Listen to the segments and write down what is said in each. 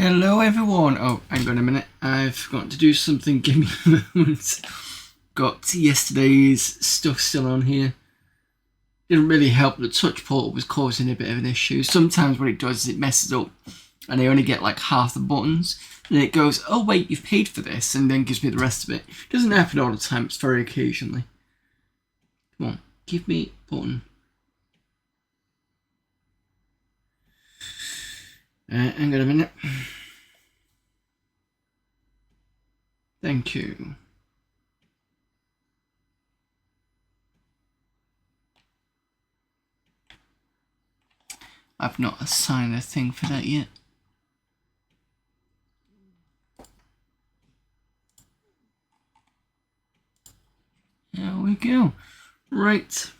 Hello everyone. Oh, hang on a minute. I've forgotten to do something. Give me a moment. Got yesterday's stuff still on here. Didn't really help. The touch portal was causing a bit of an issue. Sometimes what it does is it messes up and I only get like half the buttons. And it goes, oh wait, you've paid for this, and then gives me the rest of it. It doesn't happen all the time. It's very occasionally. Come on, give me button. Hang on a minute. Thank you. I've not assigned a thing for that yet. There we go. Right.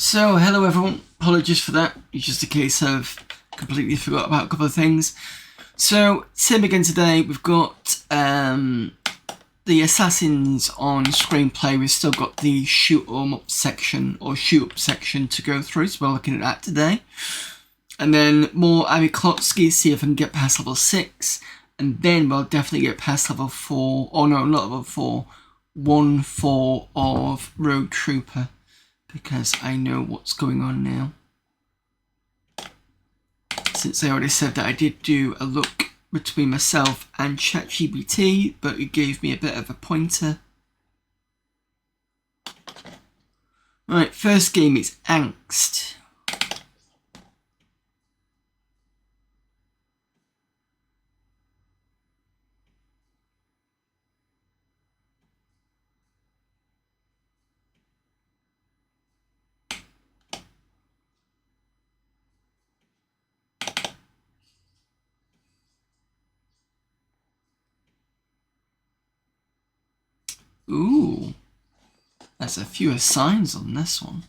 So, hello everyone. Apologies for that. It's just a case of completely forgot about a couple of things. So, same again today. We've got the Assassins on screenplay. We've still got the shoot 'em up section or shoot up section to go through. So we're looking at that today. And then more AmiKlotski, see if I can get past level 6. And then we'll definitely get past level 4. Oh no, not level 4. 1-4 of Road Trooper. Because I know what's going on now. Since I already said that I did do a look between myself and ChatGPT, but it gave me a bit of a pointer. Right, first game is Angst. Ooh, there's a few signs on this one.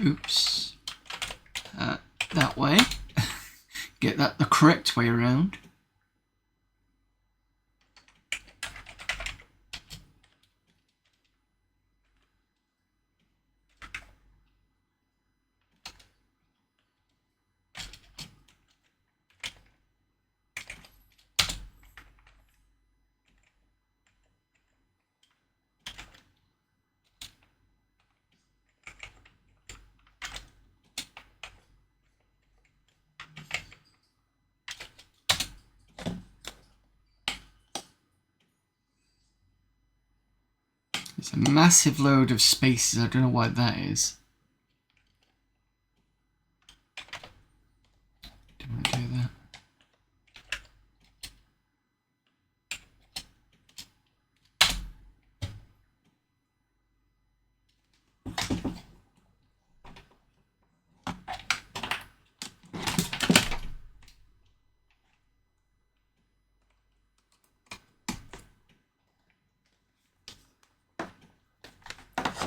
Oops. That way. Get that the correct way around. There's a massive load of spaces. I don't know why that is. Don't want to do that.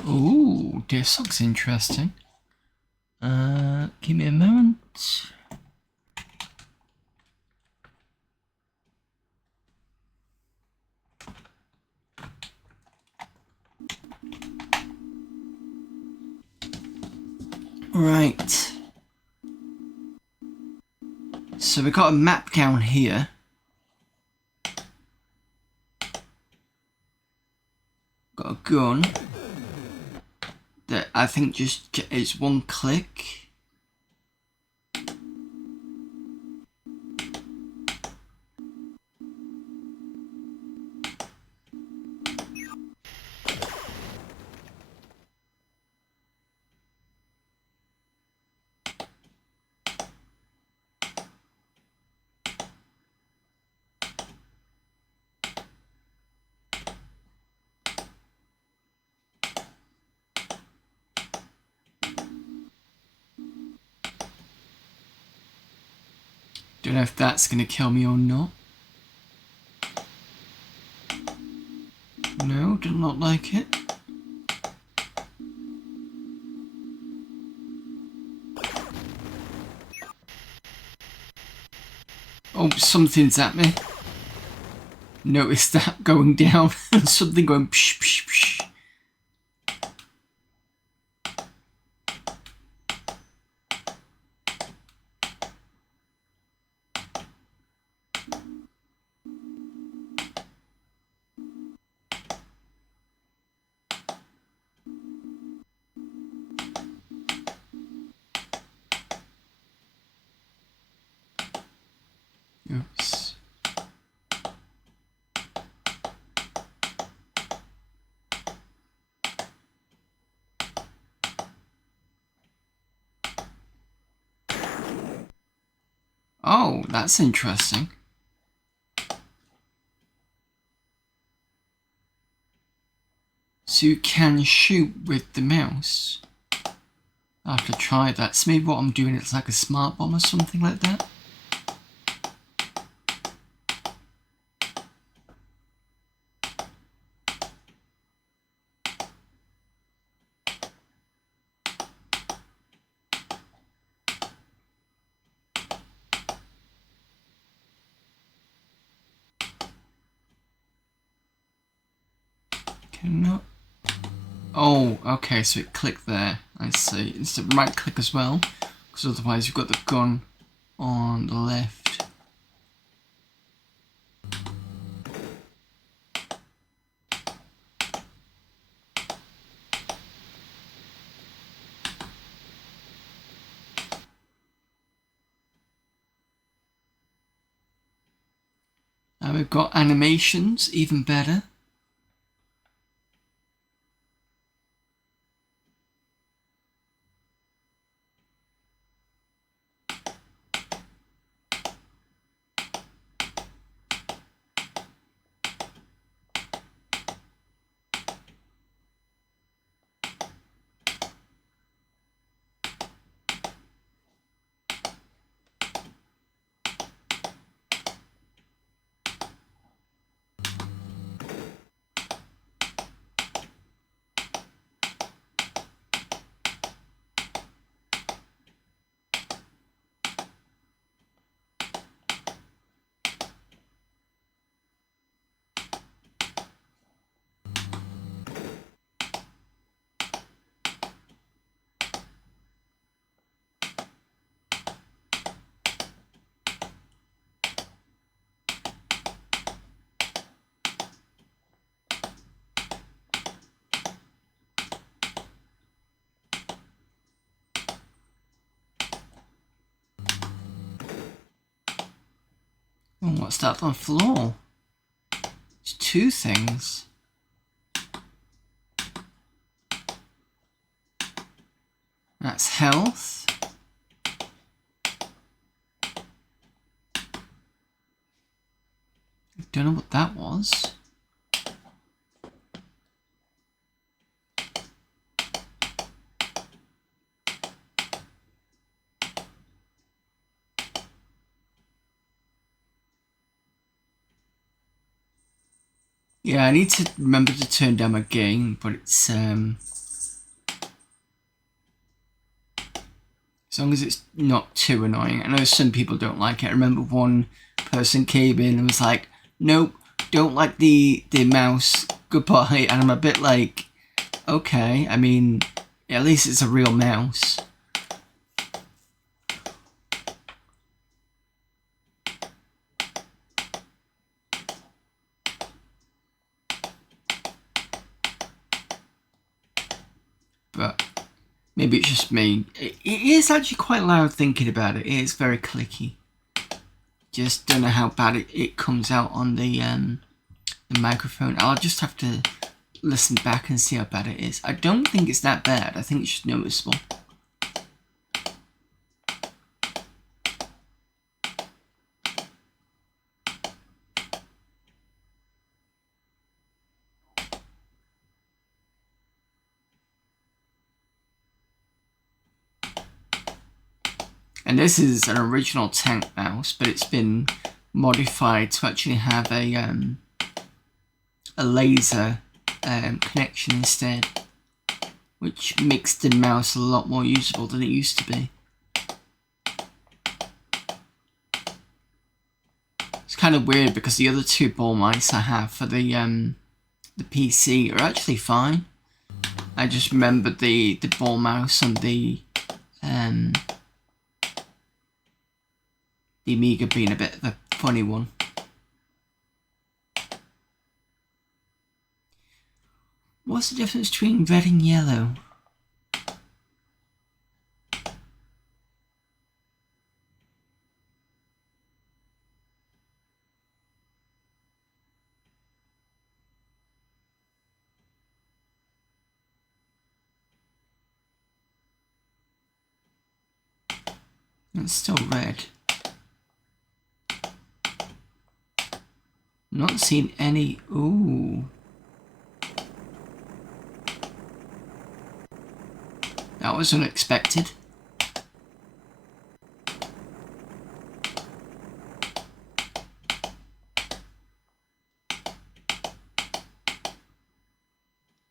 Ooh, this looks interesting. Give me a moment. Right. So we've got a map down here. Got a gun that I think just is one click. Don't know if that's going to kill me or not. No, did not like it. Oh, something's at me. Notice that going down and something going psh, psh, psh. Oops. Oh, that's interesting. So you can shoot with the mouse. I'll have to try that. So maybe what I'm doing is like a smart bomb or something like that. Cannot. Oh, okay, so it clicked there. I see. It's the right click as well, because otherwise you've got the gun on the left. And we've got animations, even better. Oh, what's that on the floor? It's two things. That's health. I don't know what that was. Yeah, I need to remember to turn down my gain, but it's as long as it's not too annoying. I know some people don't like it. I remember one person came in and was like, nope, don't like the mouse, goodbye. And I'm a bit like, okay, I mean, at least it's a real mouse. But maybe it's just me. It is actually quite loud thinking about it. It is very clicky. Just don't know how bad it comes out on the microphone. I'll just have to listen back and see how bad it is. I don't think it's that bad. I think it's just noticeable. And this is an original tank mouse, but it's been modified to actually have a laser connection instead, which makes the mouse a lot more usable than it used to be. It's kind of weird because the other two ball mice I have for the PC are actually fine. I just remembered the ball mouse on the Amiga being a bit of a funny one. What's the difference between red and yellow? It's still red. Not seen any. Ooh. That was unexpected.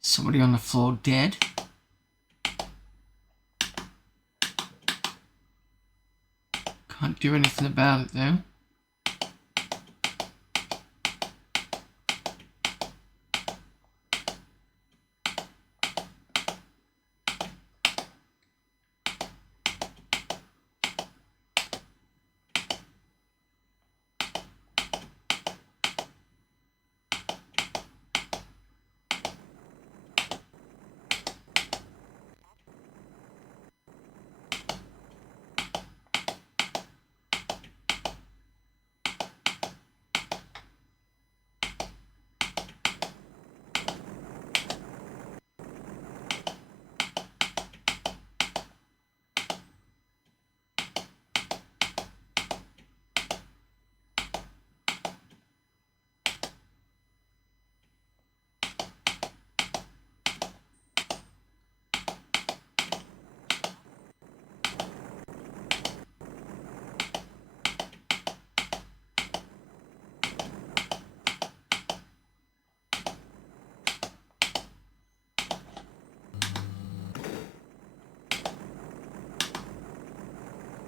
Somebody on the floor dead. Can't do anything about it though.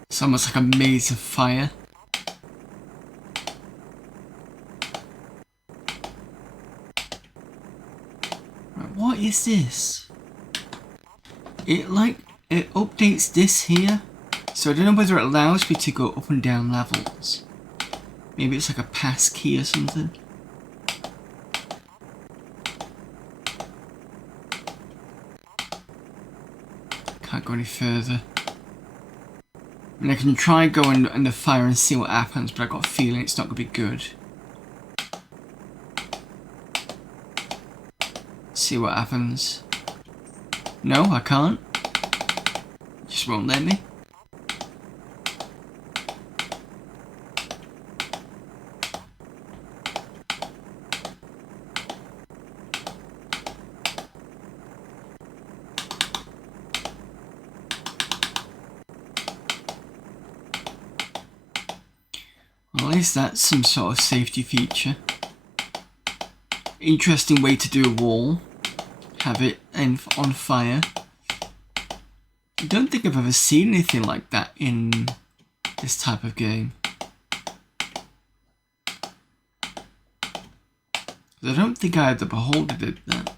It's almost like a maze of fire. Right, what is this? It updates this here. So I don't know whether it allows me to go up and down levels. Maybe it's like a pass key or something. Can't go any further. And I can try going in the fire and see what happens, but I've got a feeling it's not going to be good. See what happens. No, I can't. It just won't let me. Well, at least that's some sort of safety feature. Interesting way to do a wall. Have it on fire. I don't think I've ever seen anything like that in this type of game. I don't think I had the Beholder did that.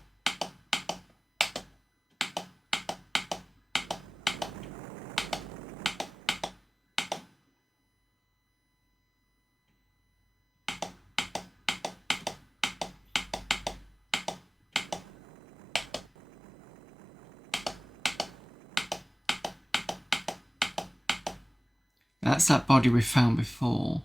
That's that body we found before.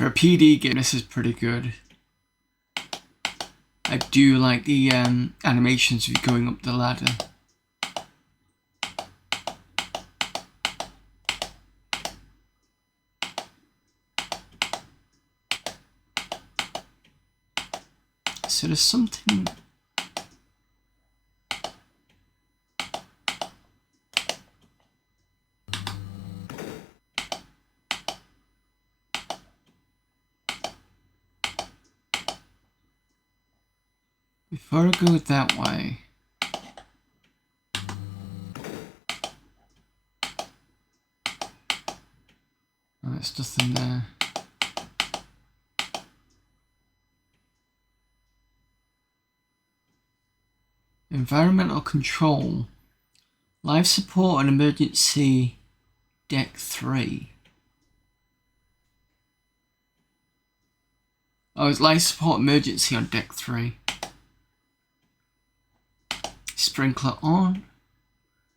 For a PD game, this is pretty good. I do like the animations of going up the ladder. So there's something... Before I go that way... Oh, there's nothing there. Environmental control. Life support and emergency deck 3. Oh, it's life support emergency on deck 3. Sprinkler on.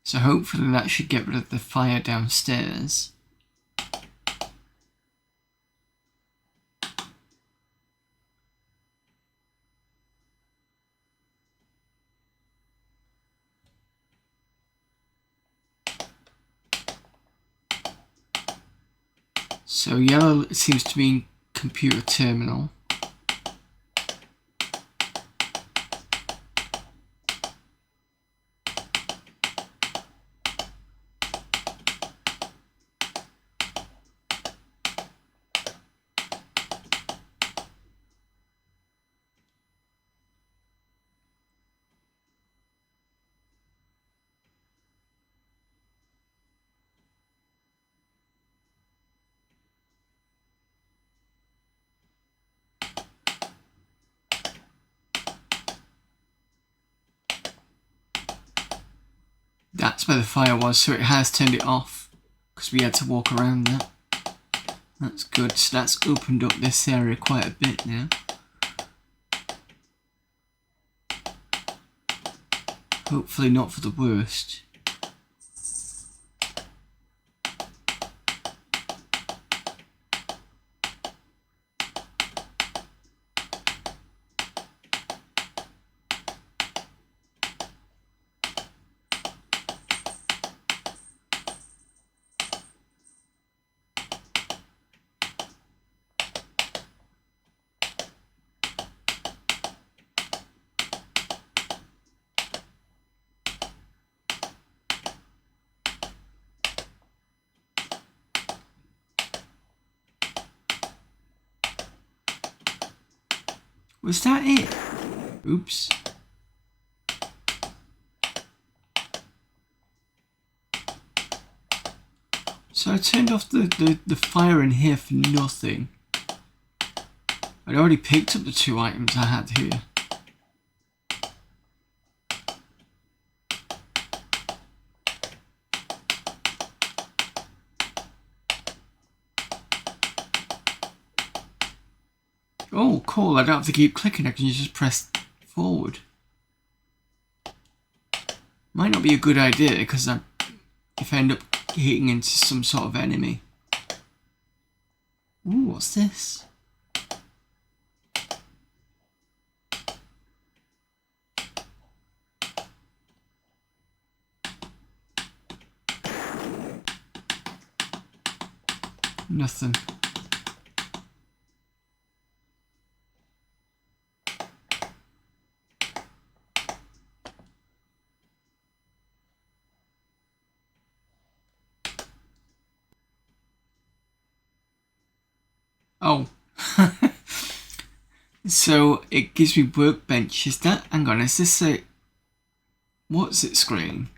So hopefully that should get rid of the fire downstairs. So yellow seems to mean computer terminal. That's where the fire was, so it has turned it off because we had to walk around that. That's good, so that's opened up this area quite a bit now. Hopefully not for the worst. Was that it? Oops. So I turned off the fire in here for nothing. I'd already picked up the 2 items I had here. Oh, cool, I don't have to keep clicking, I can just press forward. Might not be a good idea, because if I end up hitting into some sort of enemy. Ooh, what's this? Nothing. Oh. So it gives me workbench. Is that, hang on, is this a, what's it screen?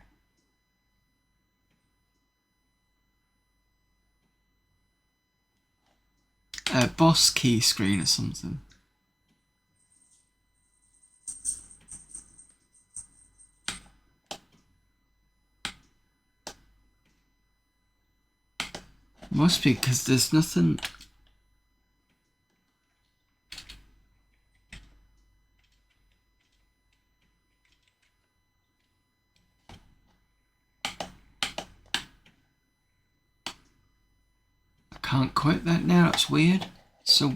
A boss key screen or something. Must be, because there's nothing. I can't quit that now, that's weird. So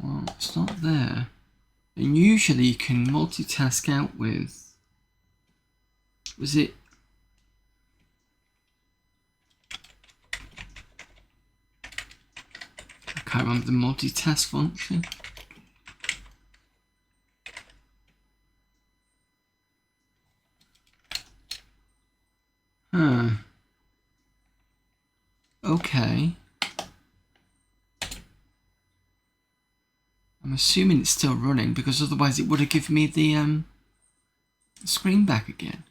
well, it's not there. And usually you can multitask out with, was it? I can't remember the multitask function. Huh. Okay. I'm assuming it's still running because otherwise it would have given me the screen back again.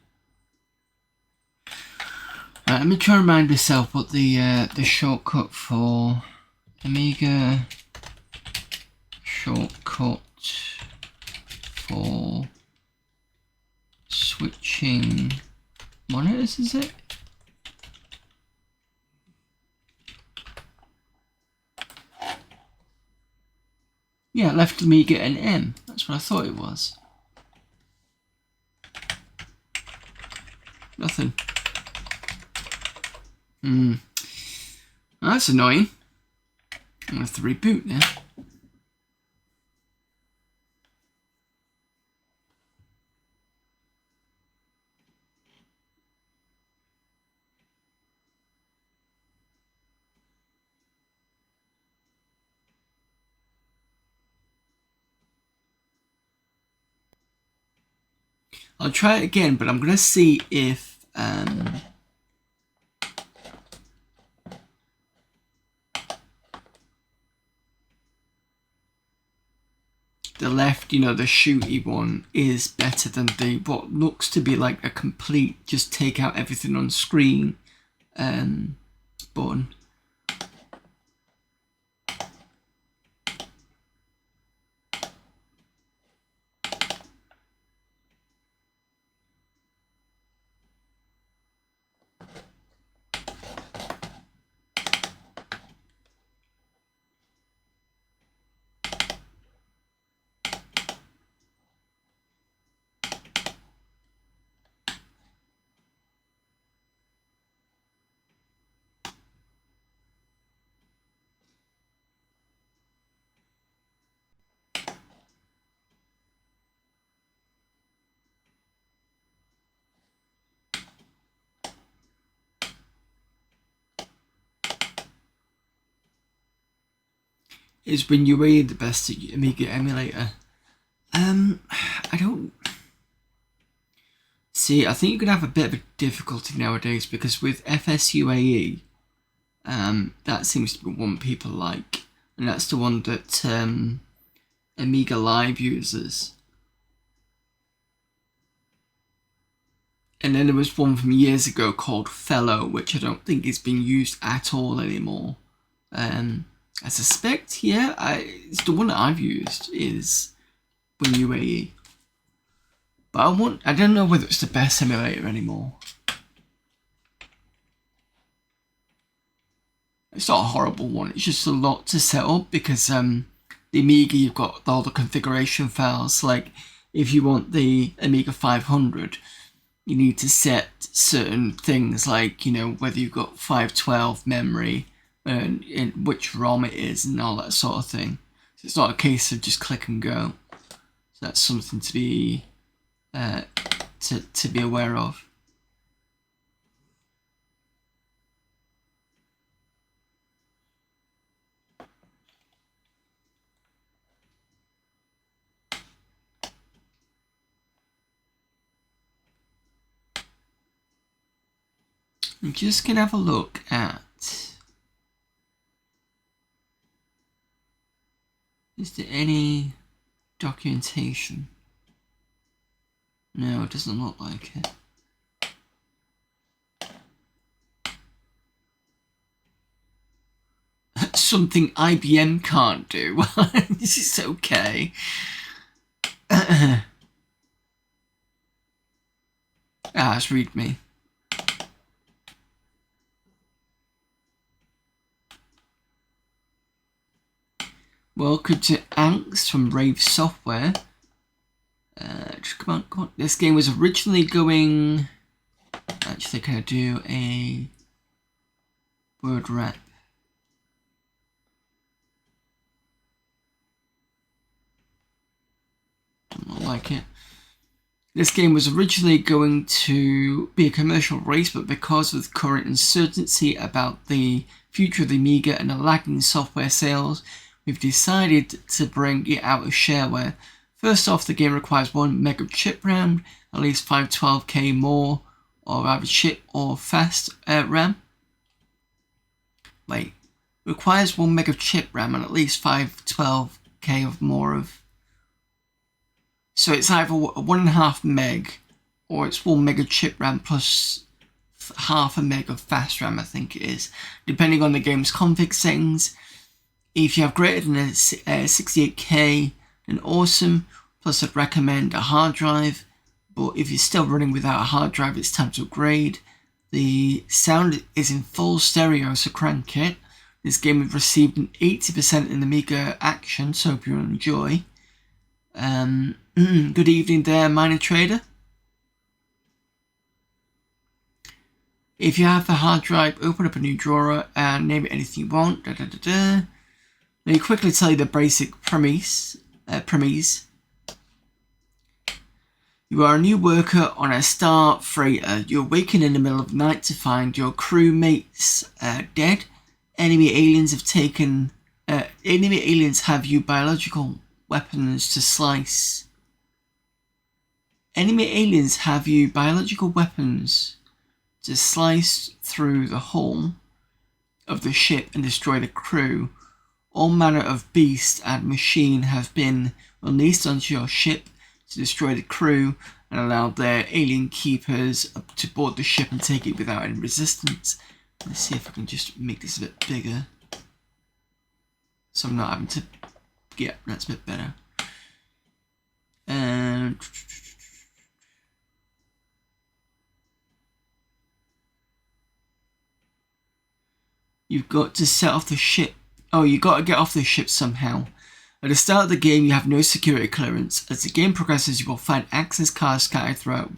Right, let me try and remind myself what the shortcut for Amiga shortcut for switching monitors, is it? Yeah, left Amiga an M. That's what I thought it was. Nothing. That's annoying. I'm going to have to reboot now. I'll try it again, but I'm going to see if the left, you know, the shooty one is better than the what looks to be like a complete just take out everything on screen button. Is WinUAE the best Amiga emulator? I don't see. I think you could have a bit of a difficulty nowadays because with FSUAE, that seems to be one people like, and that's the one that Amiga Live uses. And then there was one from years ago called Fellow, which I don't think is being used at all anymore. I suspect, yeah, it's the one that I've used is WinUAE. But I don't know whether it's the best emulator anymore. It's not a horrible one, it's just a lot to set up because the Amiga, you've got all the configuration files. Like if you want the Amiga 500, you need to set certain things like, you know, whether you've got 512 memory and in which ROM it is and all that sort of thing. So it's not a case of just click and go. So that's something to be aware of. I'm just gonna have a look at, is there any documentation? No, it doesn't look like it. Something IBM can't do. This is okay. It's README. Welcome to Angst from Rave Software. Come on. This game was originally going... actually can I do a word wrap? Don't like it. This game was originally going to be a commercial race, but because of the current uncertainty about the future of the Amiga and the lagging software sales, we've decided to bring it out of shareware. First off, the game requires 1 meg of chip RAM, at least 512K more of average chip or fast RAM. Wait, requires 1 meg of chip RAM and at least 512K of more of. So it's either 1.5 meg or it's 1 meg of chip RAM plus half a meg of fast RAM, I think it is, depending on the game's config settings. If you have greater than 68K, then awesome, plus I'd recommend a hard drive, but if you're still running without a hard drive, it's time to upgrade. The sound is in full stereo, so crank it. This game has received an 80% in the Amiga Action, so hope you enjoy. Good evening there, Miner Trader. If you have the hard drive, open up a new drawer and name it anything you want. Let me quickly tell you the basic premise. You are a new worker on a star freighter. You awaken in the middle of the night to find your crewmates dead. Enemy aliens have you biological weapons to slice. Enemy aliens have you biological weapons to slice through the hull of the ship and destroy the crew. All manner of beast and machine have been released onto your ship to destroy the crew and allow their alien keepers to board the ship and take it without any resistance. Let's see if I can just make this a bit bigger, so I'm not having to. Yeah, that's a bit better. And you've got to set off the ship. Oh, you got to get off the ship somehow. At the start of the game, you have no security clearance. As the game progresses, you will find access cards scattered throughout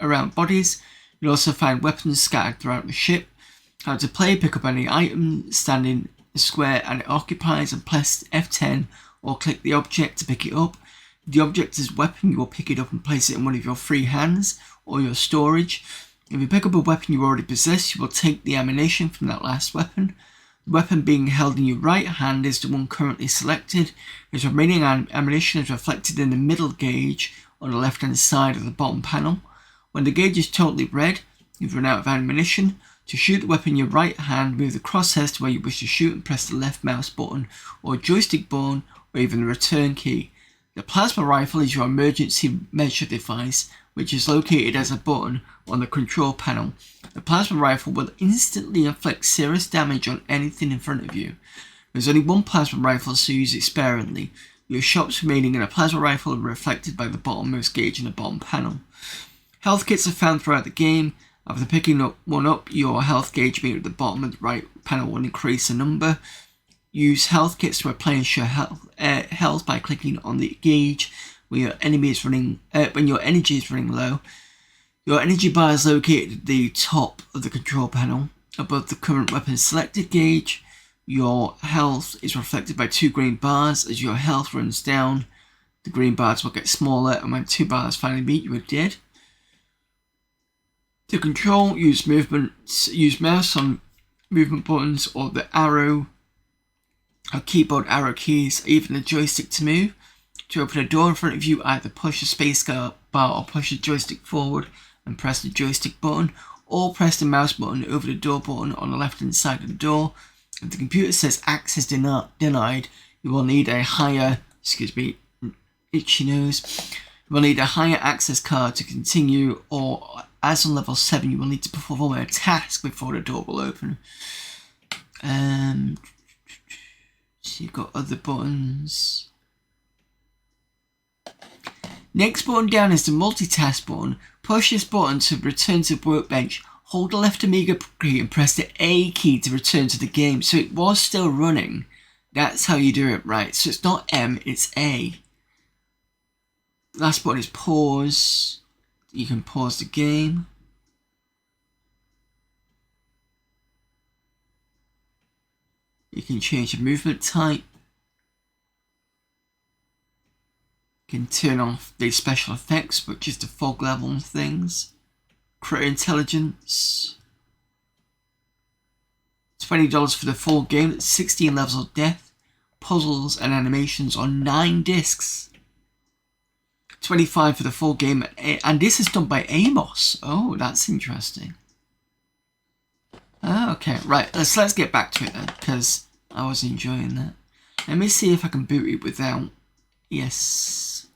around bodies. You'll also find weapons scattered throughout the ship. How to play: pick up any item standing the square and it occupies and press F10 or click the object to pick it up. If the object is a weapon, you will pick it up and place it in one of your free hands or your storage. If you pick up a weapon you already possess, you will take the ammunition from that last weapon. The weapon being held in your right hand is the one currently selected. Its remaining ammunition is reflected in the middle gauge on the left hand side of the bottom panel. When the gauge is totally red, you've run out of ammunition. To shoot the weapon in your right hand, move the crosshairs to where you wish to shoot and press the left mouse button or joystick button or even the return key. The plasma rifle is your emergency measure device, which is located as a button on the control panel. The plasma rifle will instantly inflict serious damage on anything in front of you. There's only one plasma rifle, so use it sparingly. Your shots remaining in a plasma rifle are reflected by the bottommost gauge in the bottom panel. Health kits are found throughout the game. After picking one up, your health gauge made at the bottom of the right panel will increase the number. Use health kits to replenish your health by clicking on the gauge when your energy is running low. Your energy bar is located at the top of the control panel. Above the current weapon selected gauge, your health is reflected by 2 green bars. As your health runs down, the green bars will get smaller, and when 2 bars finally meet, you are dead. To control, use mouse on movement buttons or the arrow or keyboard arrow keys, even the joystick to move. To open a door in front of you, either push the space bar or push the joystick forward and press the joystick button, or press the mouse button over the door button on the left hand side of the door. If the computer says access denied, you will need a higher, itchy nose. You will need a higher access card to continue, or as on level 7, you will need to perform a task before the door will open. So you've got other buttons. Next button down is the multitask button. Push this button to return to the workbench. Hold the left Amiga key and press the A key to return to the game. So it was still running. That's how you do it right. So it's not M, it's A. Last button is pause. You can pause the game. You can change the movement type. You can turn off the special effects, which is the fog level and things. Create intelligence. $20 for the full game. It's 16 levels of death, puzzles and animations on 9 discs. $25 for the full game, and this is done by Amos. Oh, that's interesting. Okay, right. Let's get back to it then, because I was enjoying that. Let me see if I can boot it without ECS.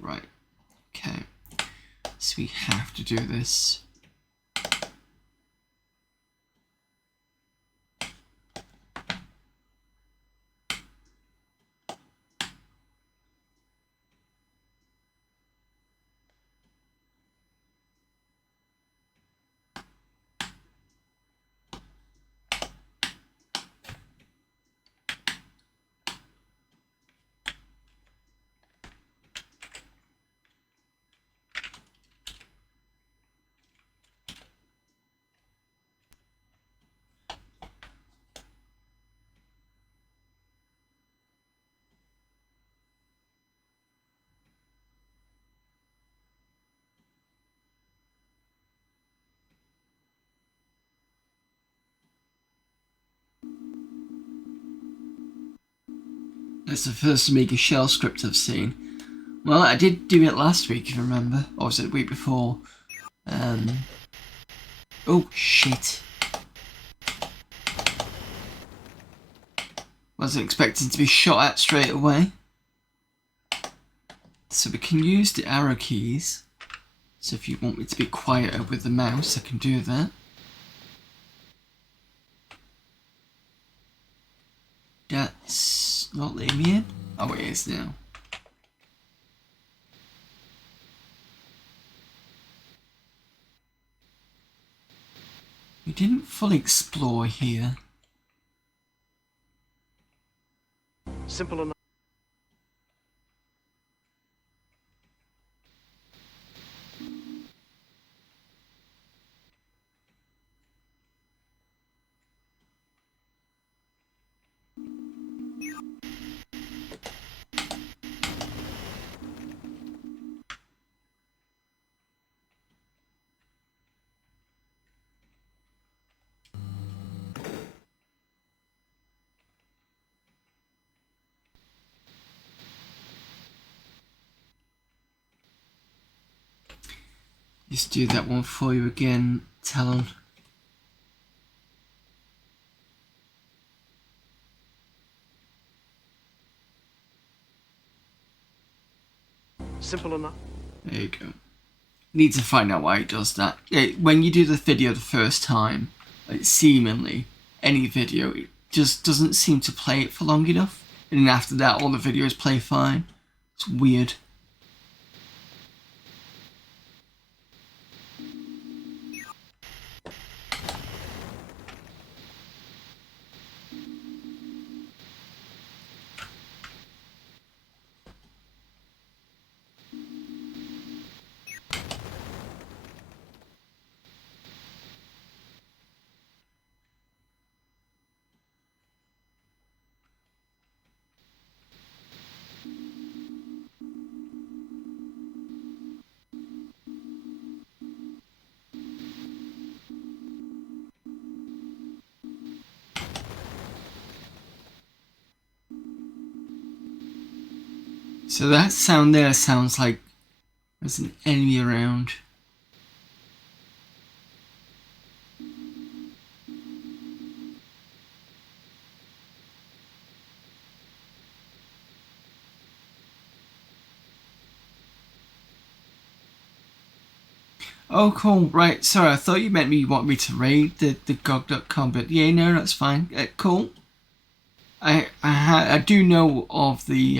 Right. Okay. So we have to do this. That's the first Amiga shell script I've seen. Well, I did do it last week, if you remember. Or was it the week before? Oh, shit. Wasn't expecting to be shot at straight away. So we can use the arrow keys. So if you want me to be quieter with the mouse, I can do that. That's not letting me in. Oh, it is now. We didn't fully explore here. Simple enough. Just do that one for you again, Talon. Simple enough. There you go. Need to find out why it does that. When you do the video the first time, like seemingly any video, it just doesn't seem to play it for long enough. And then after that, all the videos play fine. It's weird. So that sound there sounds like there's an enemy around. Oh, cool. Right. Sorry, I thought you meant you want me to raid the GOG.com, but yeah, no, that's fine. Cool. I do know of the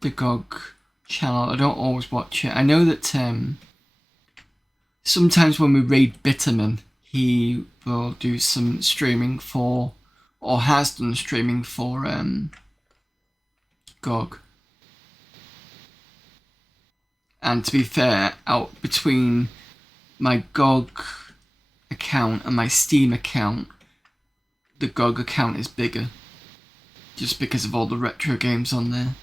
GOG channel. I don't always watch it. I know that sometimes when we raid Bitterman, he will do some streaming for, or has done streaming for GOG. And to be fair, out between my GOG account and my Steam account, the GOG account is bigger. Just because of all the retro games on there.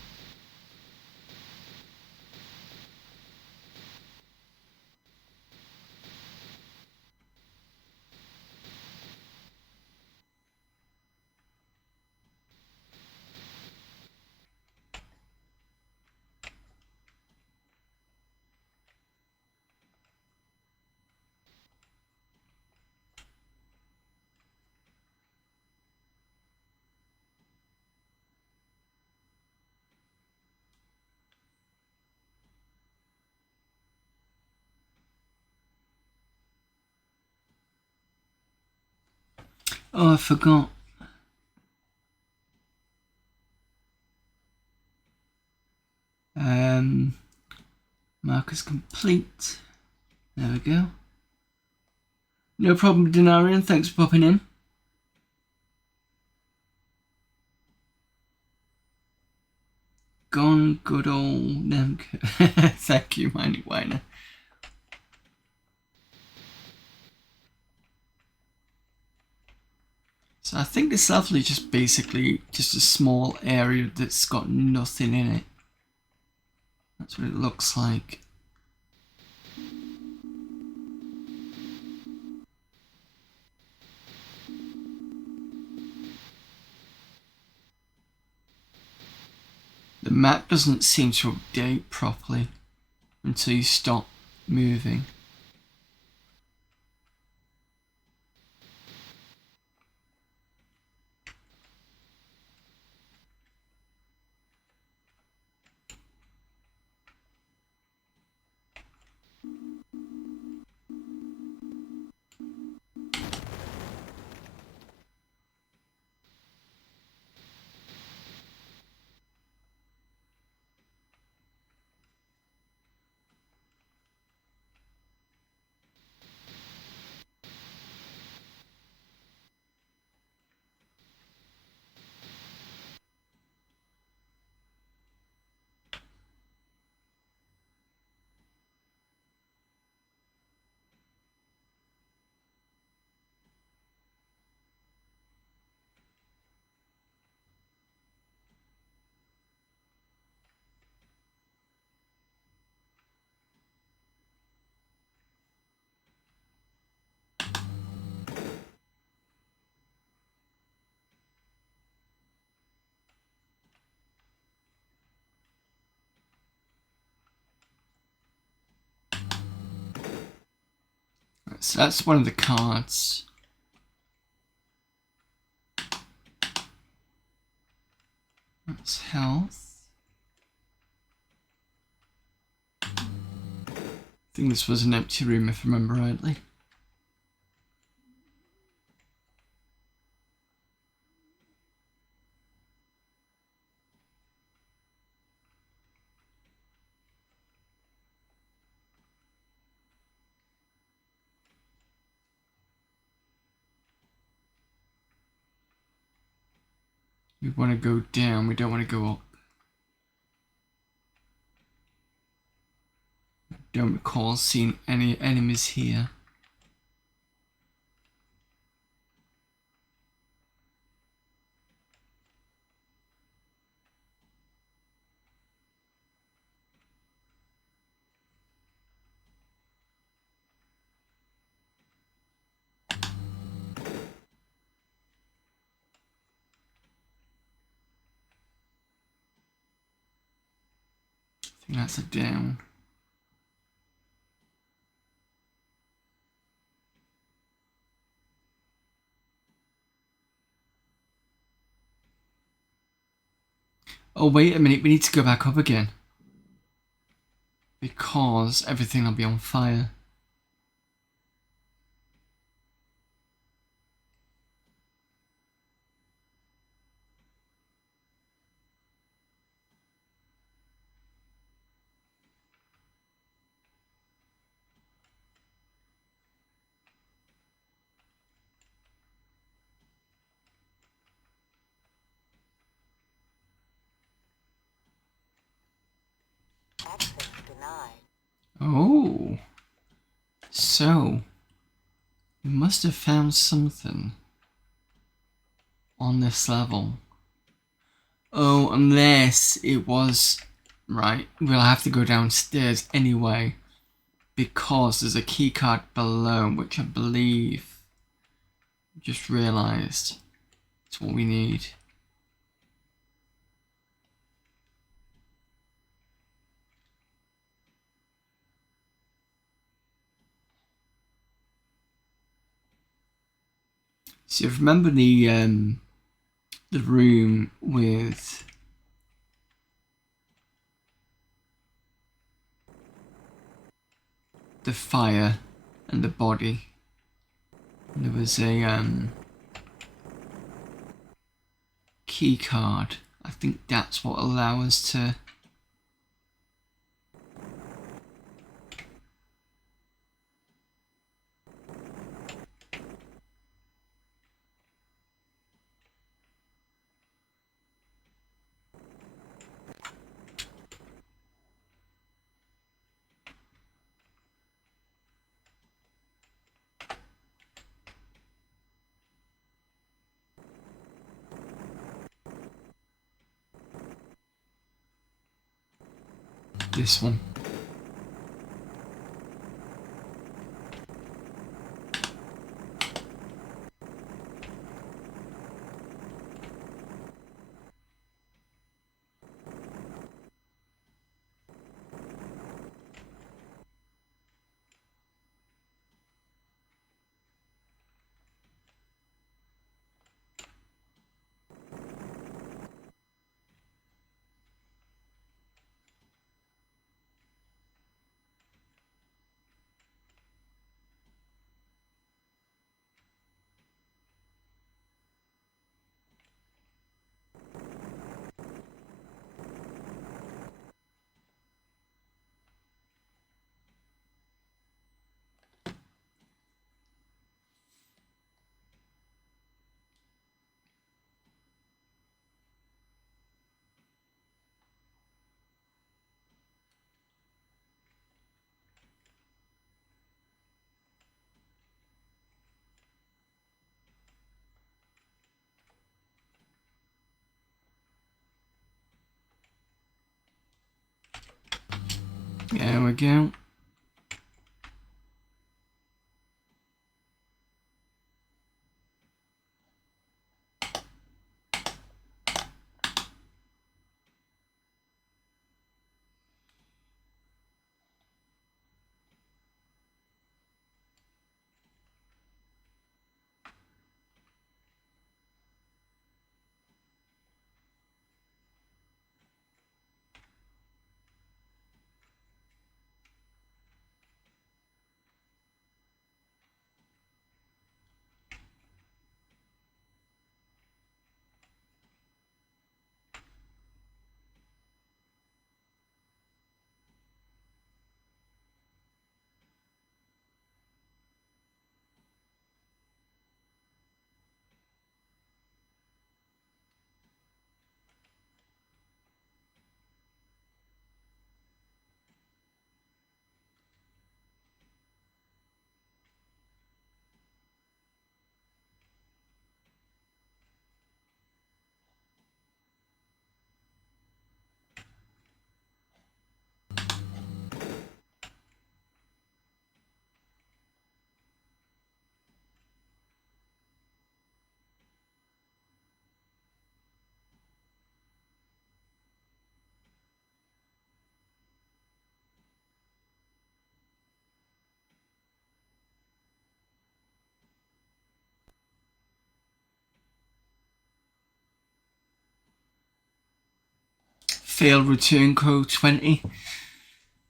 Oh, I forgot. Markers complete. There we go. No problem, Denarian. Thanks for popping in. Gone good old Nemco. Thank you, Miney Weiner. So I think this level is just basically just a small area that's got nothing in it. That's what it looks like. The map doesn't seem to update properly until you stop moving. So that's one of the cards. That's health. I think this was an empty room if I remember rightly. We want to go down, we don't want to go up. Don't recall seeing any enemies here. I think that's a down. Oh wait a minute, we need to go back up again. Because everything will be on fire. Access denied. Oh. So, we must have found something on this level. Oh, unless it was... Right, we'll have to go downstairs anyway, because there's a keycard below, which I believe... just realised it's what we need. So if you remember the room with the fire and the body, there was a key card. I think that's what allows us to this one. There we go. Failed return code 20.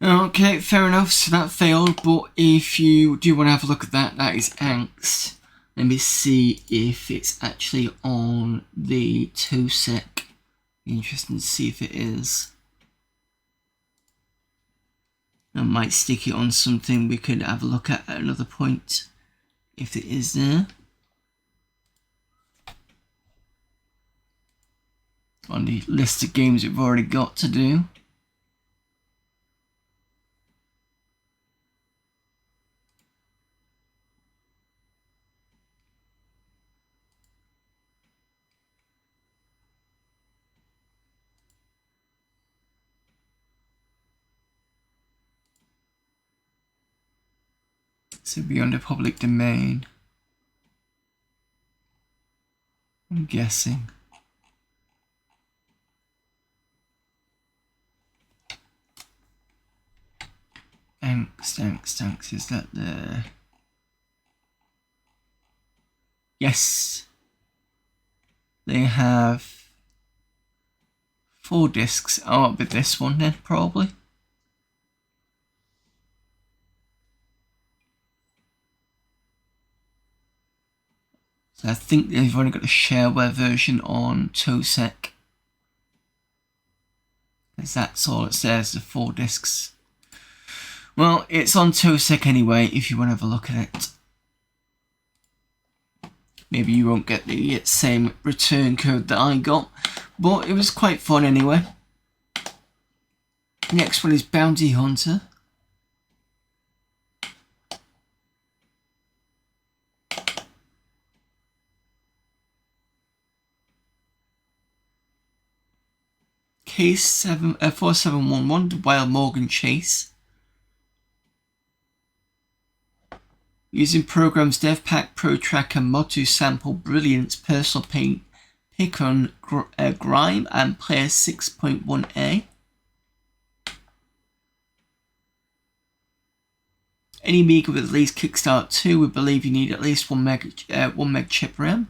Okay, fair enough, so that failed, but if you do want to have a look at that, that is angst. Let me see if it's actually on the TOSEC. Interesting to see if it is. I might stick it on something we could have a look at another point, if it is there. On the list of games we've already got to do. So it'll be under public domain, I'm guessing. Thanks. Is that the... Yes. They have 4 discs. Oh, it'll be this one then, probably. So I think they've only got a shareware version on TOSEC. Because that's all it says, the 4 discs. Well, it's on TOSEC anyway, if you want to have a look at it. Maybe you won't get the same return code that I got, but it was quite fun anyway. Next one is Bounty Hunter. Case 4711, the Wild Morgan Chase. Using programs DevPack, ProTracker, Mod2 Sample, Brilliance, Personal Paint, Pick-on, Grime, and Player 6.1a. Any Amiga with at least Kickstart 2, we believe you need at least 1 meg chip RAM.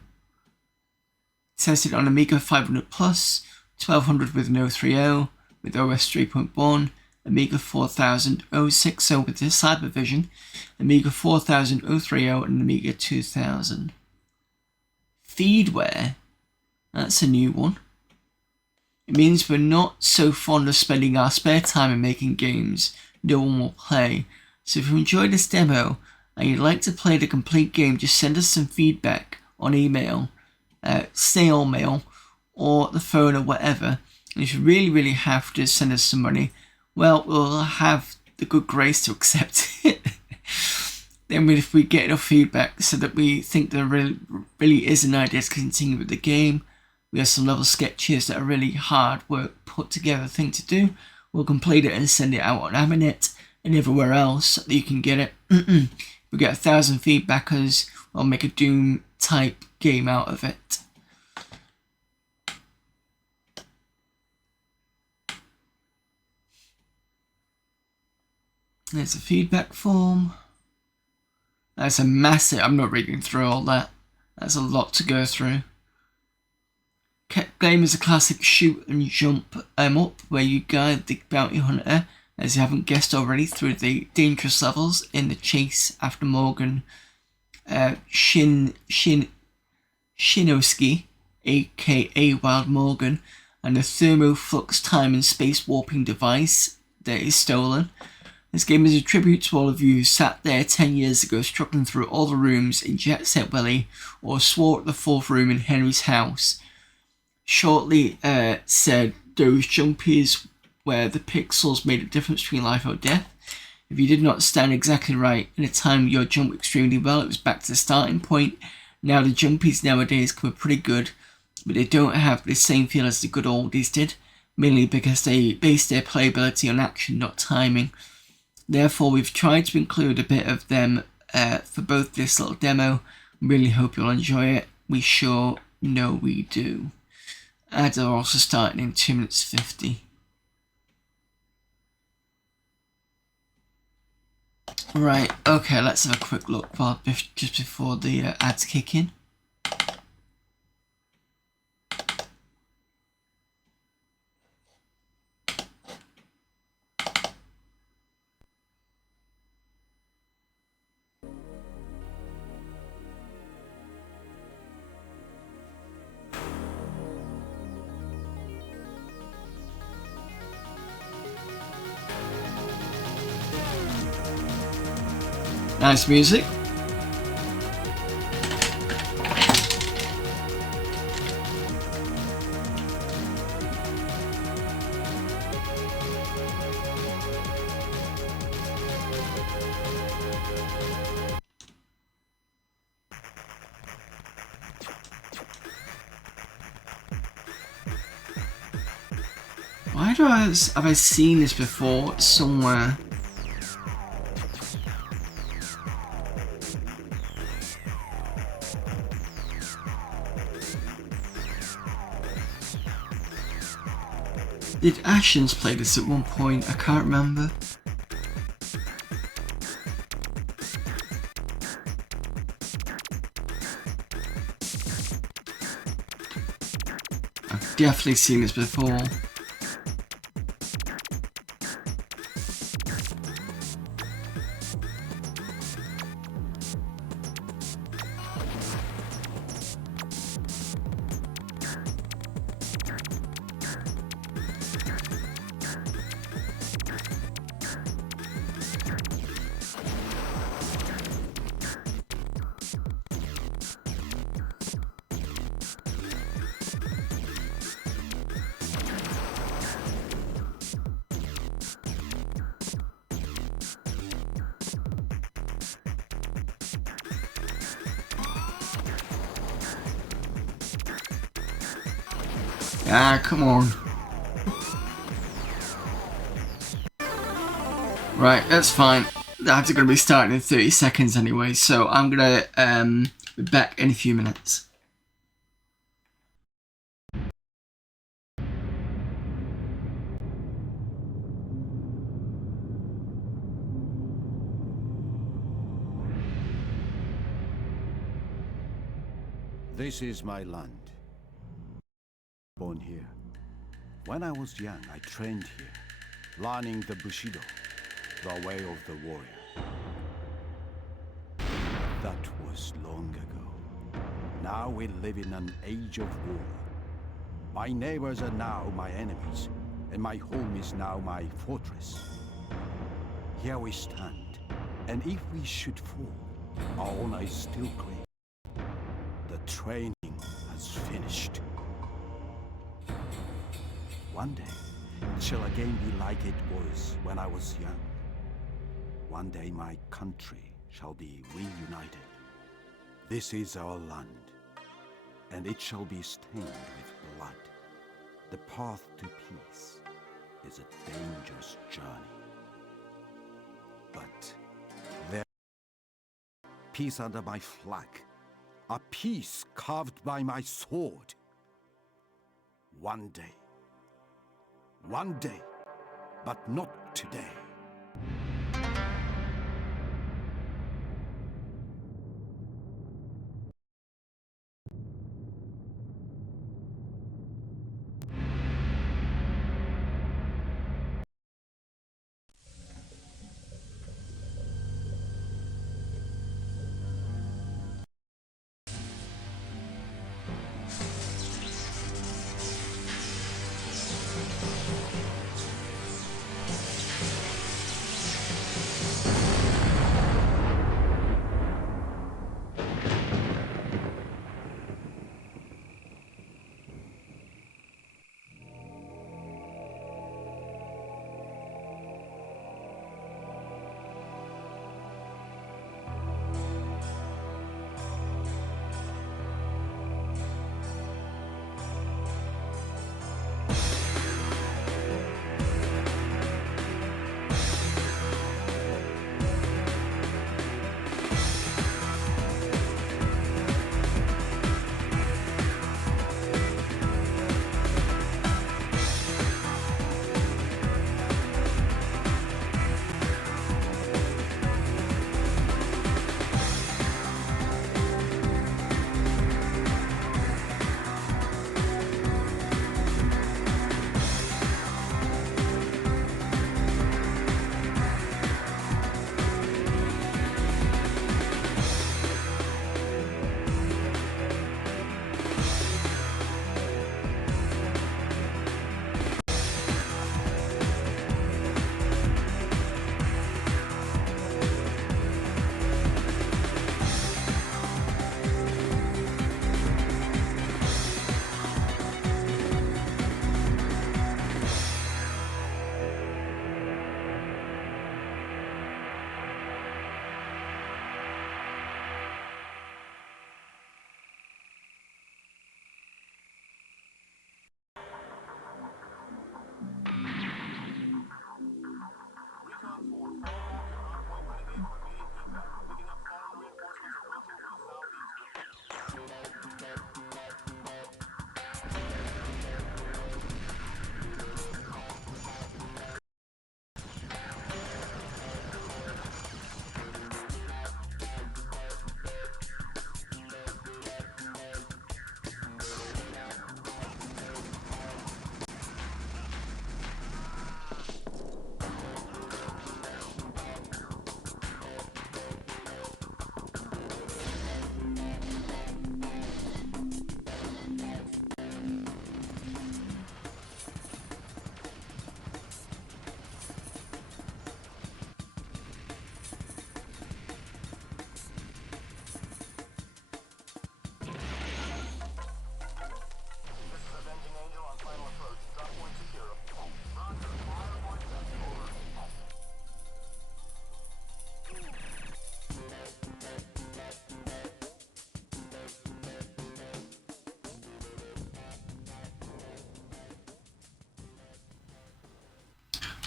Tested on Amiga 500 Plus, 1200 with no 3.0, with OS 3.1, Amiga 4000 060 with the Cybervision, Amiga 4000 030, and Amiga 2000. Feedware, that's a new one. It means we're not so fond of spending our spare time in making games no one will play. So if you enjoyed this demo and you'd like to play the complete game, just send us some feedback on email, snail mail, or the phone or whatever. And if you really have to send us some money, well, we'll have the good grace to accept it. Then if we get enough feedback so that we think there really is an idea to continue with the game, we have some level sketches that are really hard work put together thing to do, we'll complete it and send it out on Aminet and everywhere else that you can get it. If we get 1,000 feedbackers, we'll make a Doom type game out of it. There's a feedback form. That's a massive... I'm not reading through all that. That's a lot to go through. Game is a classic shoot and jump up, where you guide the bounty hunter, as you haven't guessed already, through the dangerous levels in the chase after Morgan Shinoski, aka Wild Morgan, and the thermoflux time and space warping device that is stolen. This game is a tribute to all of you who sat there 10 years ago struggling through all the rooms in Jet Set Willy, or swore at the 4th room in Henry's house. Shortly said those jumpies where the pixels made a difference between life or death. If you did not stand exactly right in a time you jumped extremely well, it was back to the starting point. Now the jumpies nowadays come pretty good, but they don't have the same feel as the good oldies did, mainly because they base their playability on action, not timing. Therefore, we've tried to include a bit of them for both this little demo. Really hope you'll enjoy it. We sure know we do. Ads are also starting in 2 minutes 50. Right, okay, let's have a quick look just before the ads kick in. Nice music. Why have I seen this before somewhere? Did Ashens play this at one point? I can't remember. I've definitely seen this before. Ah, come on. Right, that's fine. That's going to be starting in 30 seconds anyway, so I'm going to be back in a few minutes. This is my land. Born here. When I was young, I trained here, learning the Bushido, the way of the warrior. That was long ago. Now we live in an age of war. My neighbors are now my enemies, and my home is now my fortress. Here we stand, and if we should fall, our honor is still great. The training has finished. One day, it shall again be like it was when I was young. One day my country shall be reunited. This is our land, and it shall be stained with blood. The path to peace is a dangerous journey. But there is peace under my flag, a peace carved by my sword. One day, but not today.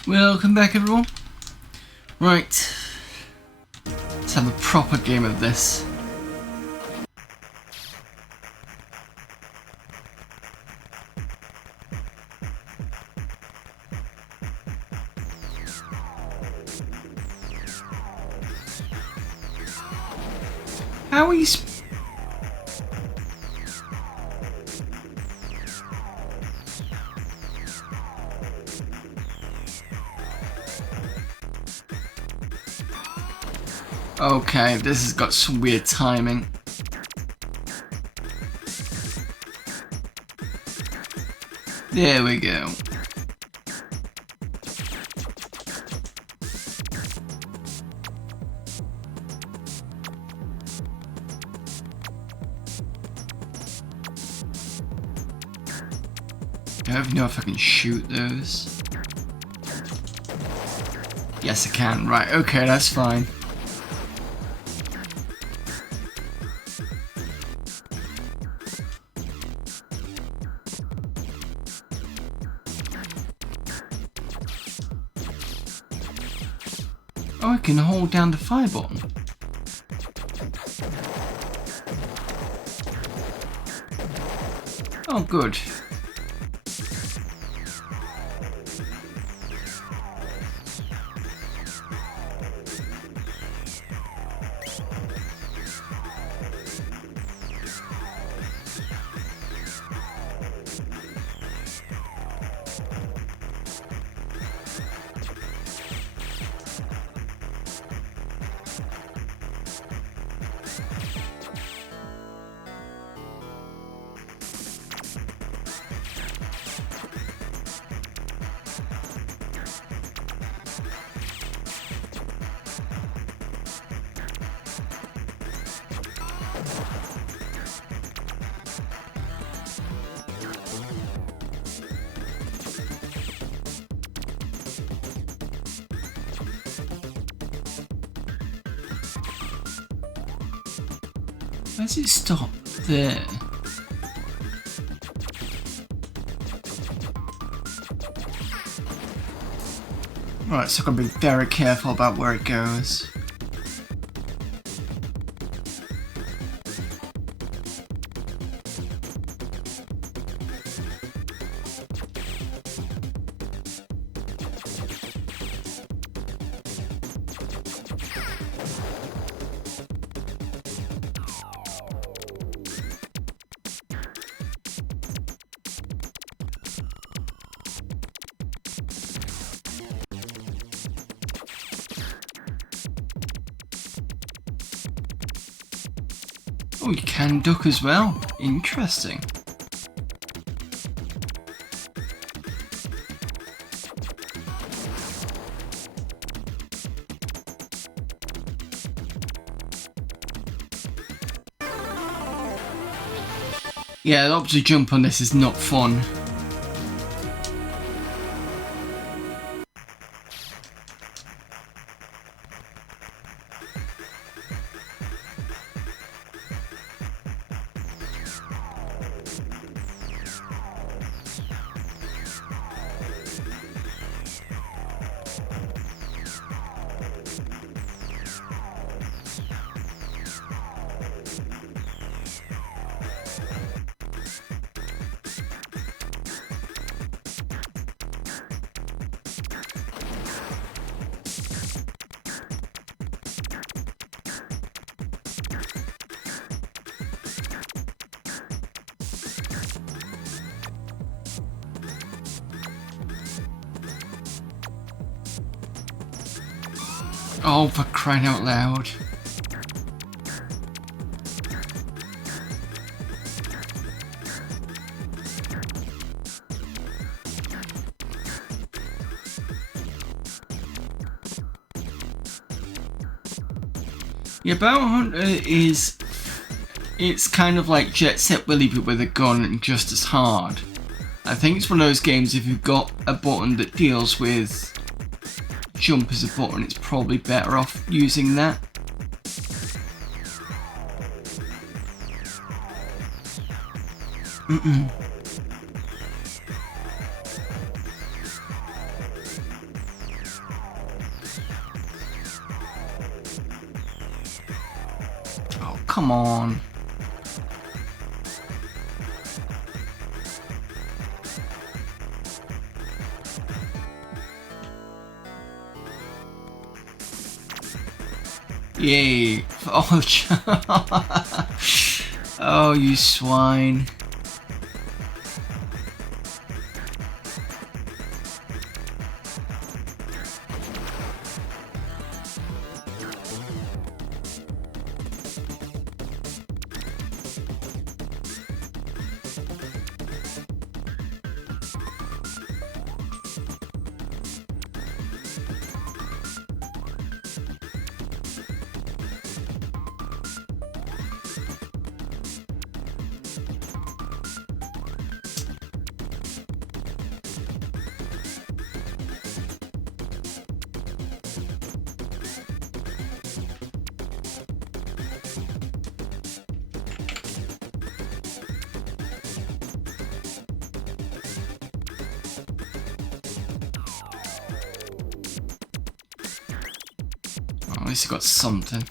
Welcome back, everyone. Right, let's have a proper game of this. How are you? Okay, this has got some weird timing. There we go. I don't know if I can shoot those. Yes, I can. Right, okay, that's fine. Oh, I can hold down the fire button. Oh, good. Where does it stop? There. Right, so I've got to be very careful about where it goes. Oh, you can duck as well. Interesting. Yeah, the opposite jump on this is not fun. Oh, for crying out loud. Yeah, Bounty Hunter is... It's kind of like Jet Set Willy but with a gun and just as hard. I think it's one of those games, if you've got a button that deals with jump as a button, it's probably better off using that. Mm-mm. come on. Yay. Oh, oh, you swine. At least I got something.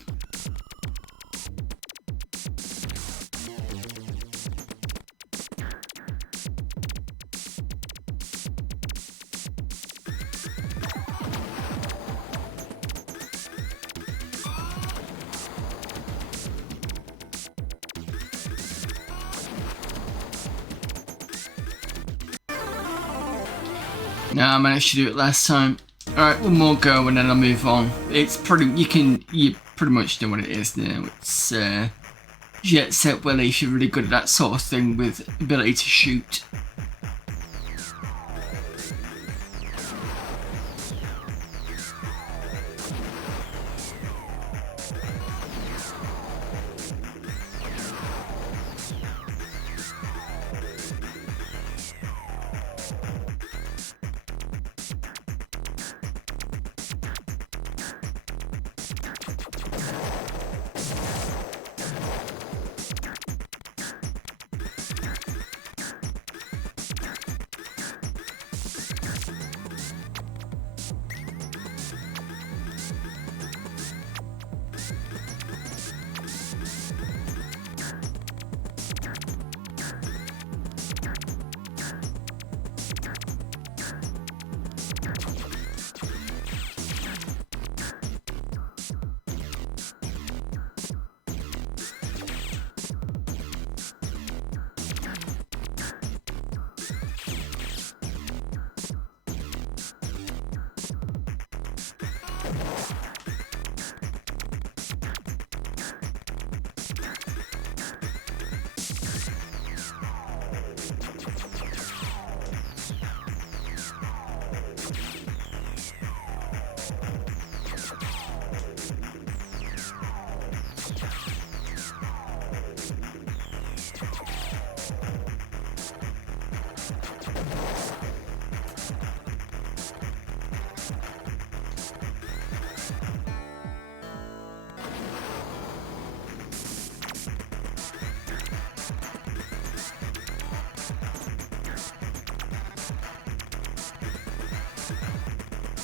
No, I managed to do it last time. Alright, one more go and then I'll move on. It's pretty, you pretty much know what it is now. It's Jet Set Willy. You're really good at that sort of thing with ability to shoot.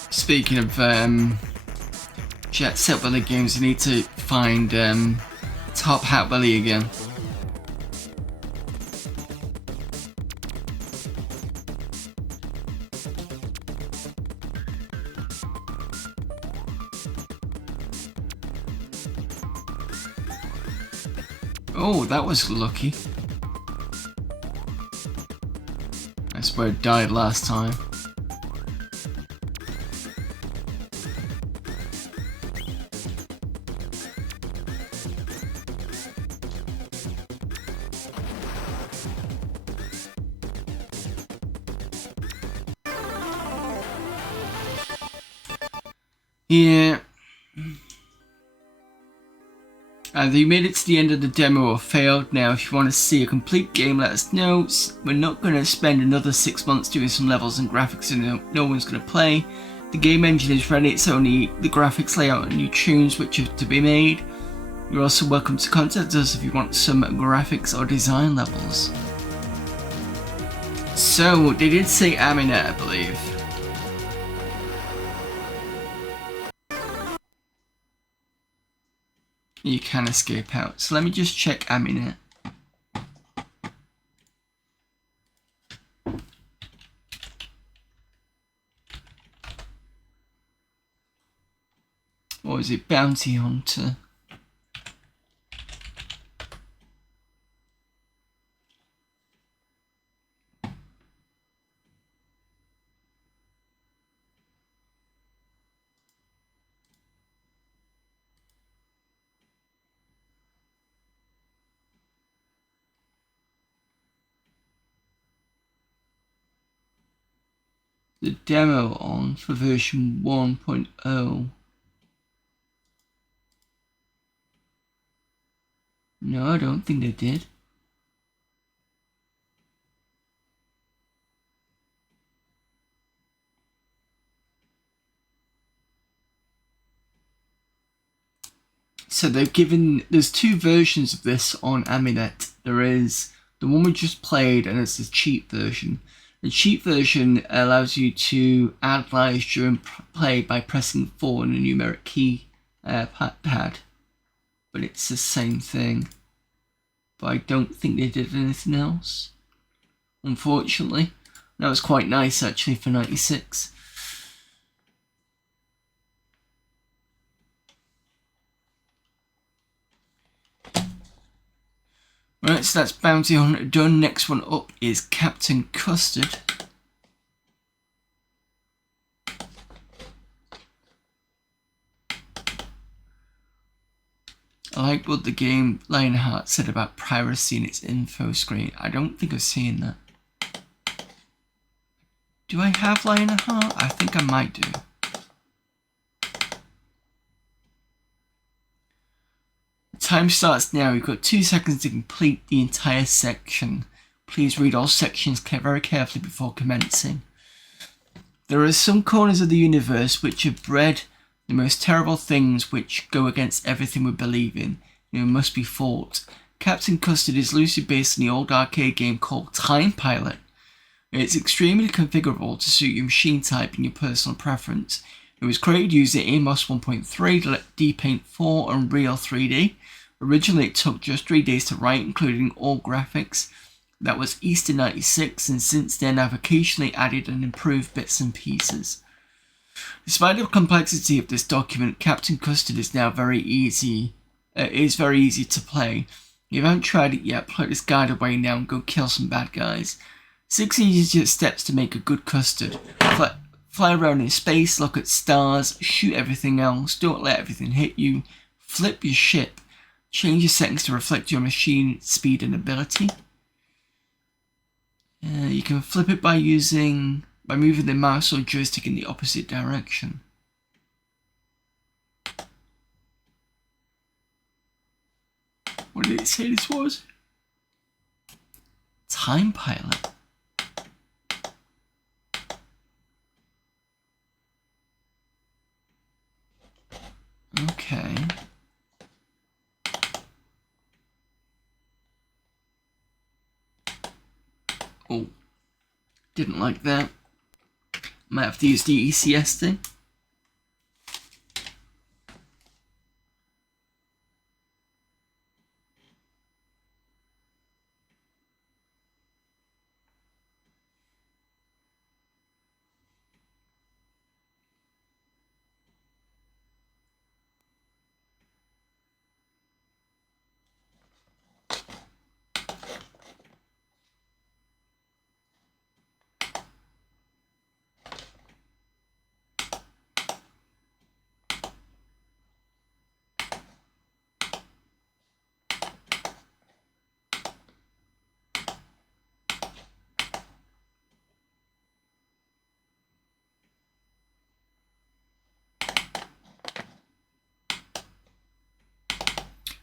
Speaking of Jet Set Willy games, I need to find Top Hat Willy again. Oh, that was lucky. That's where I died last time. Yeah. Either you made it to the end of the demo or failed. Now, if you want to see a complete game, let us know. We're not going to spend another 6 months doing some levels and graphics and no one's going to play. The game engine is ready, it's only the graphics layout and new tunes which are to be made. You're also welcome to contact us if you want some graphics or design levels. So, they did say Aminet, I believe. You can escape out. So let me just check AmiNet. Or is it Bounty Hunter? The demo on for version 1.0. No, I don't think they did. So there's two versions of this on AmiNet. There is the one we just played, and it's the cheap version. The cheap version allows you to add lives during play by pressing 4 on a numeric key pad. But it's the same thing. But I don't think they did anything else, unfortunately. That was quite nice actually for 96. Right, so that's Bounty Hunter done. Next one up is Captain Custard. I like what the game Lionheart said about piracy in its info screen. I don't think I've seen that. Do I have Lionheart? I think I might do. The time starts now. You've got 2 seconds to complete the entire section. Please read all sections very carefully before commencing. There are some corners of the universe which have bred the most terrible things which go against everything we believe in. You must be fought. Captain Custard is loosely based on the old arcade game called Time Pilot. It's extremely configurable to suit your machine type and your personal preference. It was created using Amos 1.3, D-Paint 4 and Unreal 3D. Originally it took just 3 days to write, including all graphics. That was Easter 96, and since then I've occasionally added and improved bits and pieces. Despite the complexity of this document, Captain Custard is now very easy to play. If you haven't tried it yet, put this guide away now and go kill some bad guys. 6 easy steps to make a good custard. Fly around in space, look at stars, shoot everything else, don't let everything hit you, flip your ship, change your settings to reflect your machine speed and ability. You can flip it by moving the mouse or joystick in the opposite direction. What did it say this was? Time Pilot. Okay. Oh, didn't like that. Might have to use the ECS thing.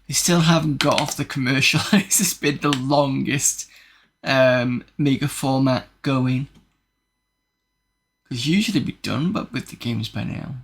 They still haven't got off the commercial. This has been the longest Amiga format going. Because usually be done, but with the games by now.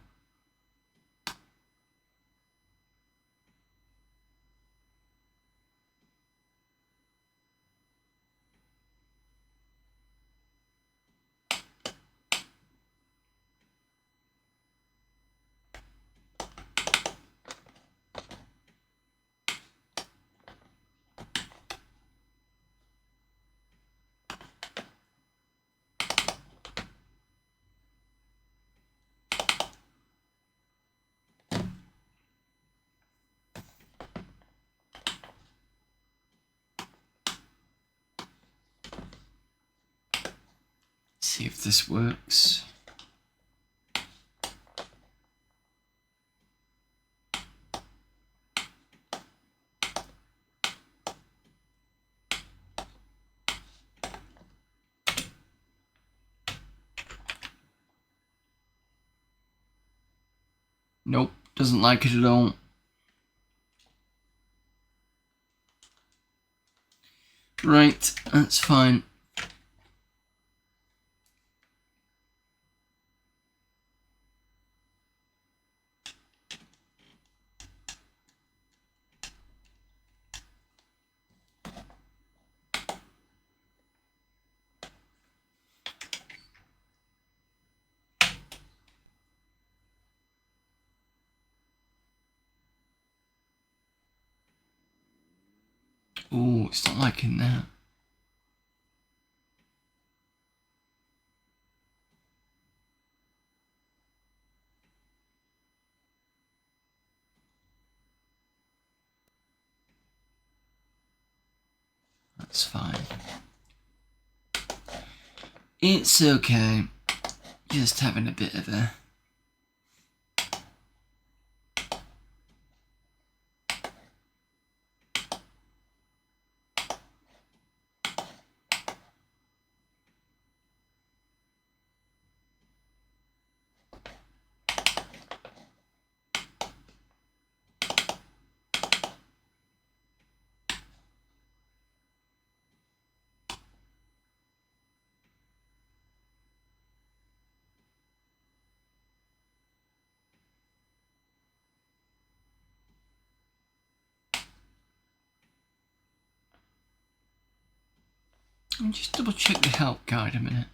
see if this works. Nope, doesn't like it at all. Right, that's fine. Oh, it's not liking that. That's fine. It's okay. Just having a bit of a... Let me just double check the help guide a minute.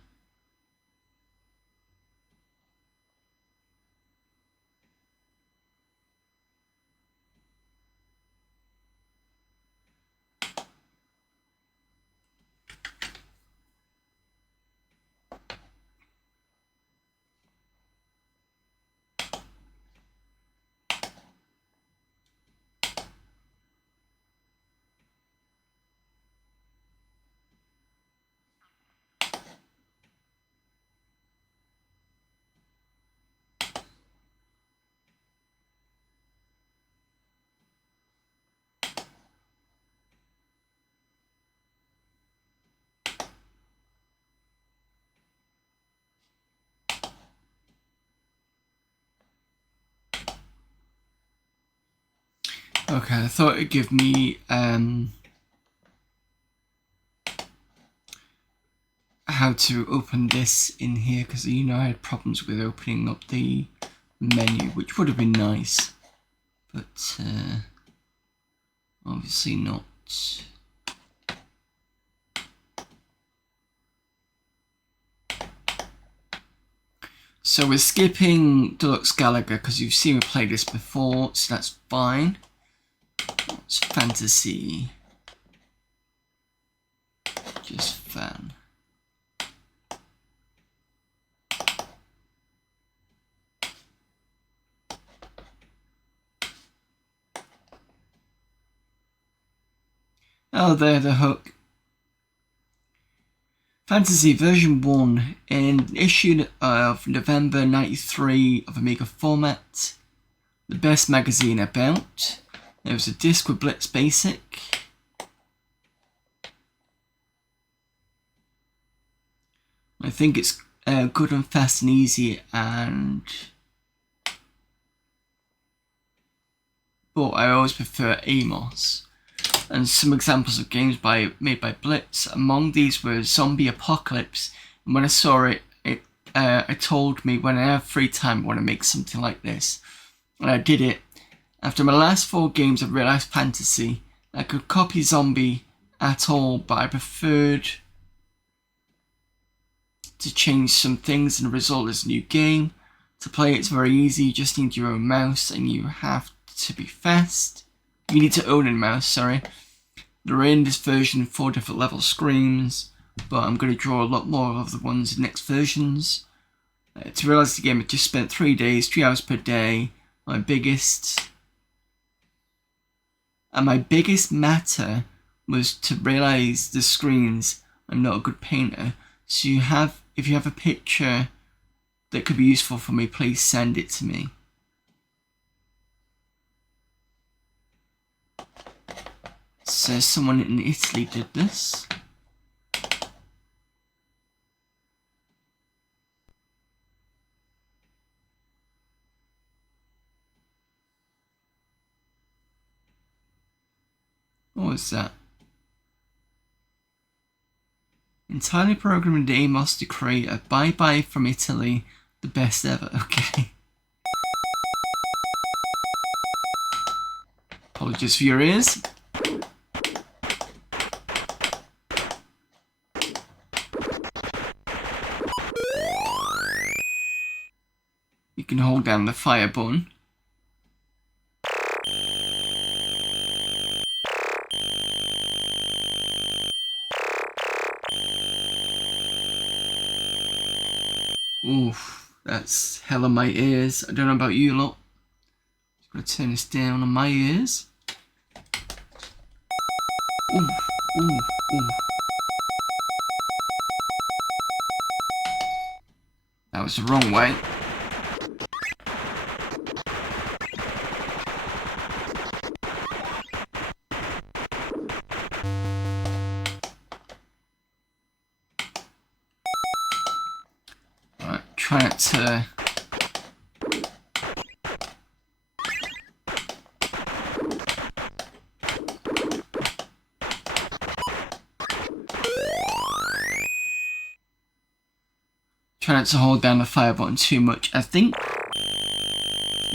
Okay, I thought it'd give me how to open this in here, because you know I had problems with opening up the menu, which would have been nice, but obviously not. So we're skipping Deluxe Gallagher because you've seen me play this before, so that's fine. It's fantasy. Just fan. Oh, there, the hook. Fantasy version 1 in issue of November '93 of Amiga Format. The best magazine about. There was a disc with Blitz Basic. I think it's good and fast and easy, and but I always prefer Amos. And some examples of games made by Blitz. Among these were Zombie Apocalypse. And when I saw it, it told me when I have free time I want to make something like this. And I did it. After my last 4 games I realised fantasy. I could copy Zombie at all, but I preferred to change some things, and the result is a new game. To play it's very easy, you just need your own mouse and you have to be fast. You need to own a mouse, sorry. There are in this version 4 different level screens, but I'm going to draw a lot more of the ones in next versions. To realise the game, I just spent 3 days, 3 hours per day. My biggest matter was to realise the screens. I'm not a good painter, So if you have a picture that could be useful for me, please send it to me. So someone in Italy did this. What was that? Entirely programmed Amos to create a bye-bye from Italy, the best ever. Okay. Apologies for your ears. You can hold down the fire button. Oof, that's hell on my ears. I don't know about you lot. Just gonna turn this down on my ears. Oof, oof, oof. That was the wrong way. Alright, try not to... Try not to hold down the fire button too much. I think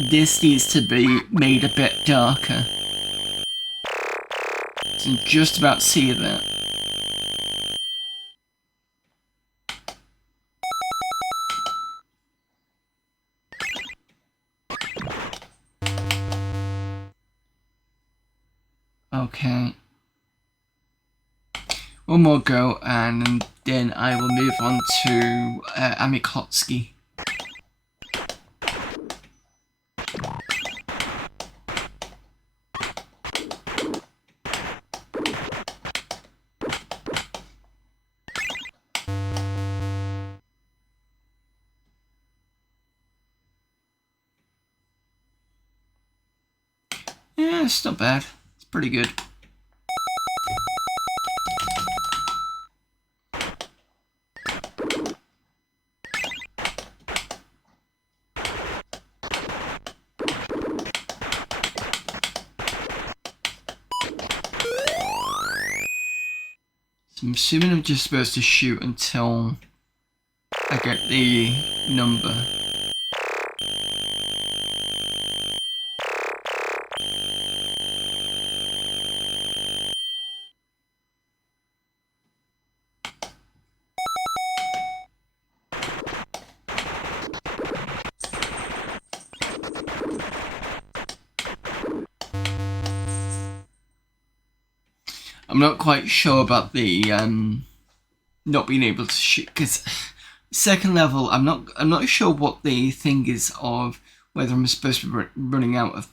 this needs to be made a bit darker. I can just about see that. Okay. One more go and then I will move on to AmiKlotski. Yeah, it's not bad. It's pretty good. So I'm assuming I'm just supposed to shoot until I get the number. I'm not quite sure about the not being able to shoot, because second level I'm not sure what the thing is of whether I'm supposed to be running out of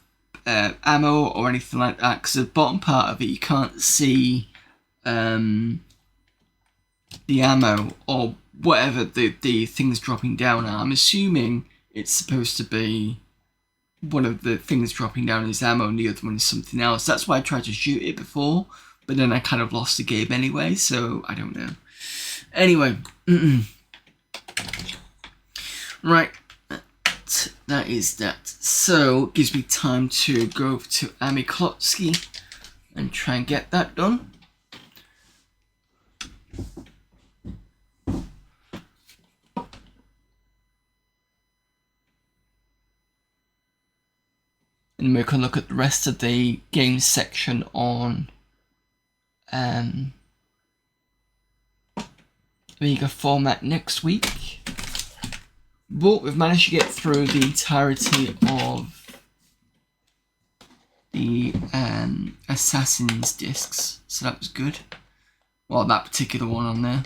ammo or anything like that, because the bottom part of it you can't see the ammo or whatever the things dropping down are. I'm assuming it's supposed to be one of the things dropping down is ammo and the other one is something else. That's why I tried to shoot it before, but then I kind of lost the game anyway, so I don't know. Anyway, right, that is that. So, it gives me time to go over to AmiKlotski and try and get that done. And we can look at the rest of the game section on Amiga Format next week. But we've managed to get through the entirety of the Assassin's discs, so that was good. Well, that particular one on there.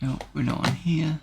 No, we're not on here.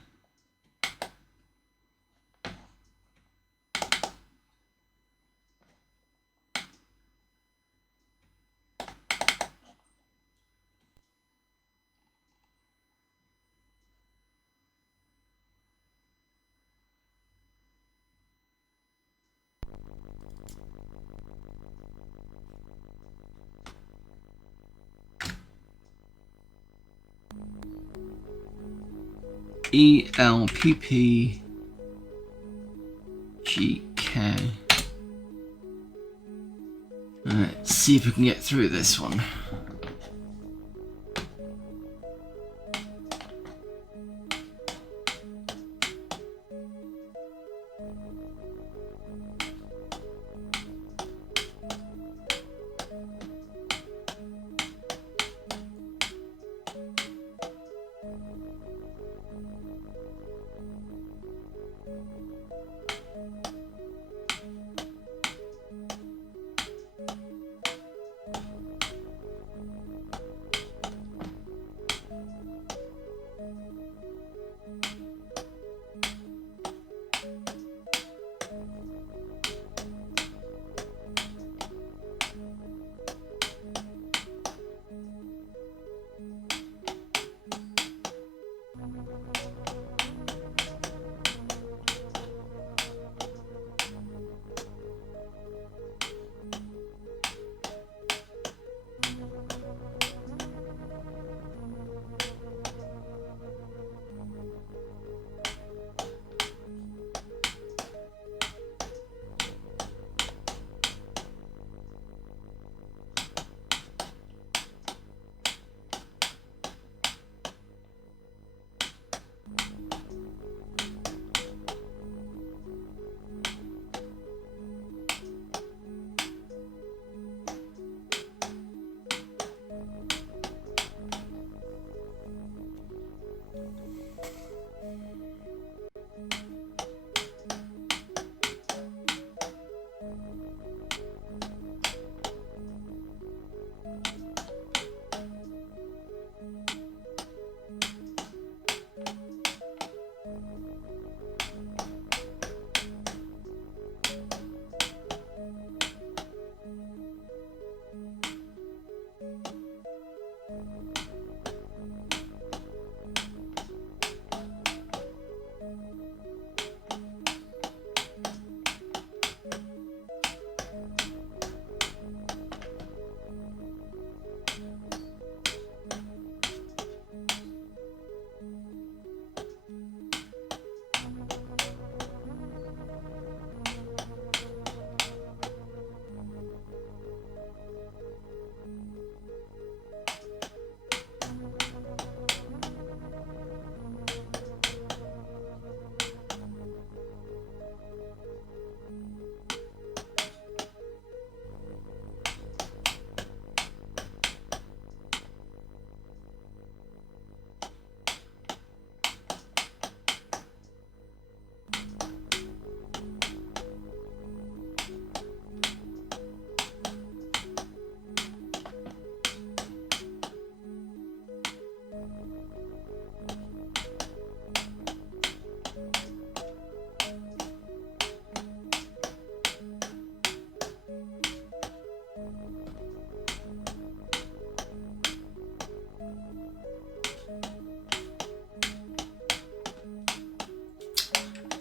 ELPPGK. Alright, see if we can get through this one.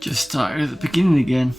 Just started at the beginning again.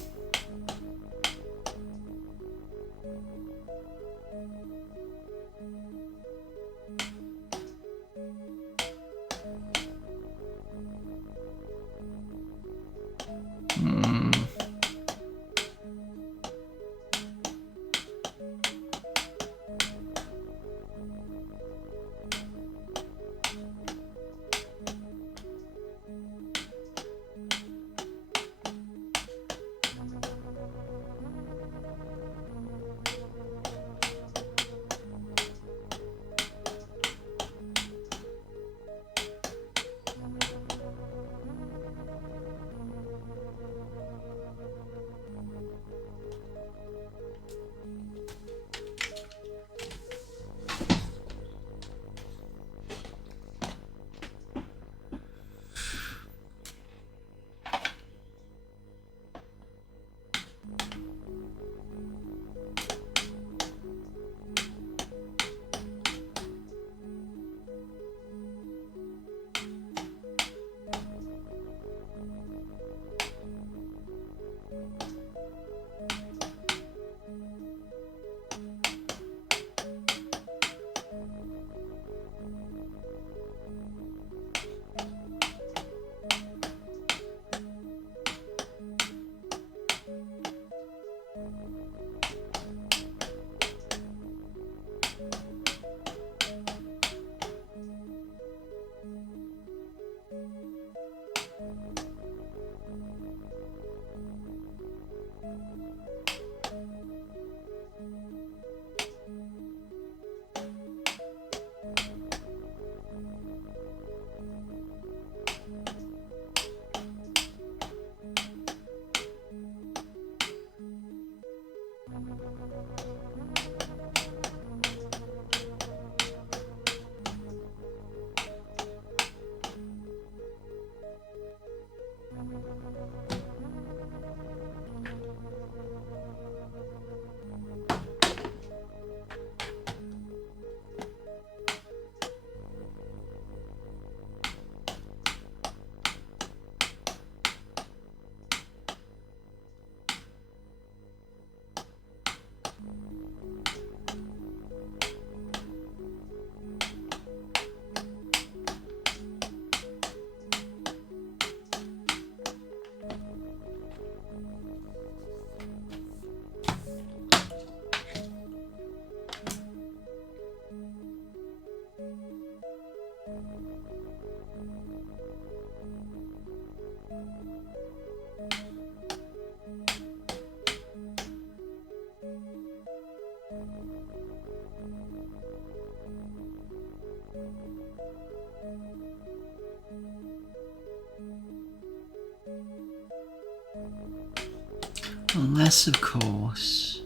Unless, of course...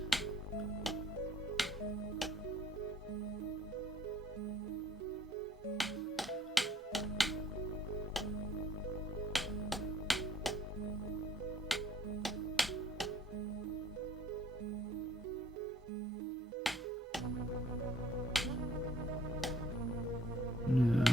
No.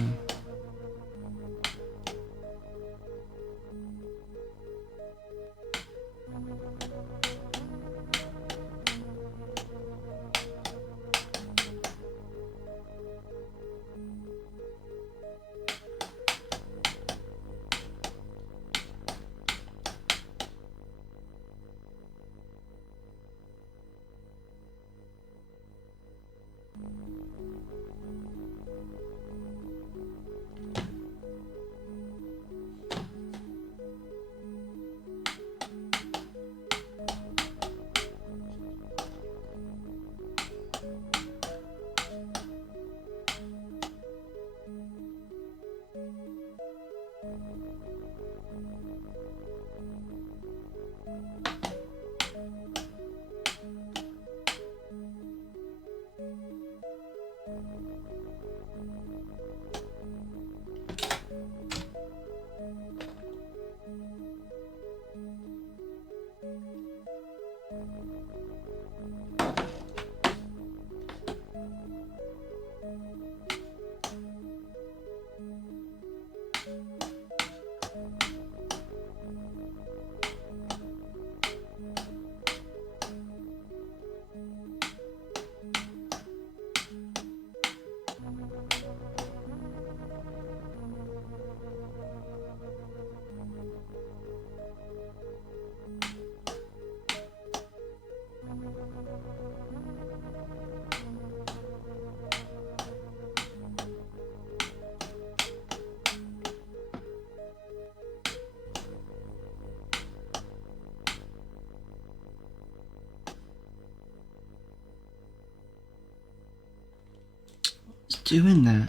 Doing that.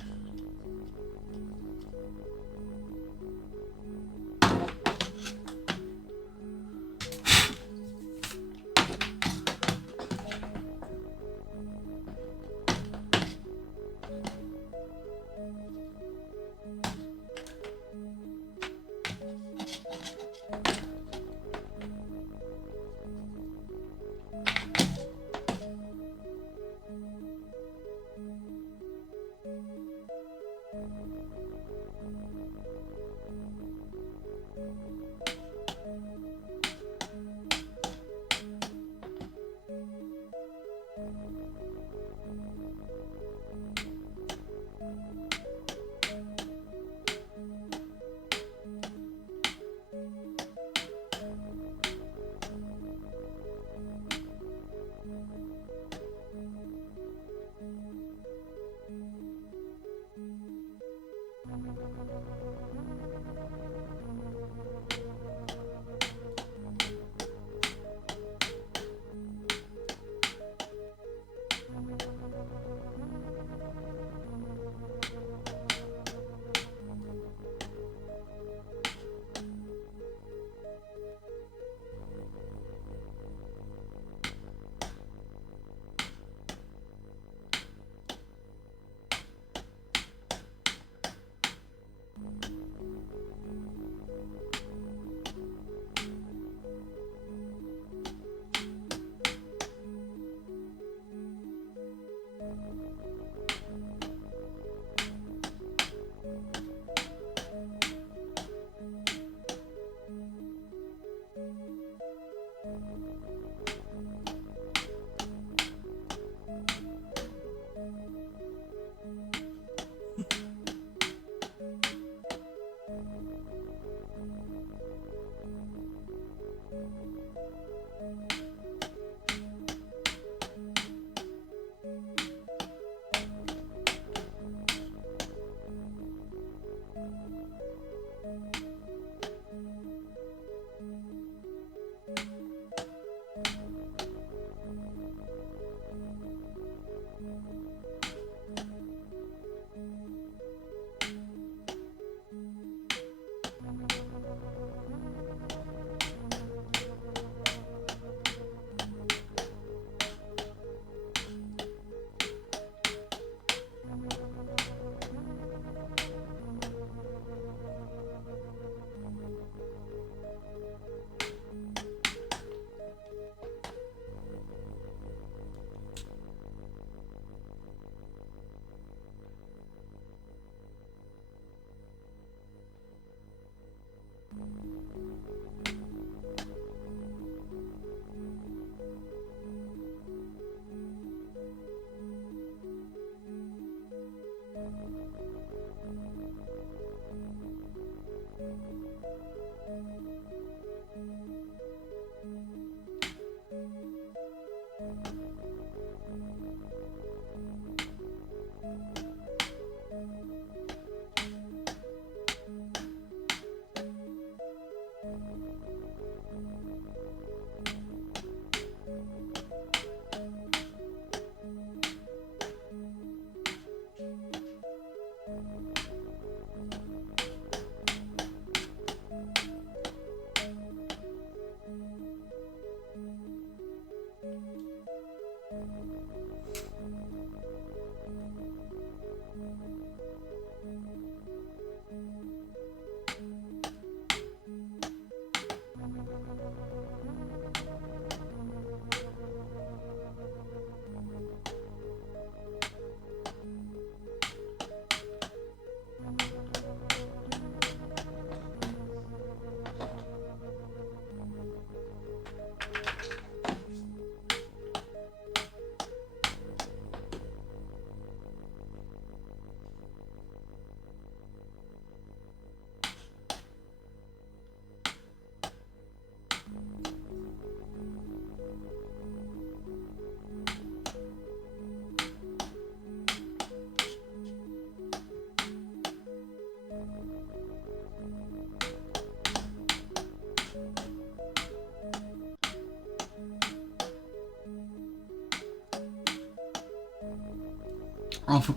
Awful.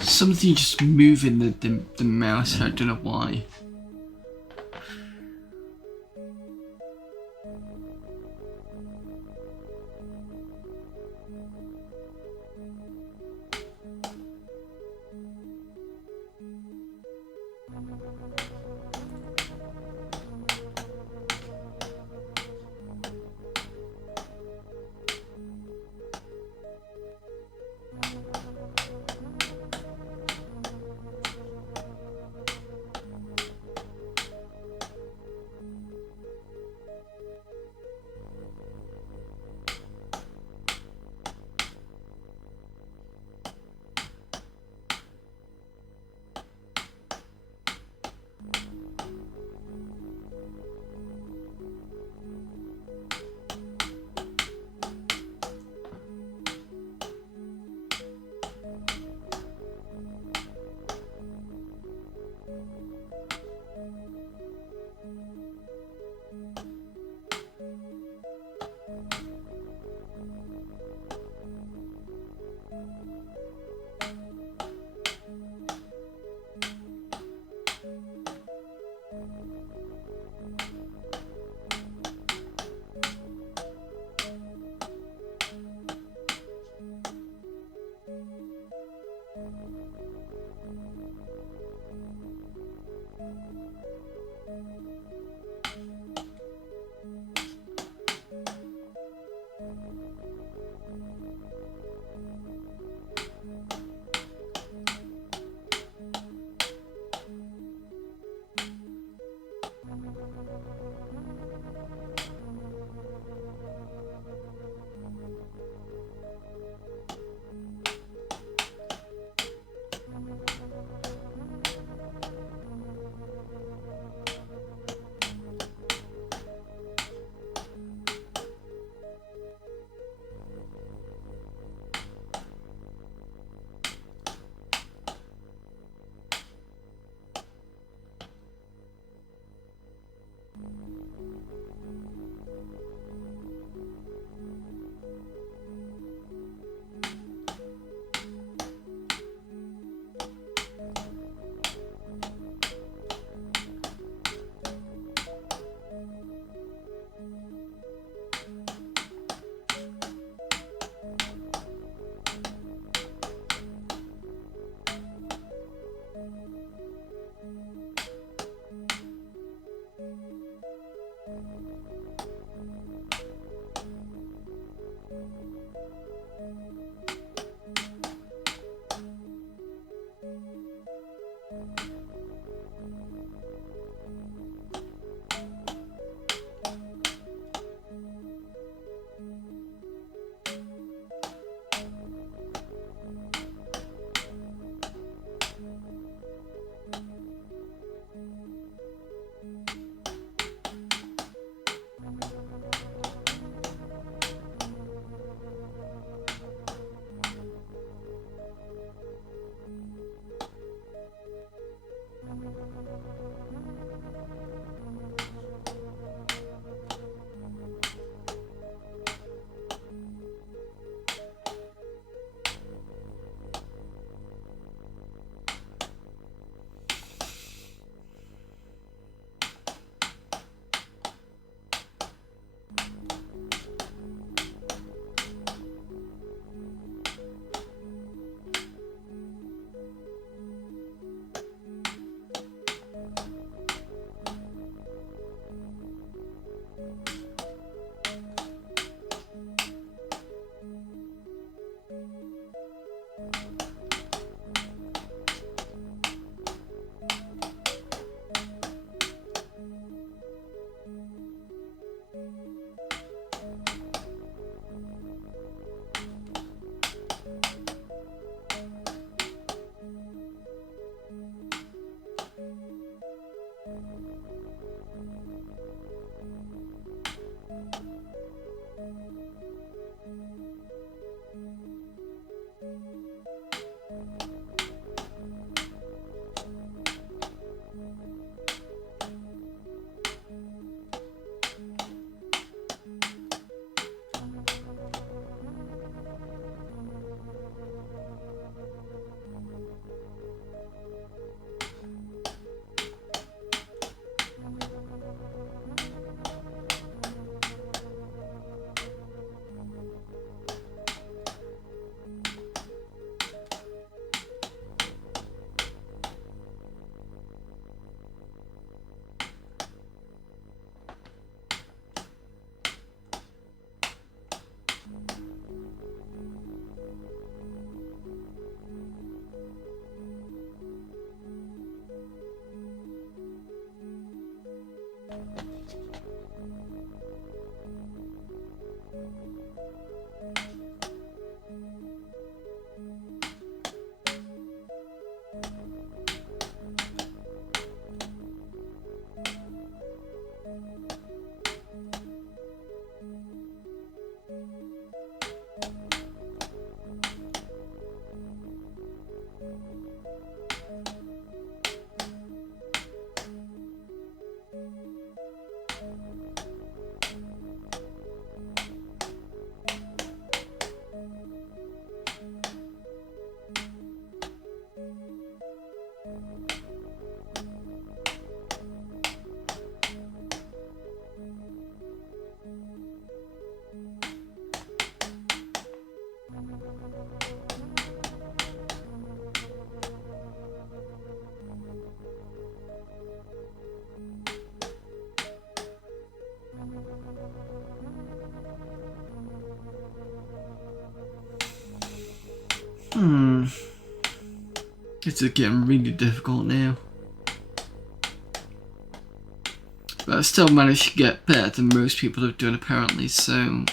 Something just moving the mouse, I don't know why. It's getting really difficult now. But I still managed to get better than most people have done apparently, so...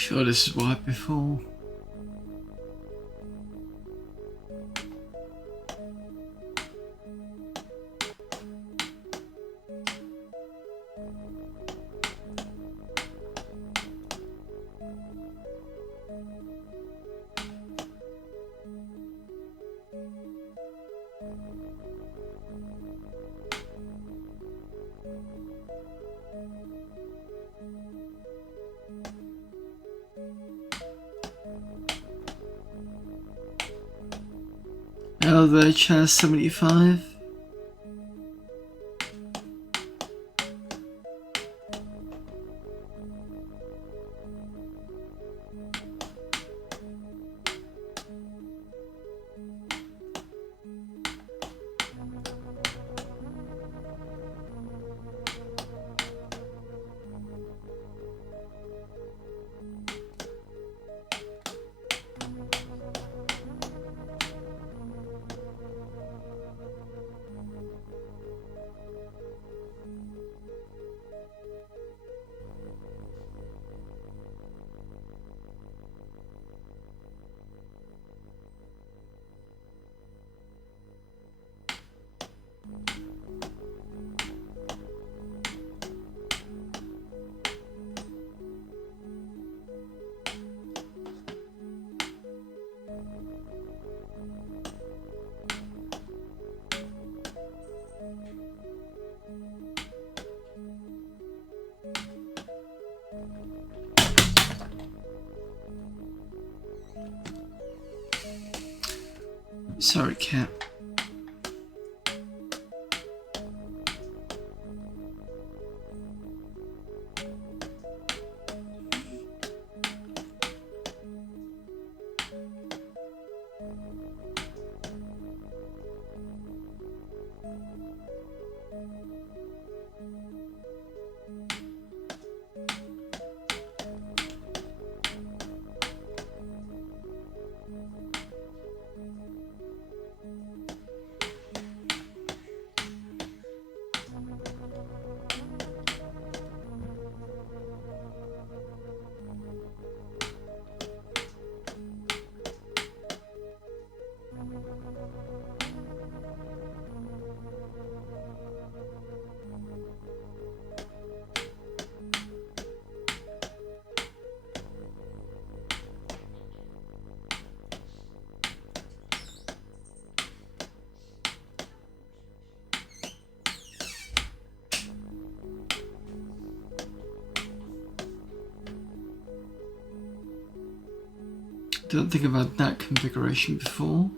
Sure, this is wiped before. Elevator 75. Sorry, cat. Don't think I've had that configuration before.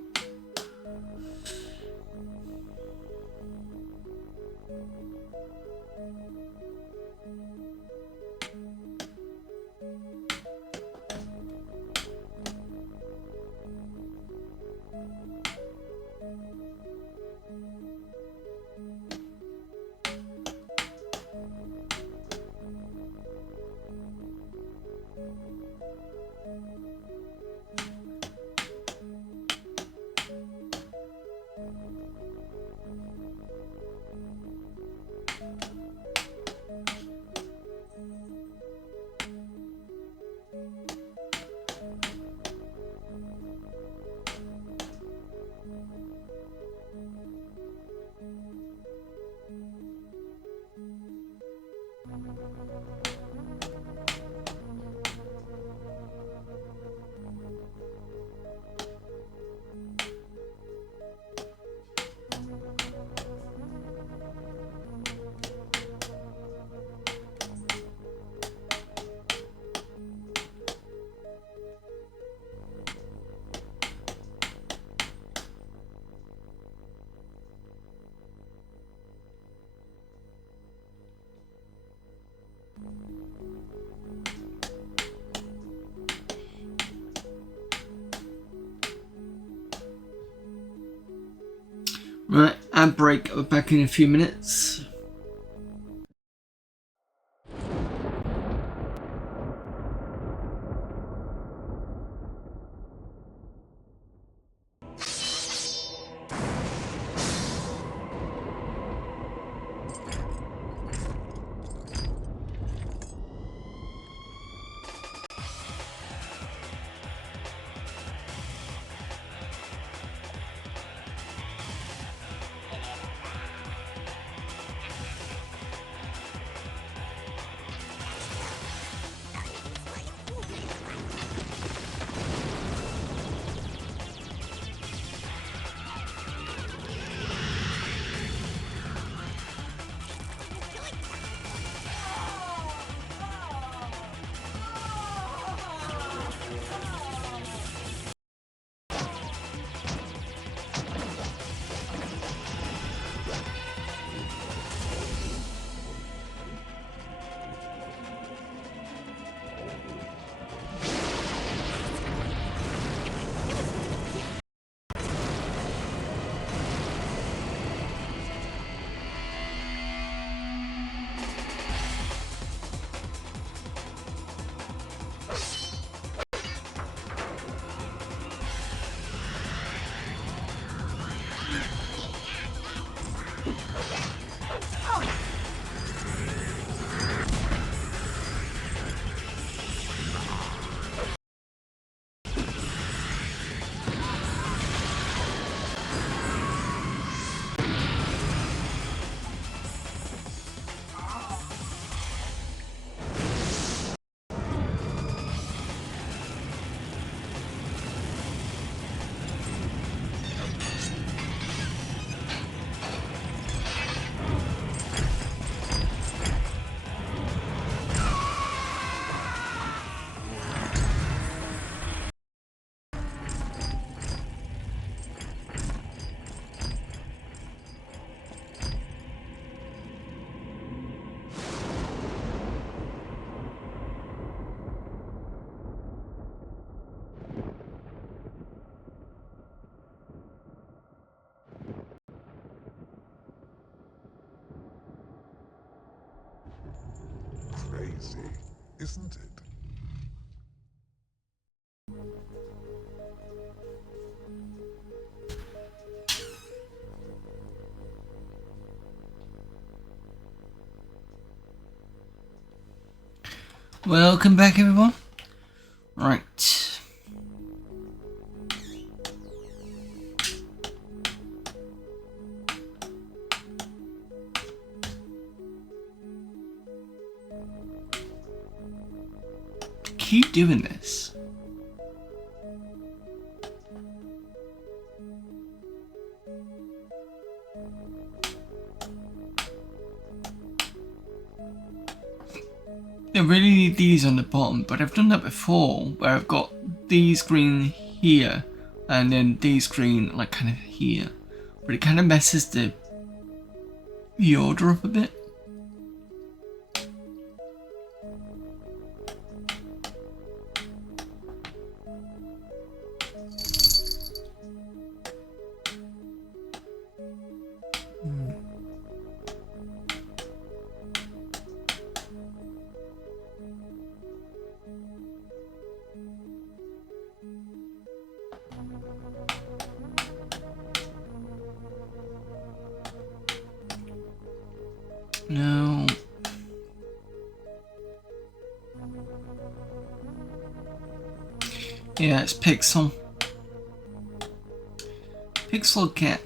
Right, ad break. I'll be back in a few minutes. easy, isn't it? Welcome back, everyone. Right. Keep doing this. I really need these on the bottom, but I've done that before where I've got these green here and then these green like kind of here, but it kind of messes the order up a bit. No. Yeah, it's Pixel. Pixel Cat.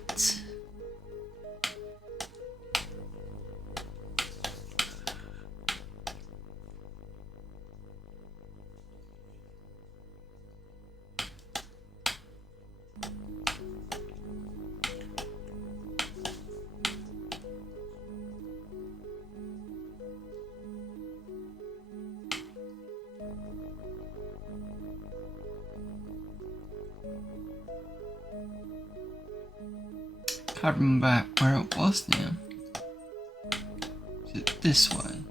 Can't remember where it was now. Is it this one?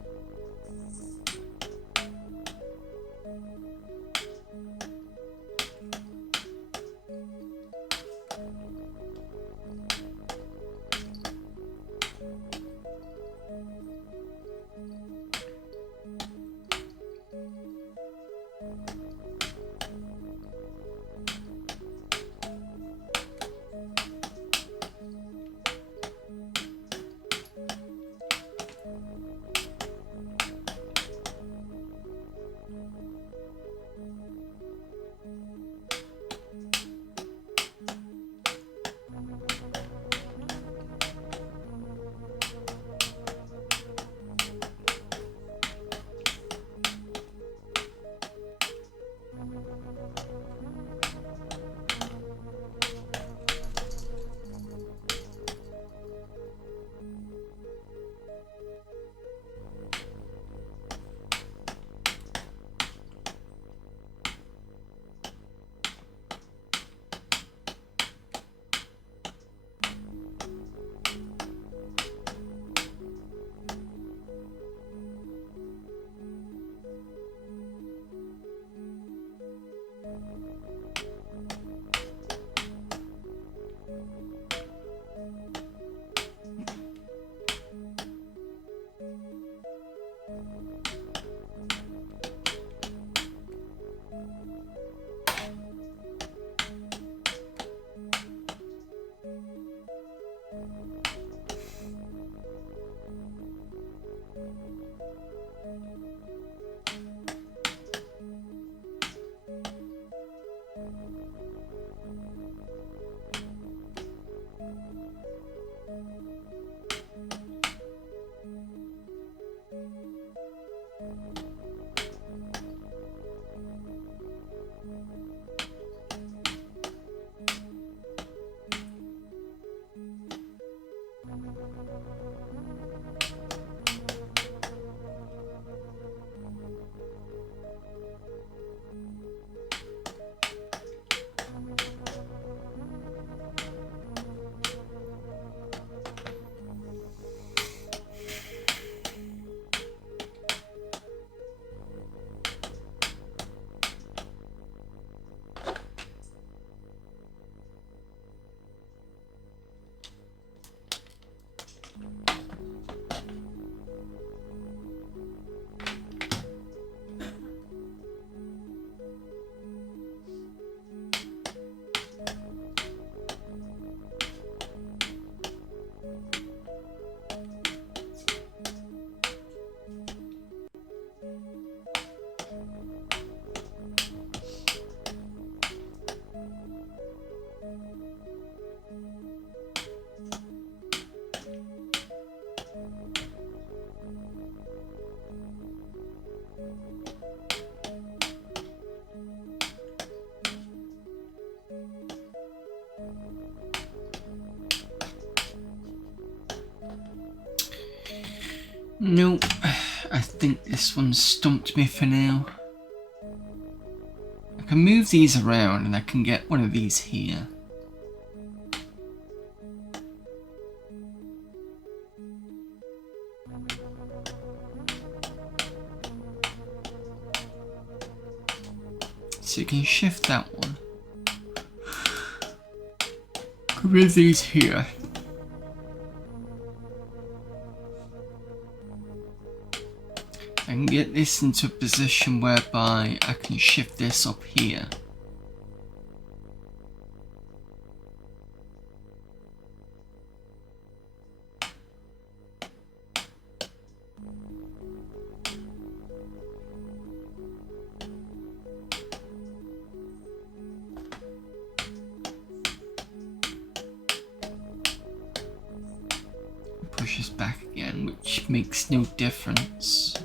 Nope, I think this one stumped me for now. I can move these around and I can get one of these here. So you can shift that one. Can move these here. I can get this into a position whereby I can shift this up here. Push this back again, which makes no difference.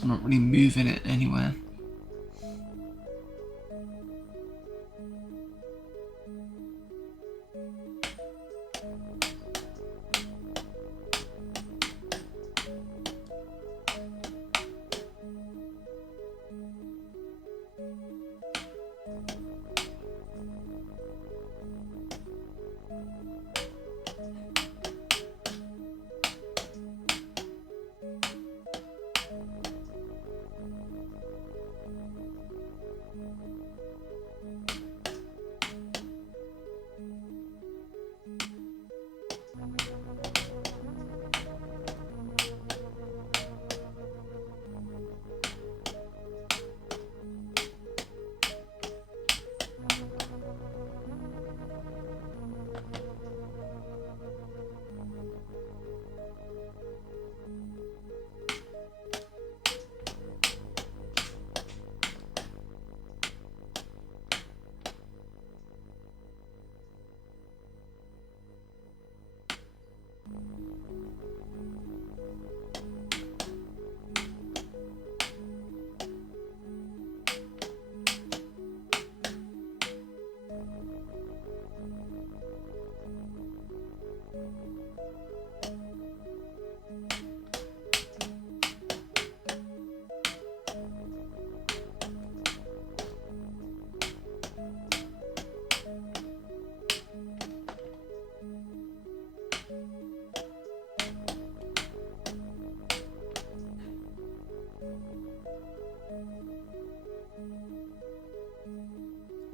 I'm not really moving it anywhere.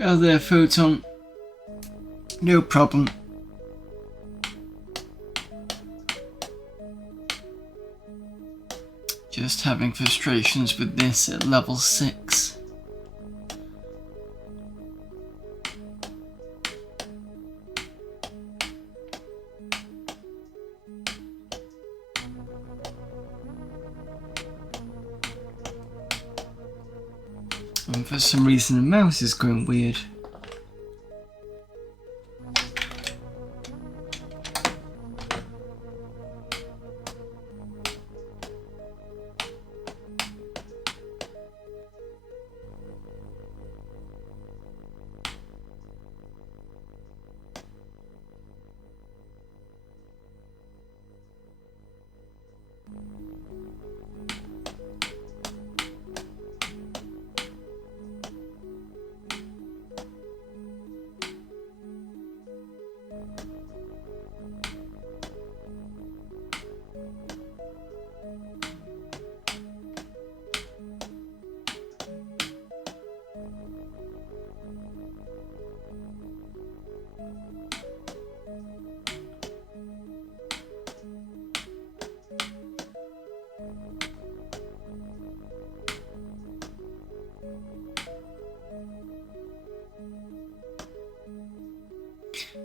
Oh there, Photon. No problem. Just having frustrations with this at level 6. And for some reason the mouse is going weird.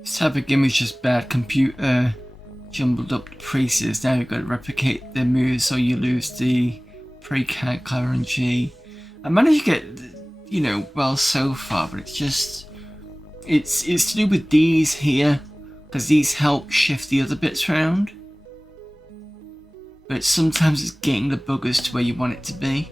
This type of game is just bad computer, jumbled up the pieces. Now you've got to replicate the moves so you lose the pre-calc RNG. I managed to get, you know, well so far, but it's just, it's to do with these here, because these help shift the other bits around. But sometimes it's getting the buggers to where you want it to be.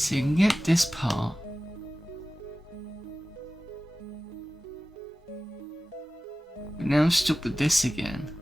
So you can get this part. But now I'm stuck with this again.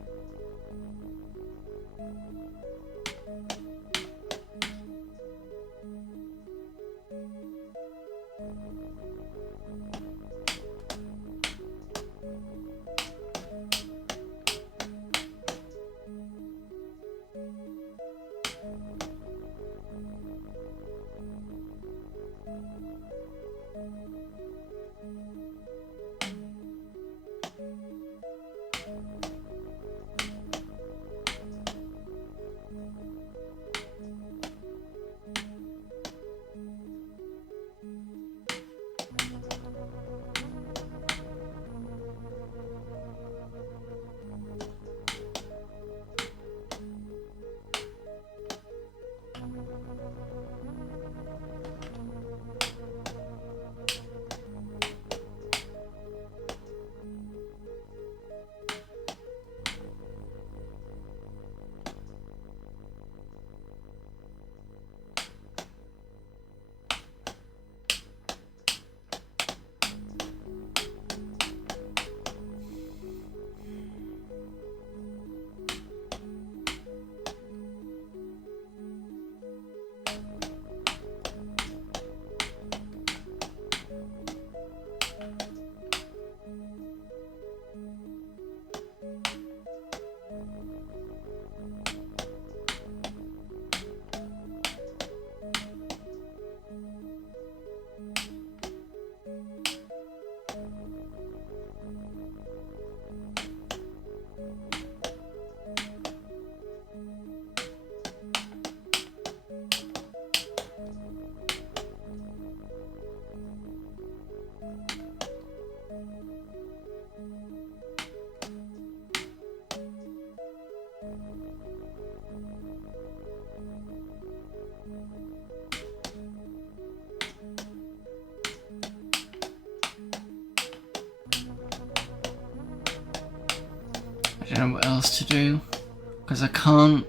I don't know what else to do, because I can't.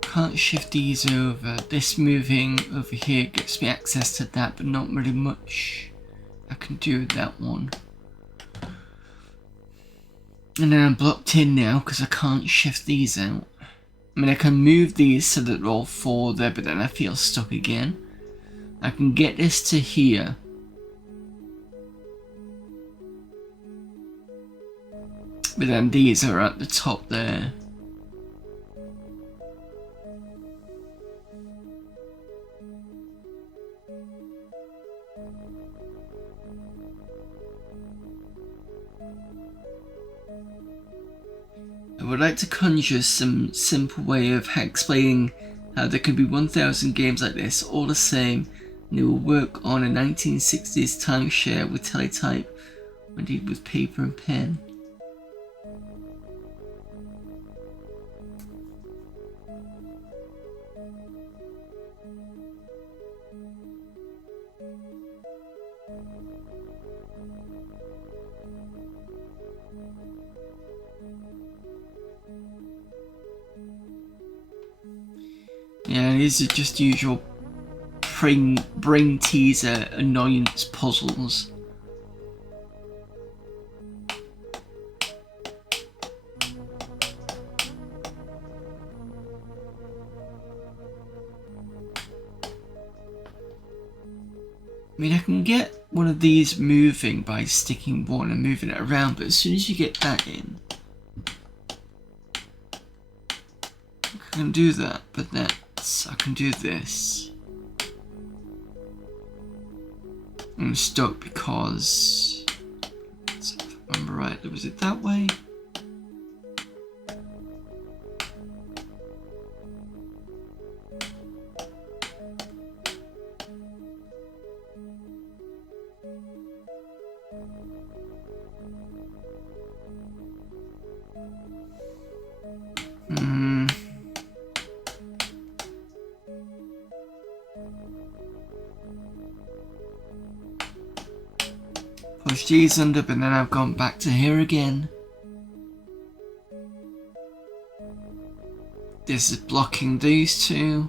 Can't shift these over. This moving over here gets me access to that, but not really much I can do with that one. And then I'm blocked in now because I can't shift these out. I mean, I can move these so that they're all four there, but then I feel stuck again. I can get this to here. But then these are at the top there. I would like to conjure some simple way of explaining how there could be 1000 games like this, all the same, and they will work on a 1960s timeshare with teletype, or indeed with paper and pen. Yeah, these are just usual brain teaser annoyance puzzles. I mean, I can get one of these moving by sticking one and moving it around, but as soon as you get that in, I can do that, but I can do this. I'm stuck because, if I remember right, was it that way? push these under, but then I've gone back to here again. This is blocking these two.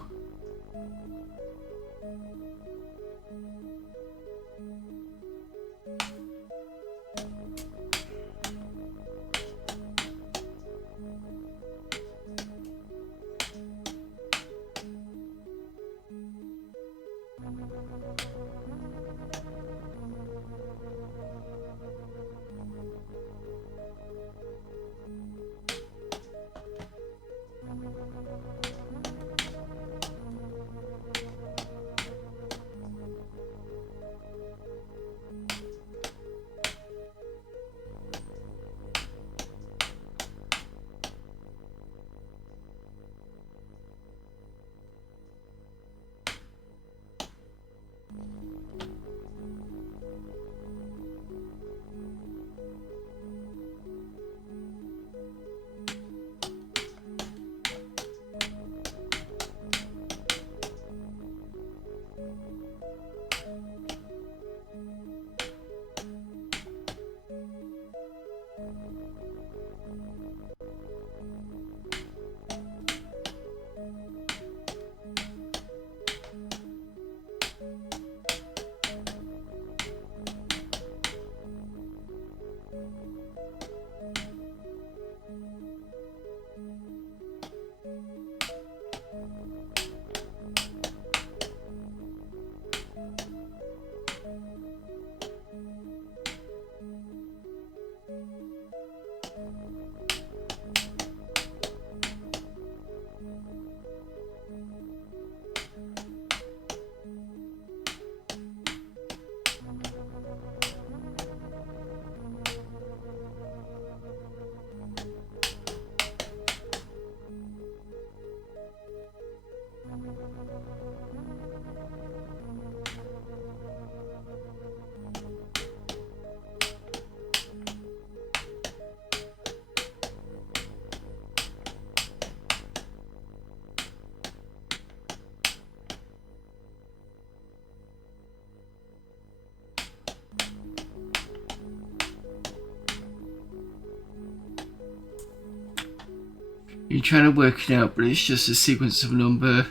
You're trying to work it out, but it's just a sequence of number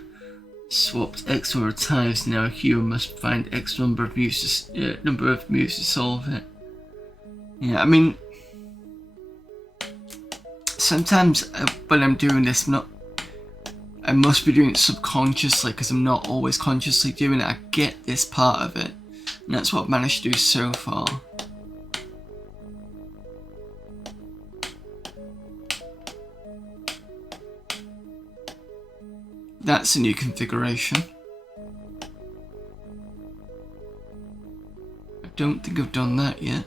swapped X number of times. Now a human must find X number of moves to solve it. Yeah, I mean, sometimes when I'm doing this, I must be doing it subconsciously because I'm not always consciously doing it. I get this part of it, and that's what I've managed to do so far. That's a new configuration. I don't think I've done that yet.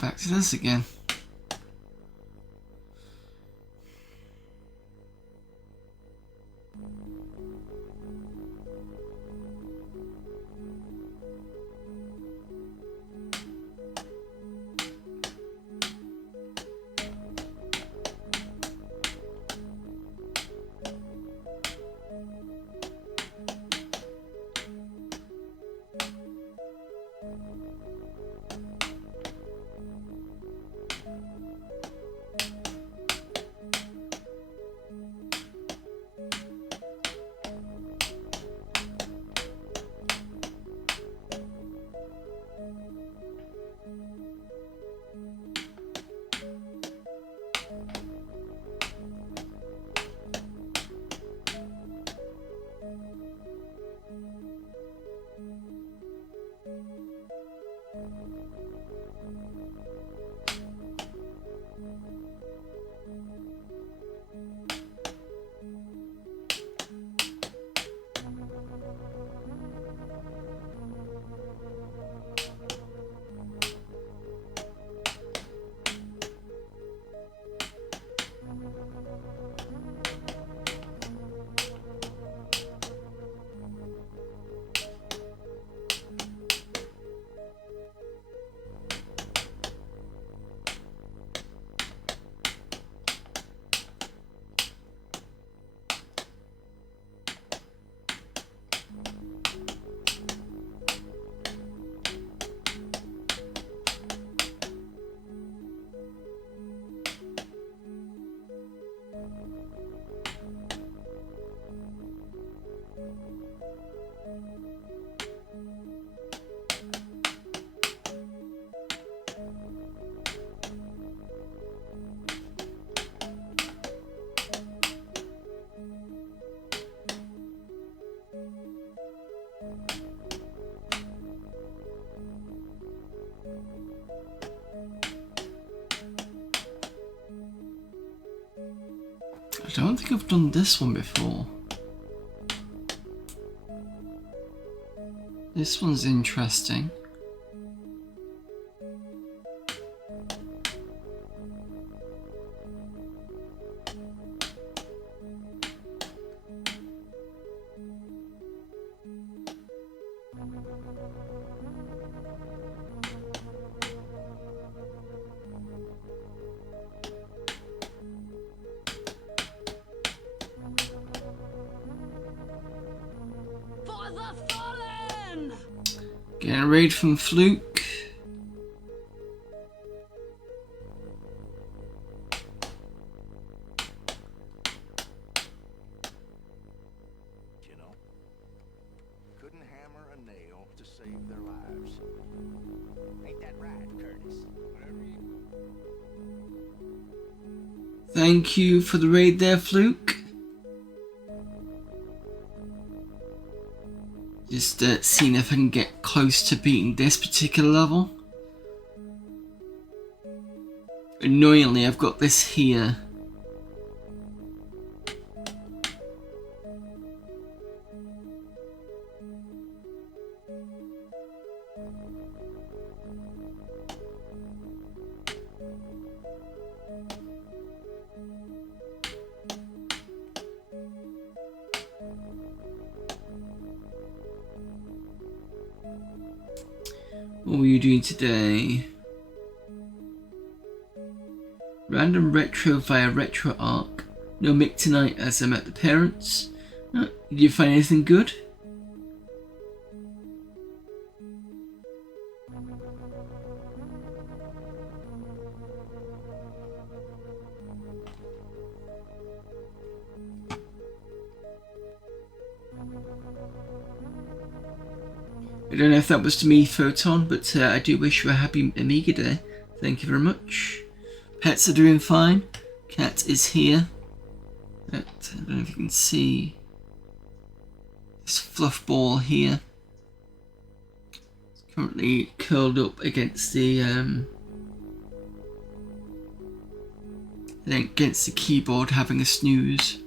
Back to this again. I don't think I've done this one before. This one's interesting. Getting a raid from Fluke. You know, couldn't hammer a nail to save their lives. Ain't that right, Curtis? Whatever you... Thank you for the raid there, Fluke. Just seeing if I can get close to beating this particular level. Annoyingly, I've got this here. What were you doing today? Random retro via RetroArch. No Mick tonight as I'm at the parents. Did you find anything good? I don't know if that was to me, Photon, but I do wish you a happy Amiga Day. Thank you very much. Pets are doing fine. Cat is here. But I don't know if you can see this fluff ball here. It's currently curled up against the keyboard, having a snooze.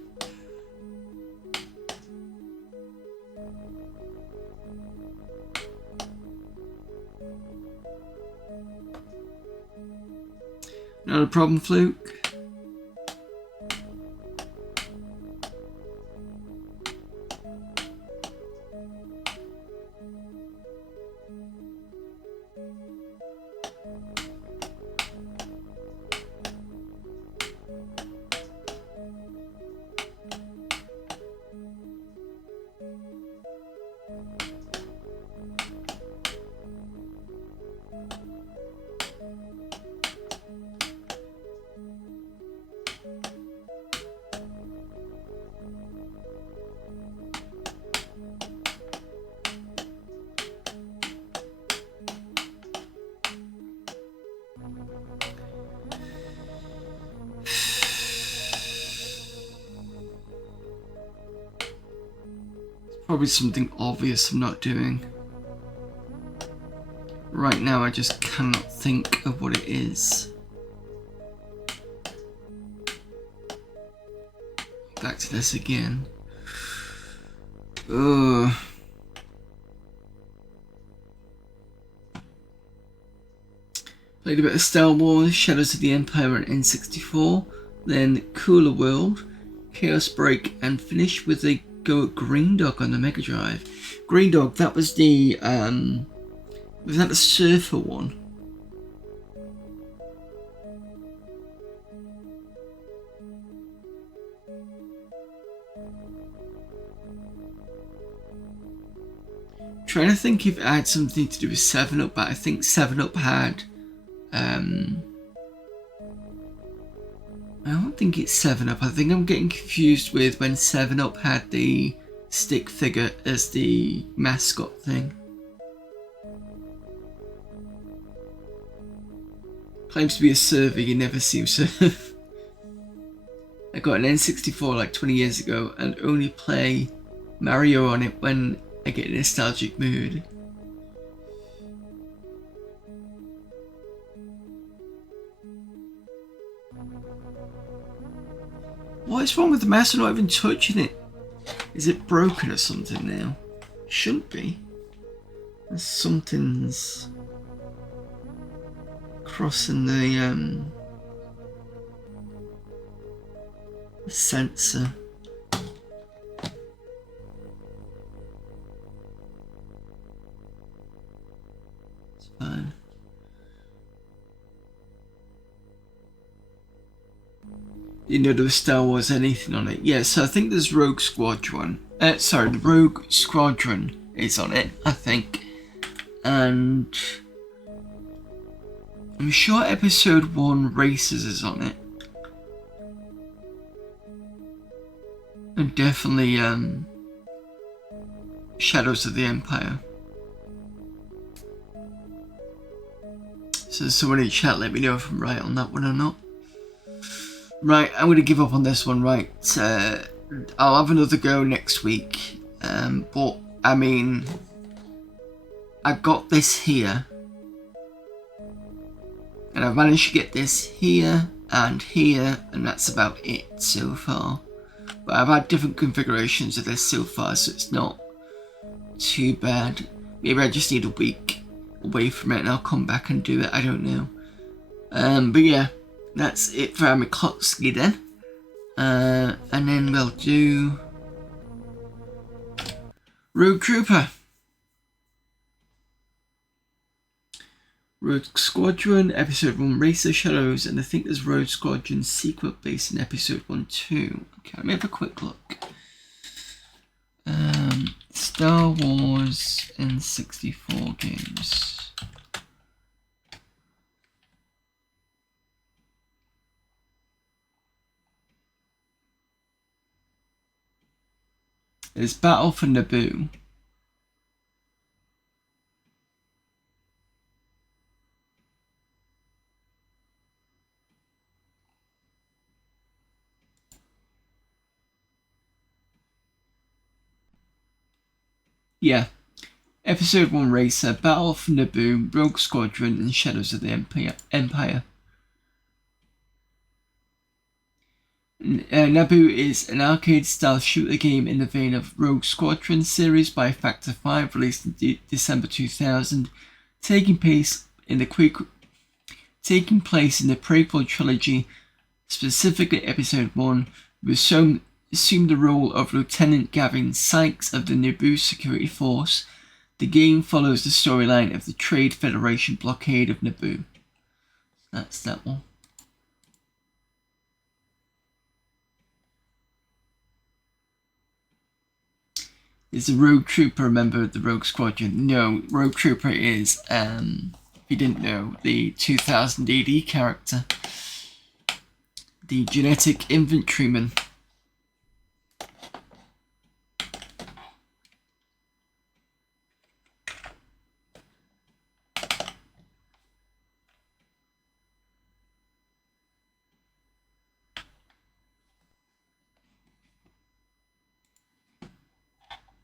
Not a problem, Fluke. Probably something obvious I'm not doing. Right now I just cannot think of what it is. Back to this again. Ugh. Played a bit of Star Wars, Shadows of the Empire on N64, then Cooler World, Chaos Break, and finished with a go at Green Dog on the Mega Drive. Green Dog, that was the was that the surfer one? Trying to think if it had something to do with 7-Up, but I think 7-Up had I don't think it's 7-Up. I think I'm getting confused with when 7-Up had the stick figure as the mascot thing. Claims to be a server, you never see him serve. I got an N64 like 20 years ago and only play Mario on it when I get in a nostalgic mood. What is wrong with the mouse? I'm not even touching it. Is it broken or something now? Shouldn't be. Something's crossing the sensor. It's fine. You know there was Star Wars anything on it? Yeah, so I think there's Rogue Squadron. Sorry, the Rogue Squadron is on it, I think. And I'm sure Episode 1 Racers is on it. And definitely Shadows of the Empire. So someone in chat let me know if I'm right on that one or not. Right, I'm going to give up on this one, right. I'll have another go next week. But, I mean, I got this here. And I've managed to get this here, and that's about it so far. But I've had different configurations of this so far, so it's not too bad. Maybe I just need a week away from it and I'll come back and do it, I don't know. But yeah, that's it for AmiKlotski then. And then we'll do Rogue Trooper. Rogue Squadron, Episode 1 Racer Shadows, and I think there's Rogue Squadron sequel based in Episode 1 too. Okay, let me have a quick look. Star Wars N64 games. There's Battle for Naboo. Yeah, Episode 1 Racer, Battle for Naboo, Rogue Squadron, and Shadows of the Empire. Naboo is an arcade-style shooter game in the vein of Rogue Squadron series by Factor 5, released in December 2000, taking place in the prequel trilogy, specifically Episode 1, with assumed the role of Lieutenant Gavin Sykes of the Naboo Security Force. The game follows the storyline of the Trade Federation blockade of Naboo. That's that one. Is the Rogue Trooper a member of the Rogue Squadron? No, Rogue Trooper is, if you didn't know, the 2000 AD character. The genetic infantryman.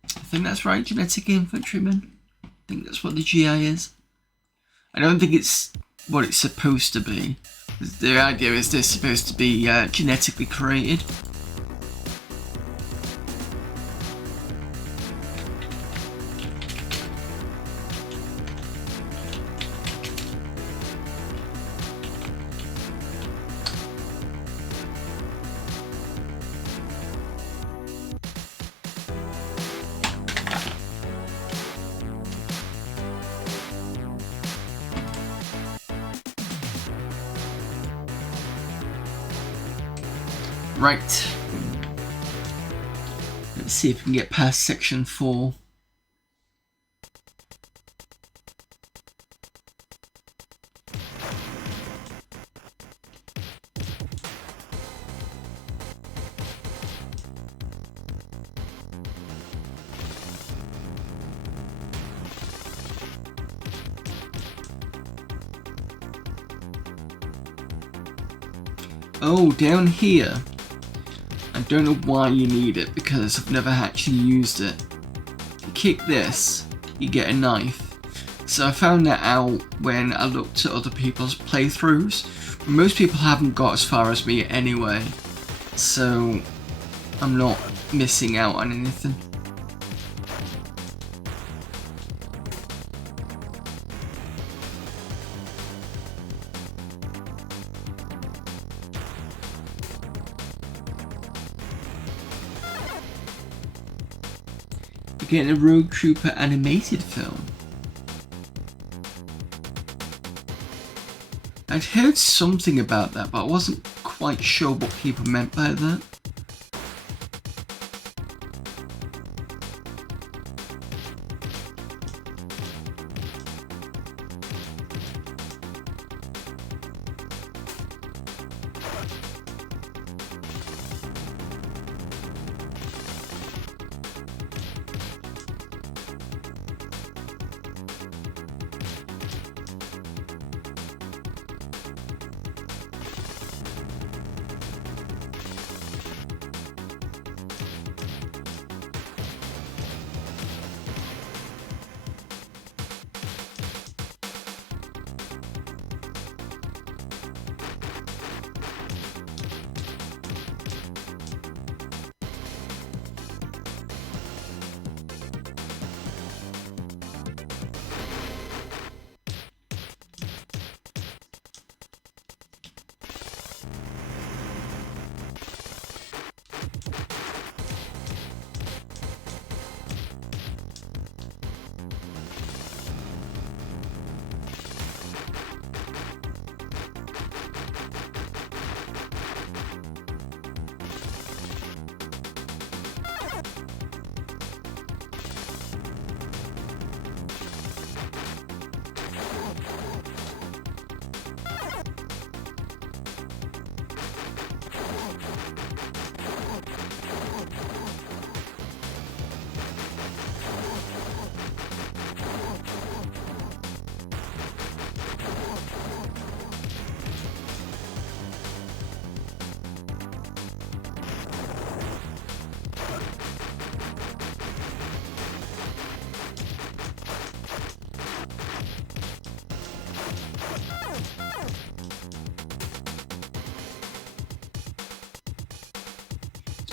I think that's right, genetic infantryman. I think that's what the GI is. I don't think it's what it's supposed to be. The idea is they're supposed to be genetically created. Right. Let's see if we can get past section 4. Oh, down here. I don't know why you need it, because I've never actually used it. You kick this, you get a knife. So I found that out when I looked at other people's playthroughs. Most people haven't got as far as me anyway. so I'm not missing out on anything. You're getting a Rogue Trooper animated film. I'd heard something about that, but I wasn't quite sure what people meant by that.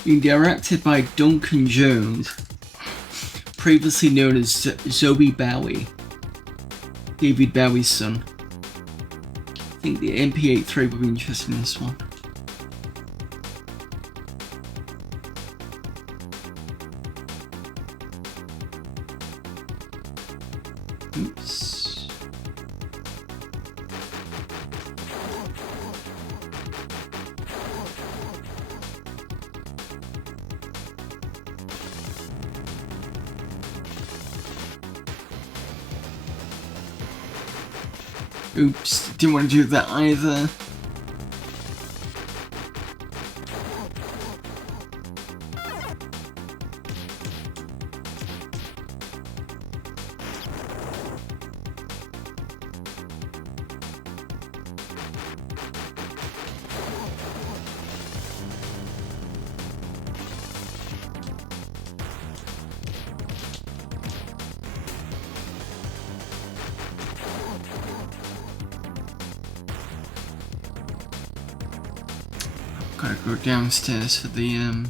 Being directed by Duncan Jones, previously known as Zoe Bowie, David Bowie's son. I think the MP83 will be interested in this one. Oops. Oops, didn't want to do that either. Gotta go downstairs for the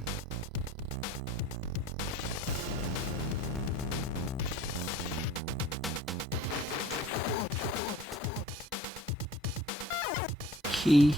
key.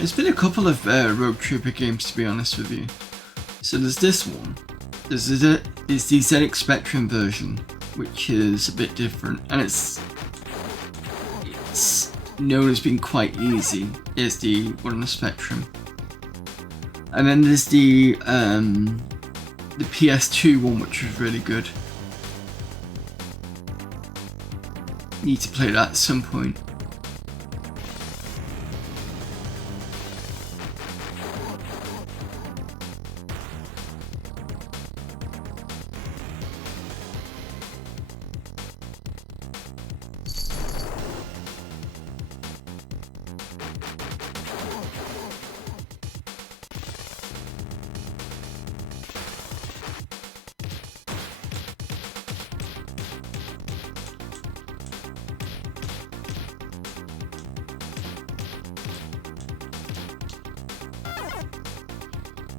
There's been a couple of Road Trooper games, to be honest with you. So there's this one. There's the ZX Spectrum version, which is a bit different, and it's known as being quite easy. It's the one on the Spectrum. And then there's the PS2 one, which was really good. Need to play that at some point.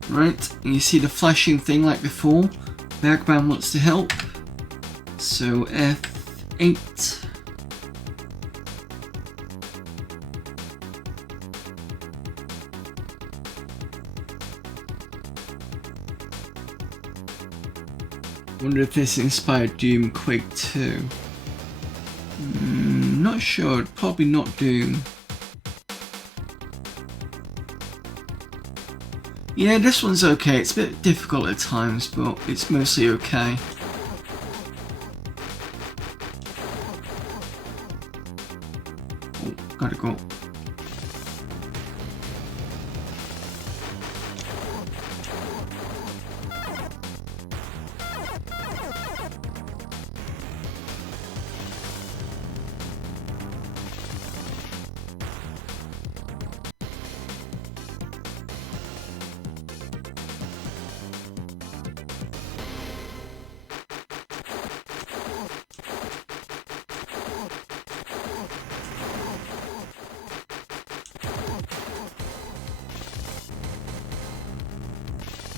Right, and you see the flashing thing like before. Bergman wants to help. So F8. Wonder if this inspired Doom Quake 2. Not sure, probably not Doom. Yeah, this one's okay. It's a bit difficult at times, but it's mostly okay. Oh, gotta go.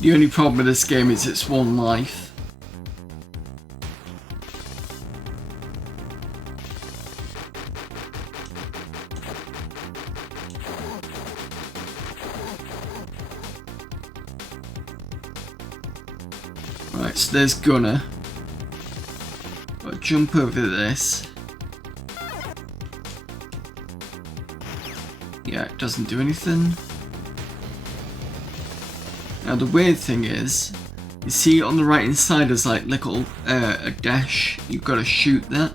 The only problem with this game is it's one life. Right, so there's Gunner. Gotta jump over this. Yeah, it doesn't do anything. Now the weird thing is, you see on the right hand side there's like little a dash. You've got to shoot that.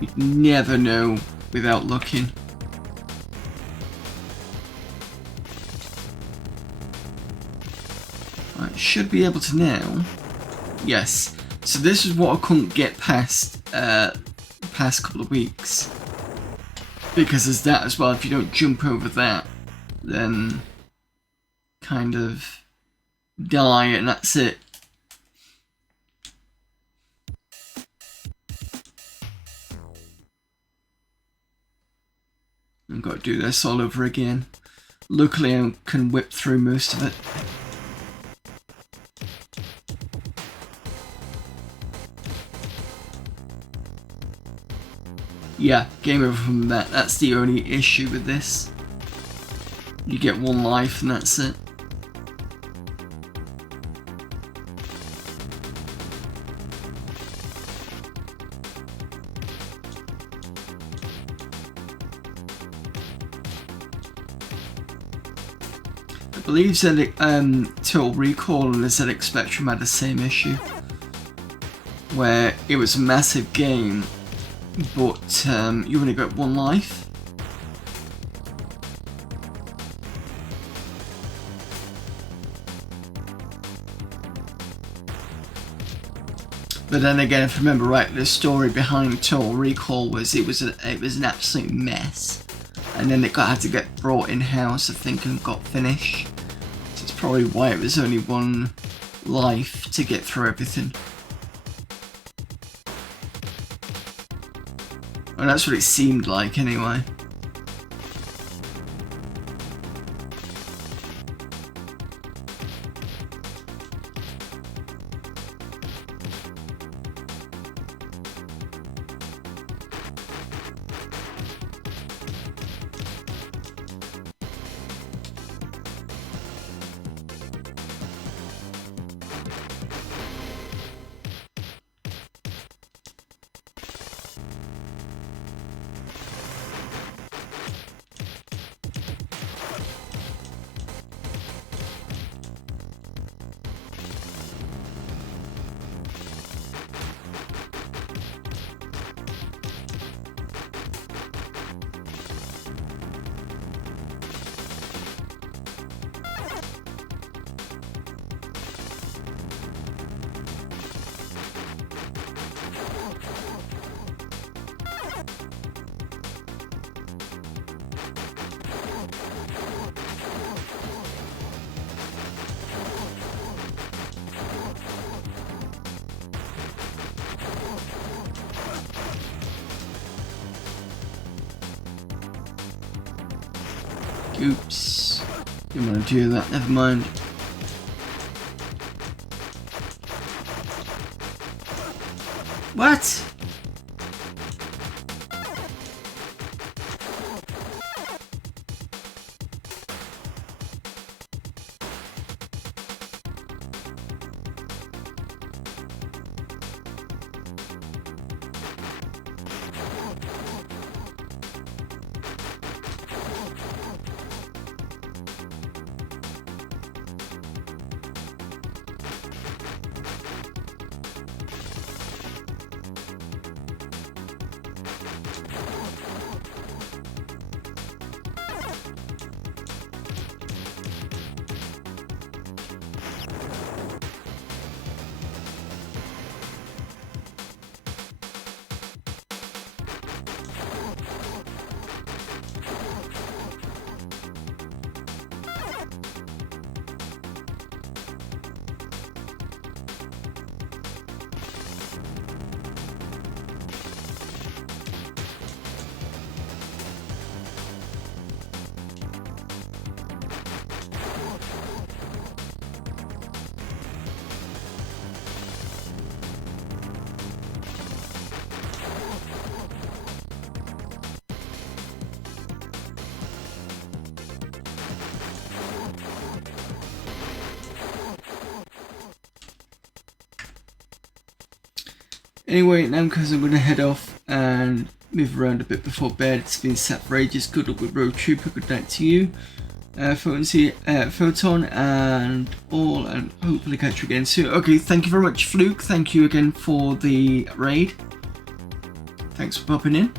You'd never know without looking. Right, should be able to now. Yes. So this is what I couldn't get past the past couple of weeks. Because there's that as well. If you don't jump over that, then kind of die and that's it. I've got to do this all over again. Luckily I can whip through most of it. Yeah, game over from that. That's the only issue with this. You get one life and that's it. I believe Total Recall and the ZX Spectrum had the same issue. Where it was a massive game, but you only got one life. But then again, if I remember right, the story behind Total Recall was it was an absolute mess, and then it had to get brought in house, I think, and got finished. So it's probably why it was only one life to get through everything. Well, that's what it seemed like, anyway. Oops. Didn't want to do that, never mind. What? Anyway, now because I'm going to head off and move around a bit before bed. It's been set for ages. Good luck with Road Trooper. Good night to you, Photon, and all, and hopefully catch you again soon. Okay, thank you very much, Fluke. Thank you again for the raid. Thanks for popping in.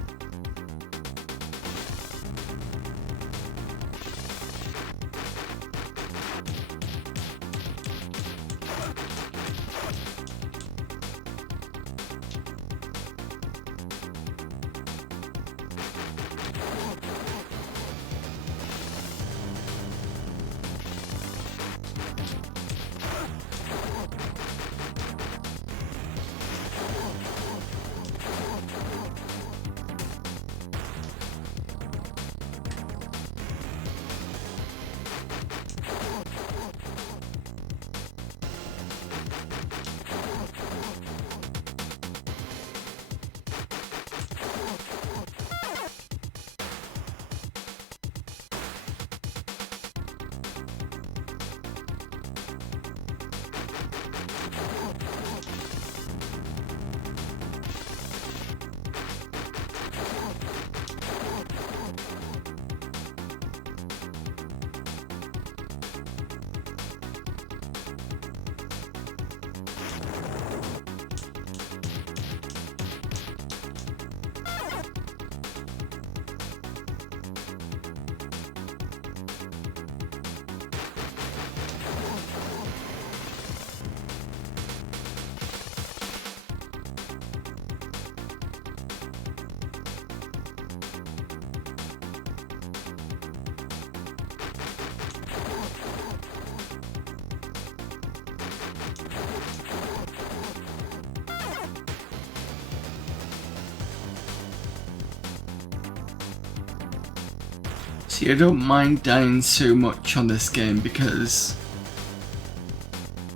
See, I don't mind dying so much on this game because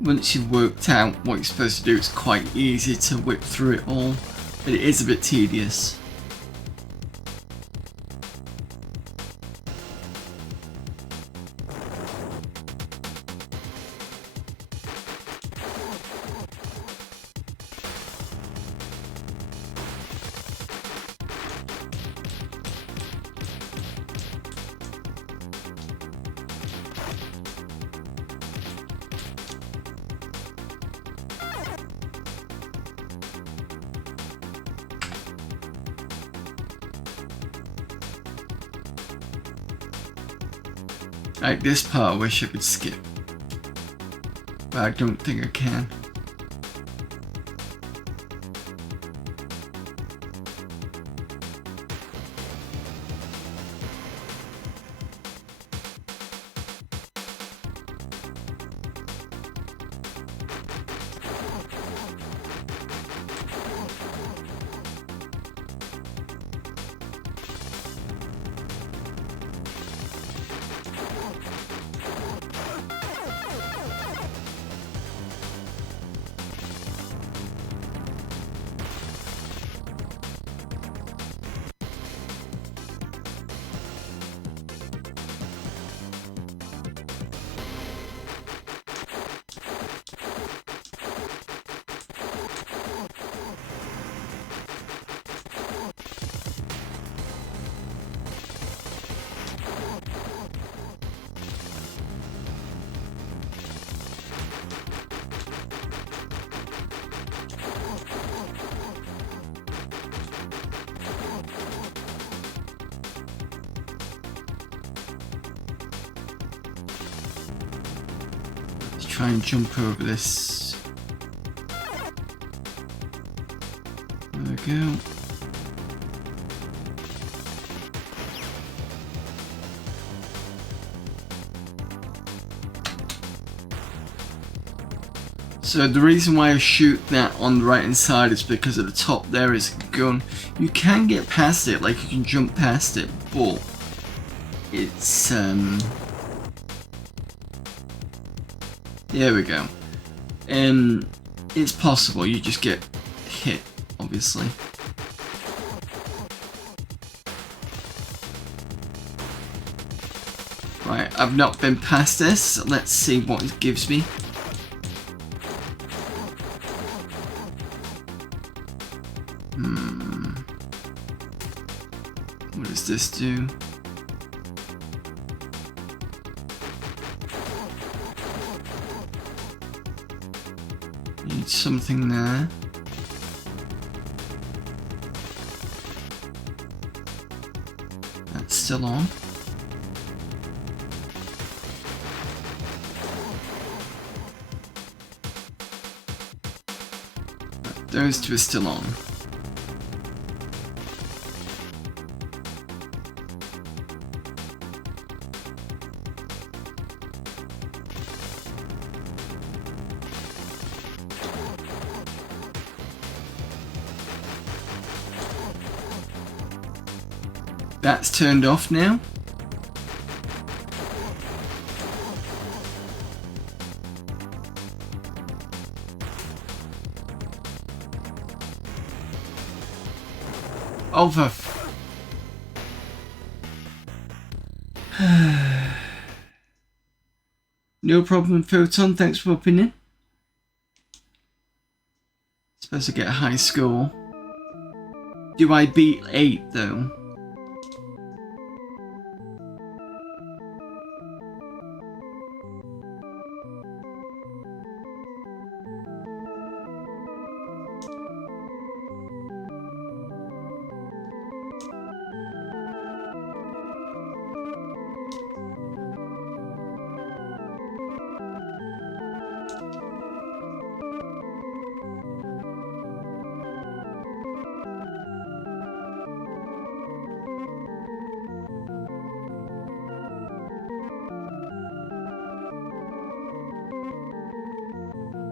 once you've worked out what you're supposed to do, it's quite easy to whip through it all, but it is a bit tedious. Like this part I wish I could skip, but I don't think I can. try and jump over this. There we go. So the reason why I shoot that on the right hand side is because at the top there is a gun. You can get past it, like you can jump past it, but it's there we go. It's possible, you just get hit, obviously. Right, I've not been past this, so let's see what it gives me. What does this do? Need something there. That's still on. Those two are still on. That's turned off now. Over. No problem, Photon. Thanks for popping in. Supposed to get a high score. Do I beat 8 though?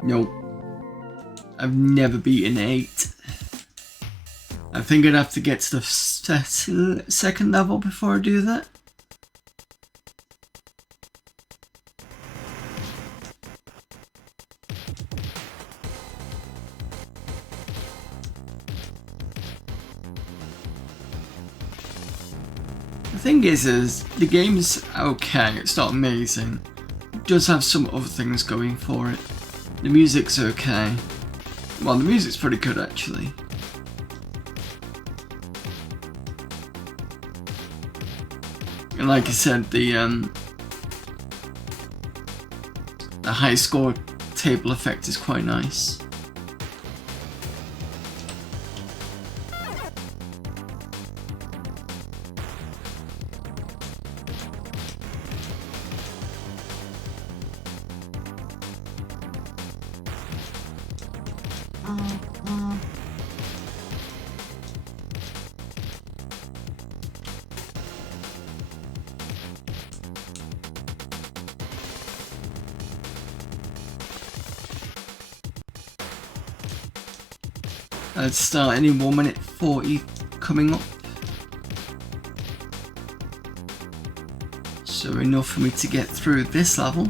Nope. I've never beaten 8. I think I'd have to get to the second level before I do that. The thing is the game's okay, it's not amazing. It does have some other things going for it. The music's okay. Well, the music's pretty good actually. And like I said, the high score table effect is quite nice. Let's start any 1 minute 40 coming up. So enough for me to get through this level.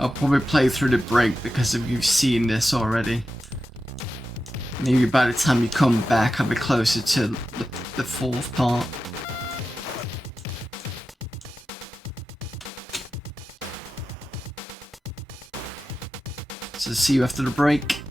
I'll probably play through the break because if you've seen this already. Maybe by the time you come back, I'll be closer to the fourth part. So see you after the break.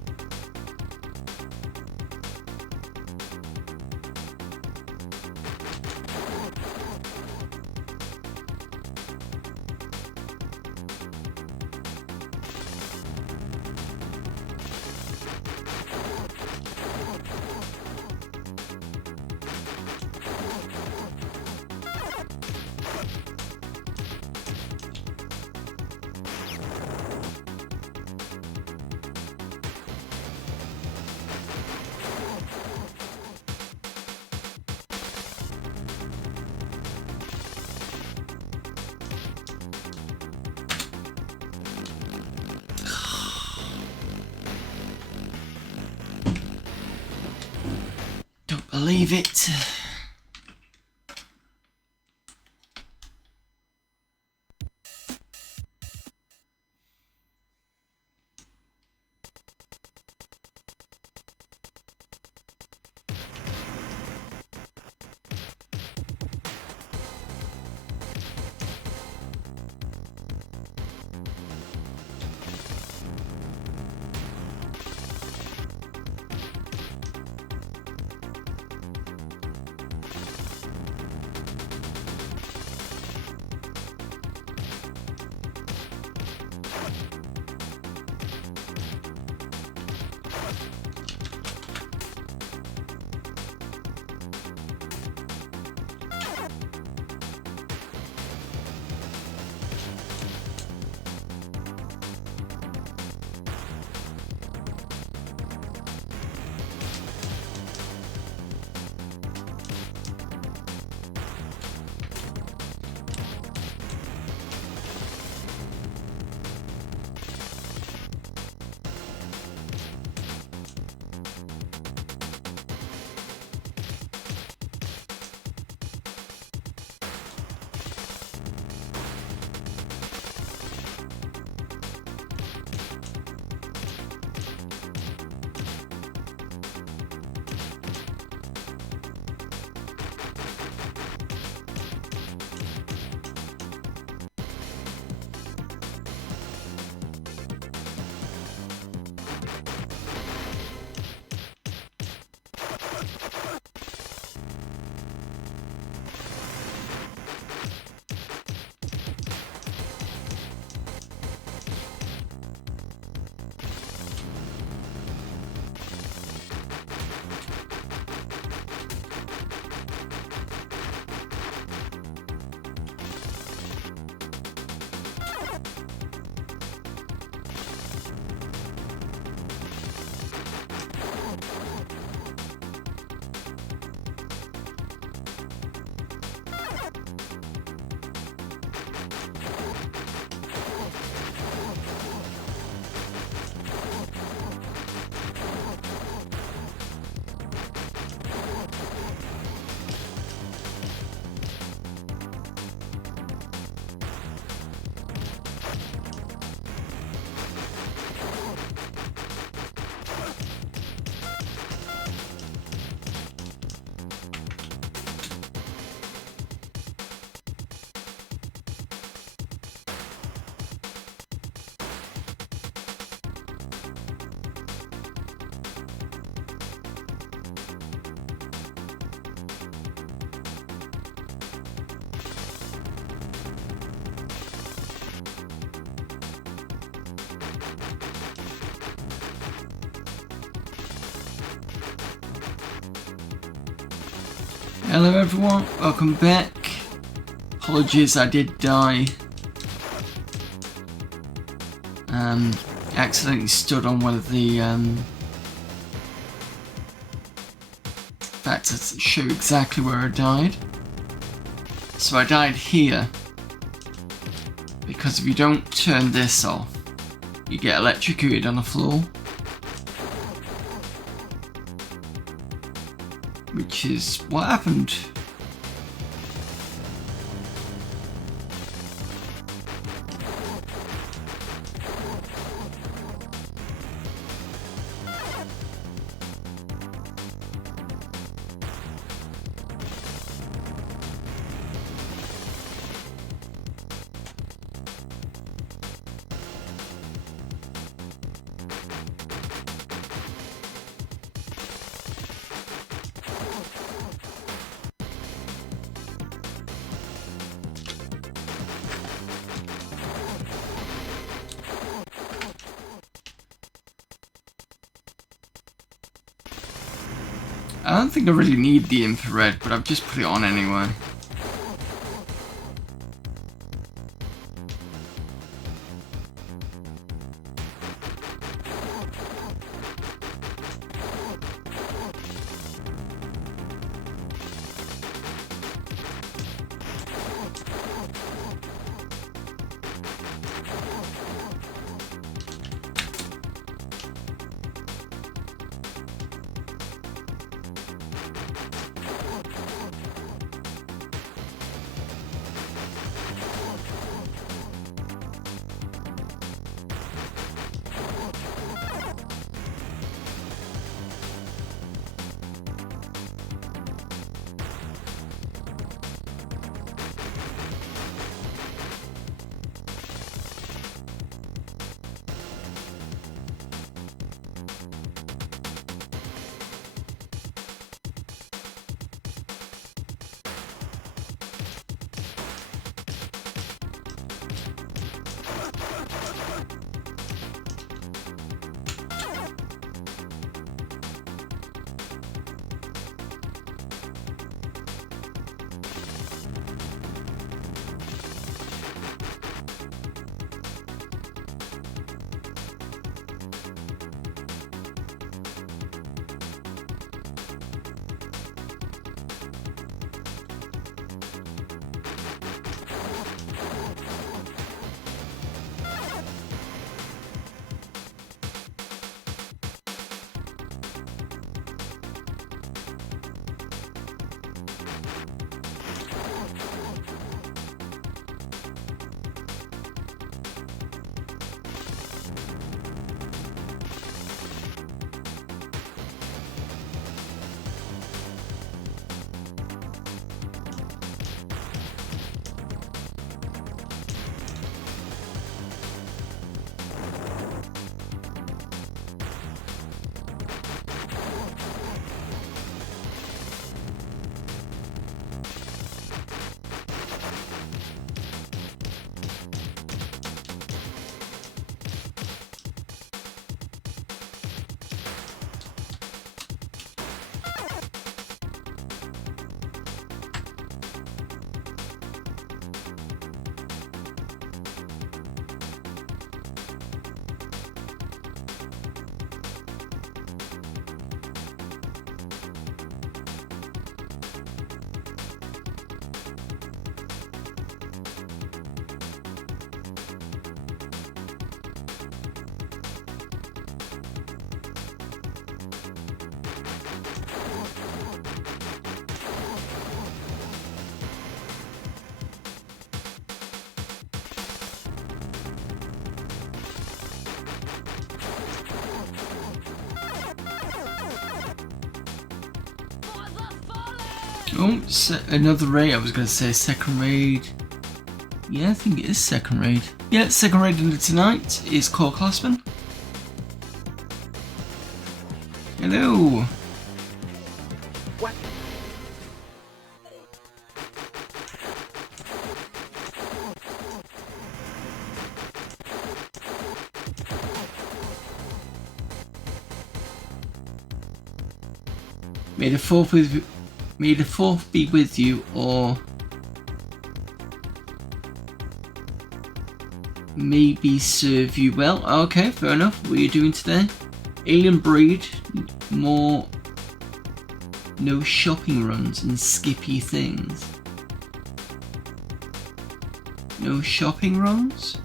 Believe it. Hello everyone, welcome back. Apologies, I did die. Accidentally stood on one of the factors that show exactly where I died. So I died here because if you don't turn this off, you get electrocuted on the floor. Which is what happened. I don't think I really need the infrared, but I've just put it on anyway. Oh, another raid. I was going to say second raid. Yeah, I think it is second raid. Yeah, second raid into tonight is Core Classman. Hello. What? May the fourth be with you, or maybe serve you well. Okay, fair enough. What are you doing today? Alien breed, more no shopping runs and skippy things. No shopping runs?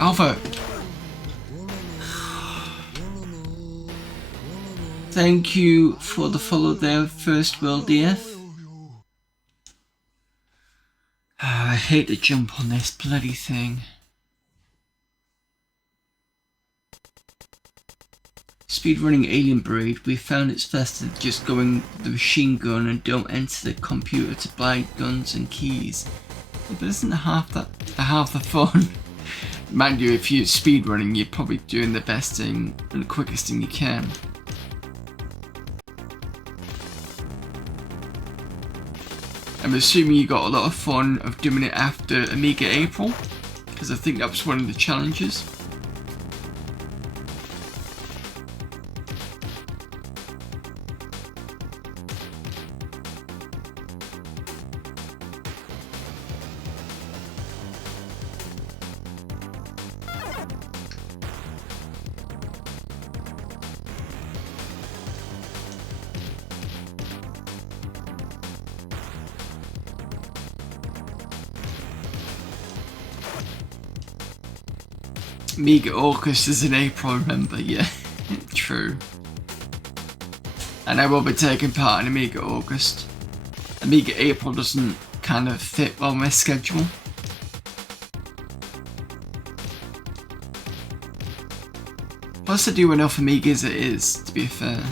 Alpha. Thank you for the follow there, First World DF. I hate to jump on this bloody thing. speedrunning Alien Breed, we found it's faster just going with the machine gun and don't enter the computer to buy guns and keys. Yeah, but isn't half the fun? Mind you, if you're speedrunning, you're probably doing the best thing and the quickest thing you can. I'm assuming you got a lot of fun of doing it after Amiga April, because I think that was one of the challenges. Amiga August is in April, remember? Yeah, true. And I will be taking part in Amiga August. Amiga April doesn't kind of fit well my schedule. Plus I do enough Amiga as it is, to be fair.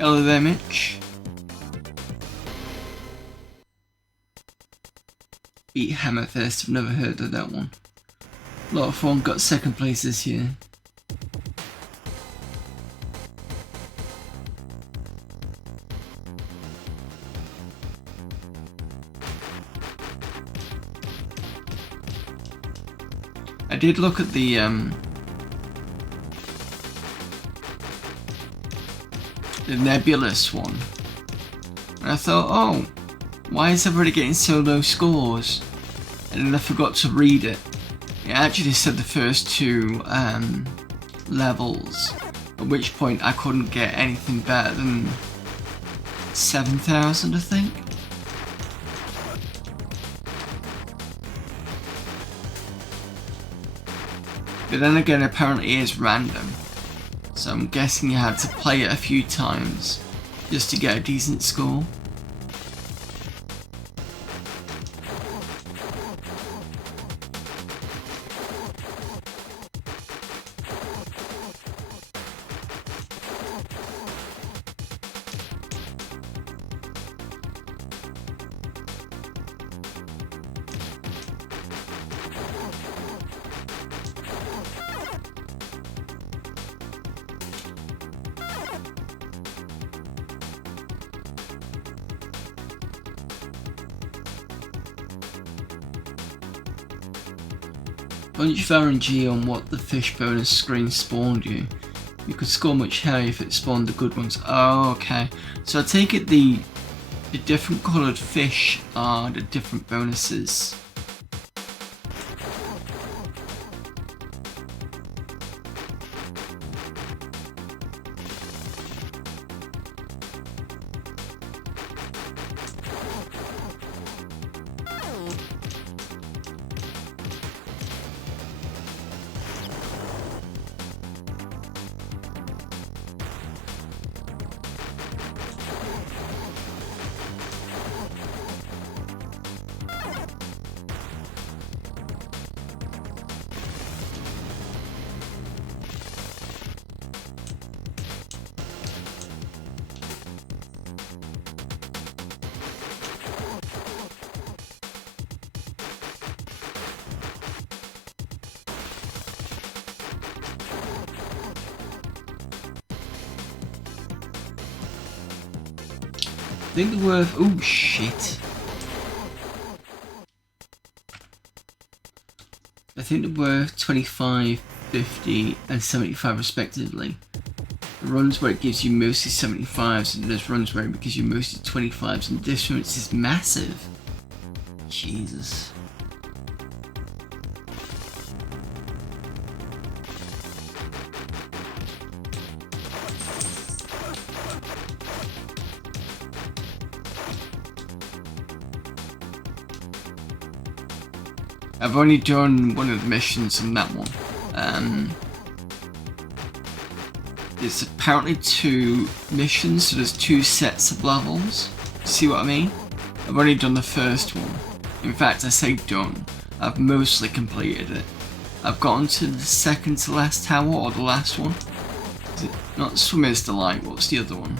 Hello there, Mitch. Beat Hammerfest, I've never heard of that one. A lot of fun, got second place this year. I did look at the Nebulous one, and I thought, oh, why is everybody getting so low scores? And then I forgot to read it. It actually said the first two levels, at which point I couldn't get anything better than 7,000, I think. But then again, apparently it is random. So I'm guessing you had to play it a few times just to get a decent score. Bunch of RNG on what the fish bonus screen spawned you. You could score much higher if it spawned the good ones. Oh, okay. So I take it the different coloured fish are the different bonuses. I think they're worth, oh shit. I think they're worth 25, 50 and 75 respectively. The runs where it gives you mostly 75s and there's runs where it gives you mostly 25s, and the difference is massive. Jesus. I've only done one of the missions in that one. There's apparently 2 missions, so there's 2 sets of levels. See what I mean? I've only done the first one. In fact, I say done. I've mostly completed it. I've gotten to the second to last tower, or the last one. Is it not Swimmer's Delight? What's the other one?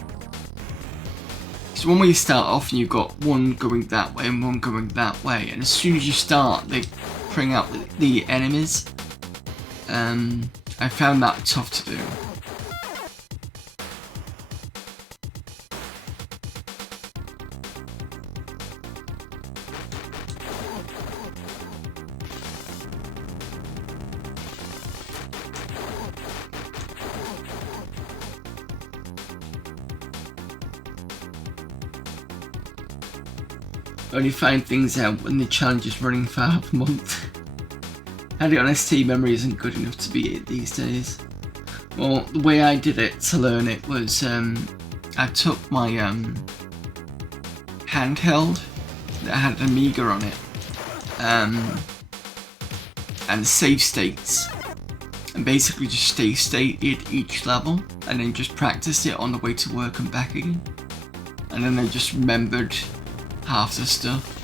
It's the one where you start off and you've got one going that way and one going that way, and as soon as you start, they bring out the enemies. I found that tough to do. Only find things out when the challenge is running for half a month. Had it on ST memory isn't good enough to beat it these days. Well, the way I did it to learn it was I took my handheld that had an Amiga on it and save states, and basically just stated each level and then just practiced it on the way to work and back again, and then I just remembered half the stuff.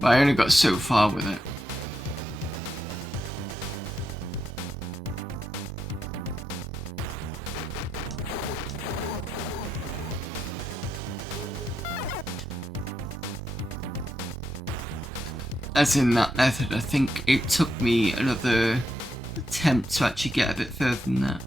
But I only got so far with it. As in that method, I think it took me another attempt to actually get a bit further than that.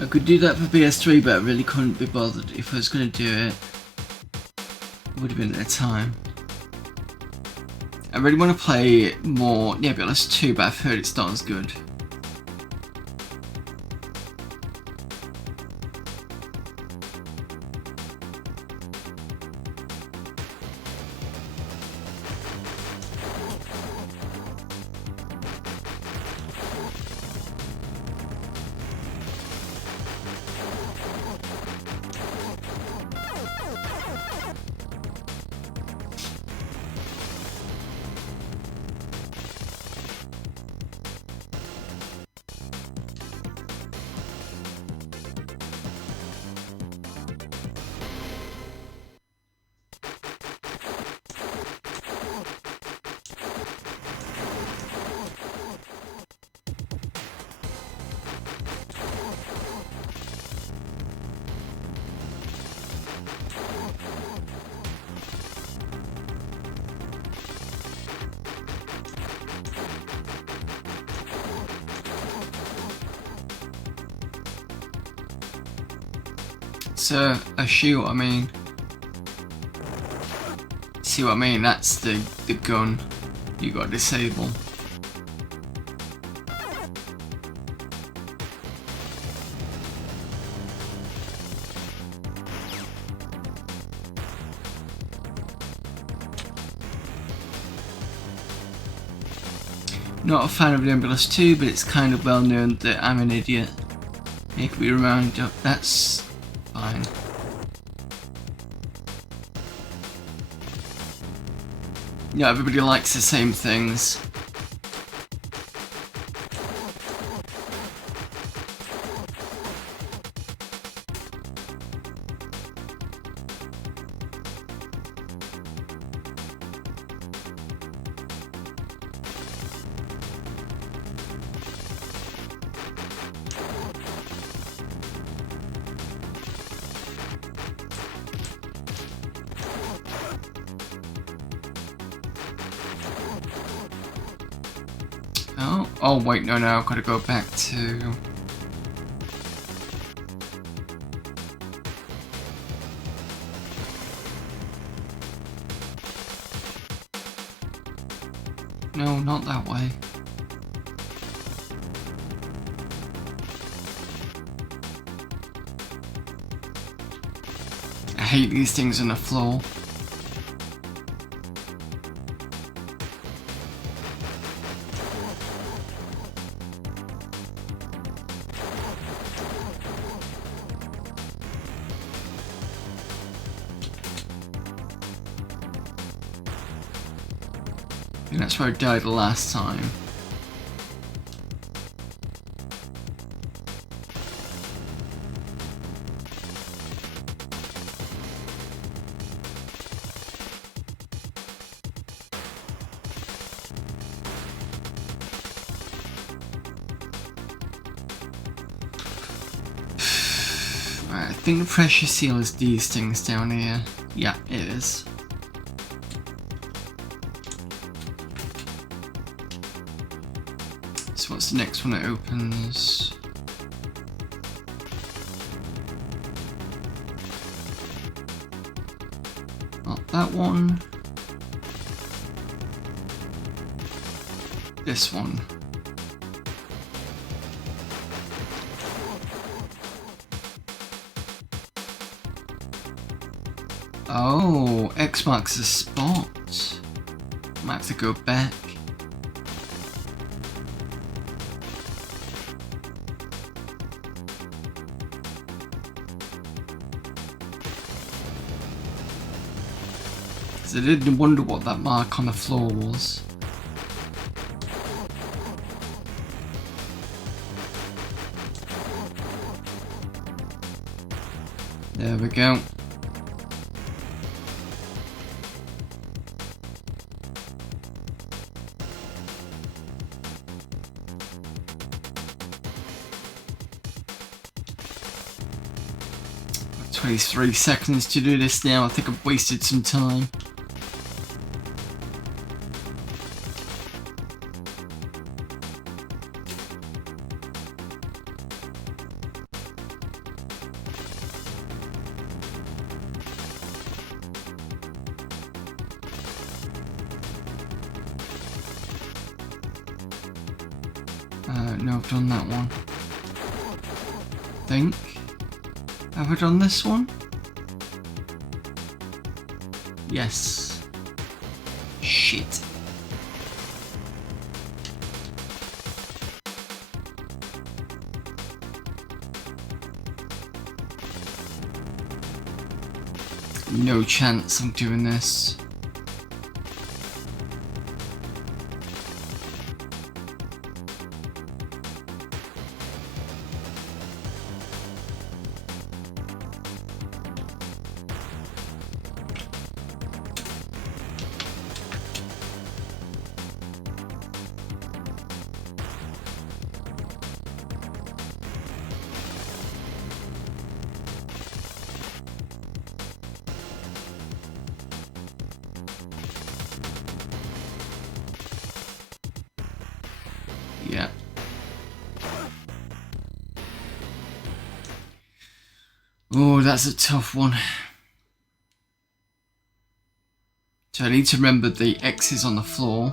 I could do that for PS3, but I really couldn't be bothered. If I was going to do it, it would have been at a time. I really want to play more Nebulous 2, but I've heard it's not as good. So, I see what I mean. See what I mean? That's the gun you got to disable. Not a fan of Nebulous 2, but it's kind of well known that I'm an idiot. Make me remind of that's fine. Yeah, everybody likes the same things. Oh wait, no, I've got to go back to... No, not that way. I hate these things on the floor. And that's where I died the last time. Right, I think the pressure seal is these things down here. Yeah, it is. So what's the next one that opens? Not that one. This one. Oh, X marks the spot. Might have to go back. Because I did wonder what that mark on the floor was. There we go. Got 23 seconds to do this now. I think I've wasted some time. No, I've done that one. Think. Have I done this one? Yes. Shit. No chance I'm doing this. Yeah. Oh, that's a tough one. So I need to remember the X's on the floor.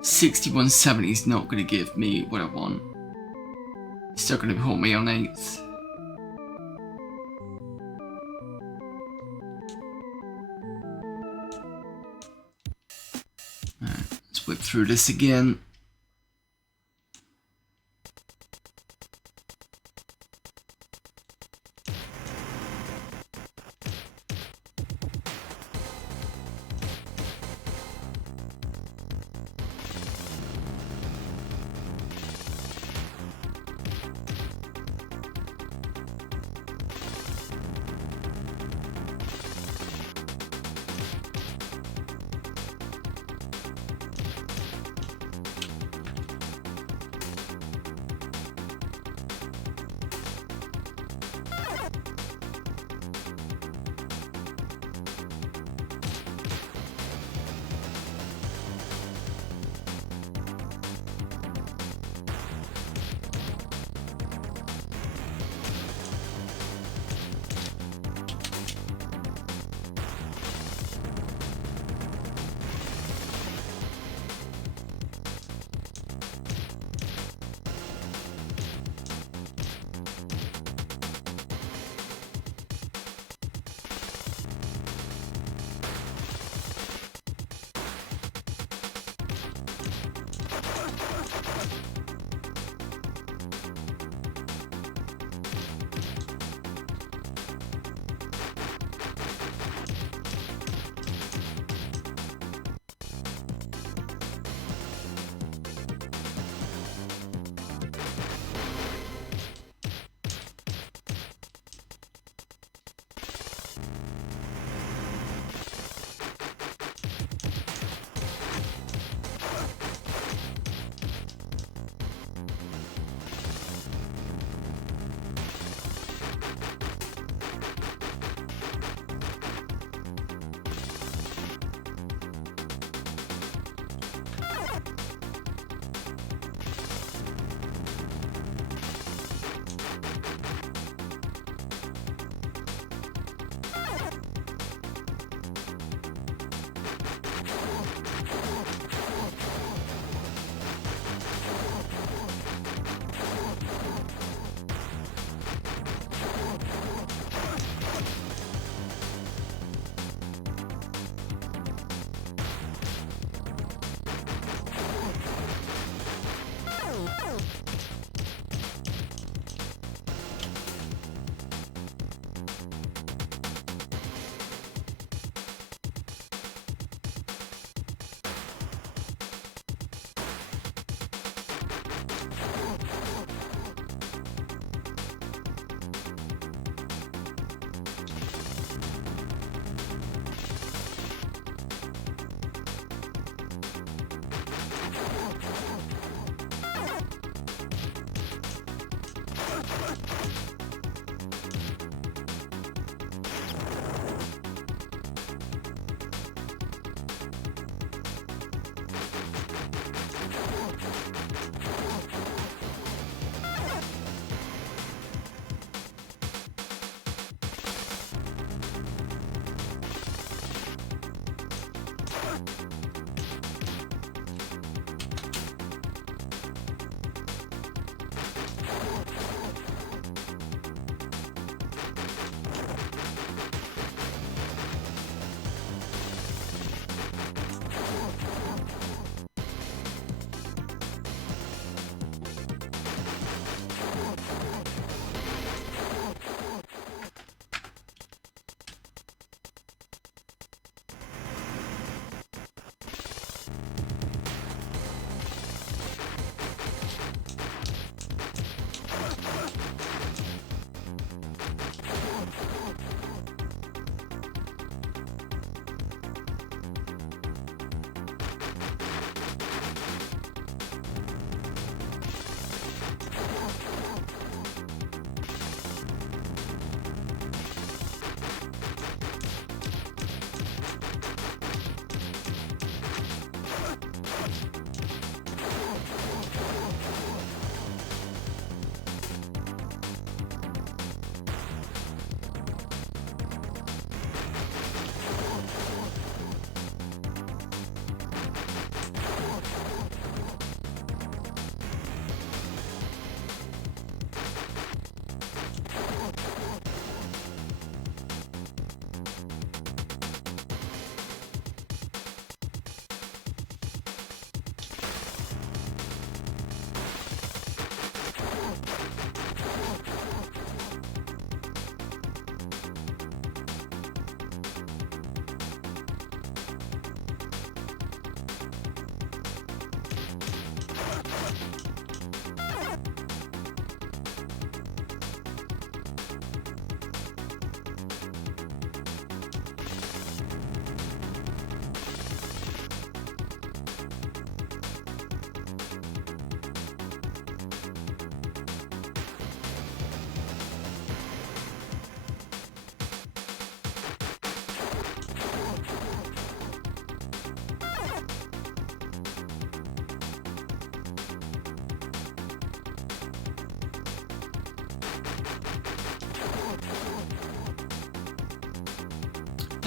6170 is not going to give me what I want. It's still going to put me on 8th. Alright, let's whip through this again.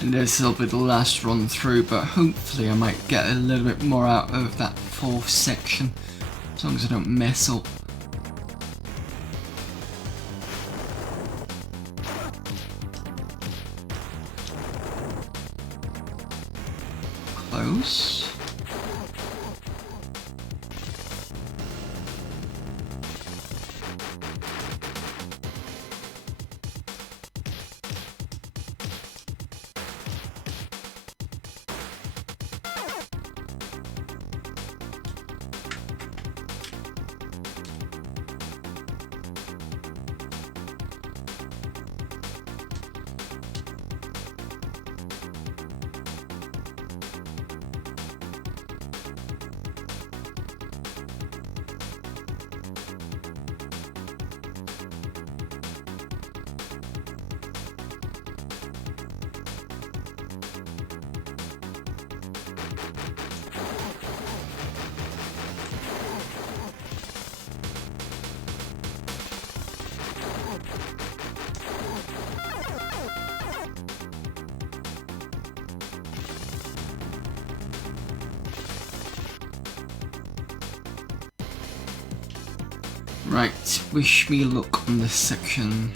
And this will be the last run through, but hopefully I might get a little bit more out of that 4th section, as long as I don't mess up. Close. Right, wish me luck on this section.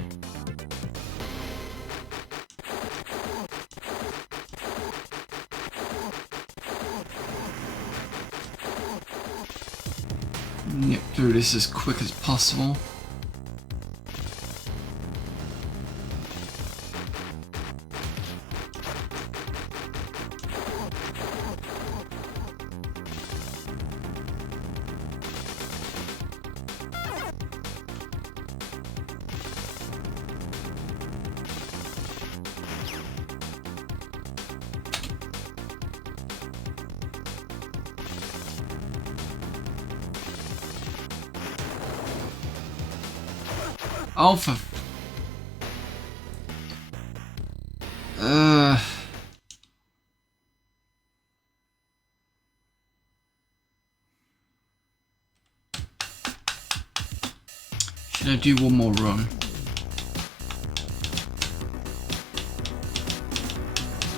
Nip through this as quick as possible. Oh, for... Should I do one more run?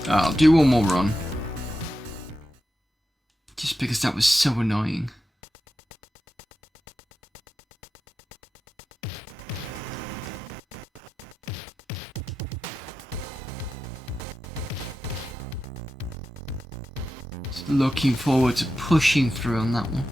I'll do one more run. Just because that was so annoying. Looking forward to pushing through on that one.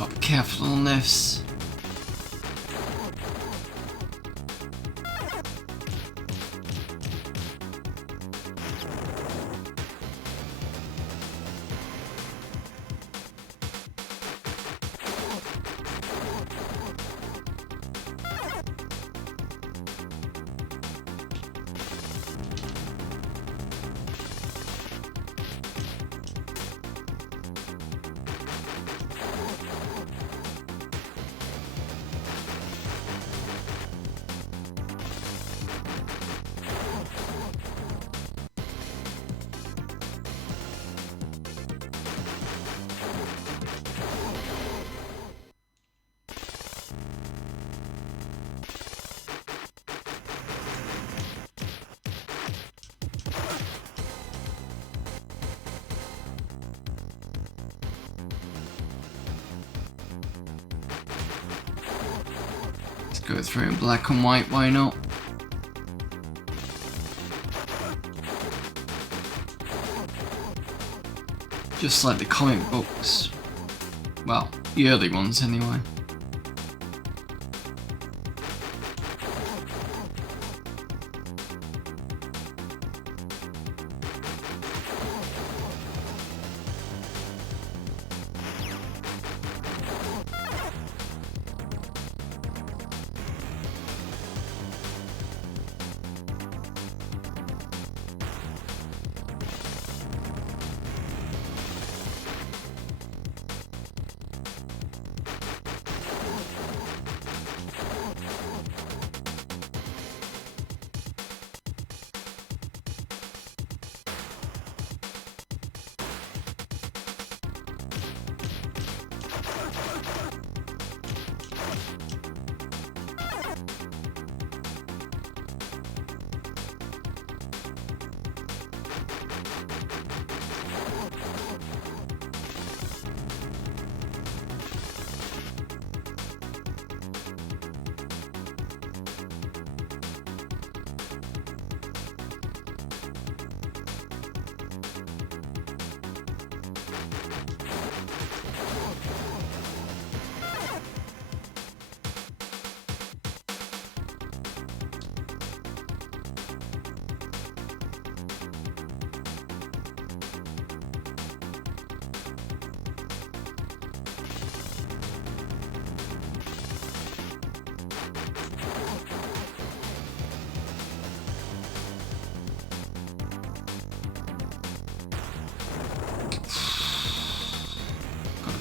Got to be careful on this. Go through in black and white, why not? Just like the comic books. Well, the early ones anyway.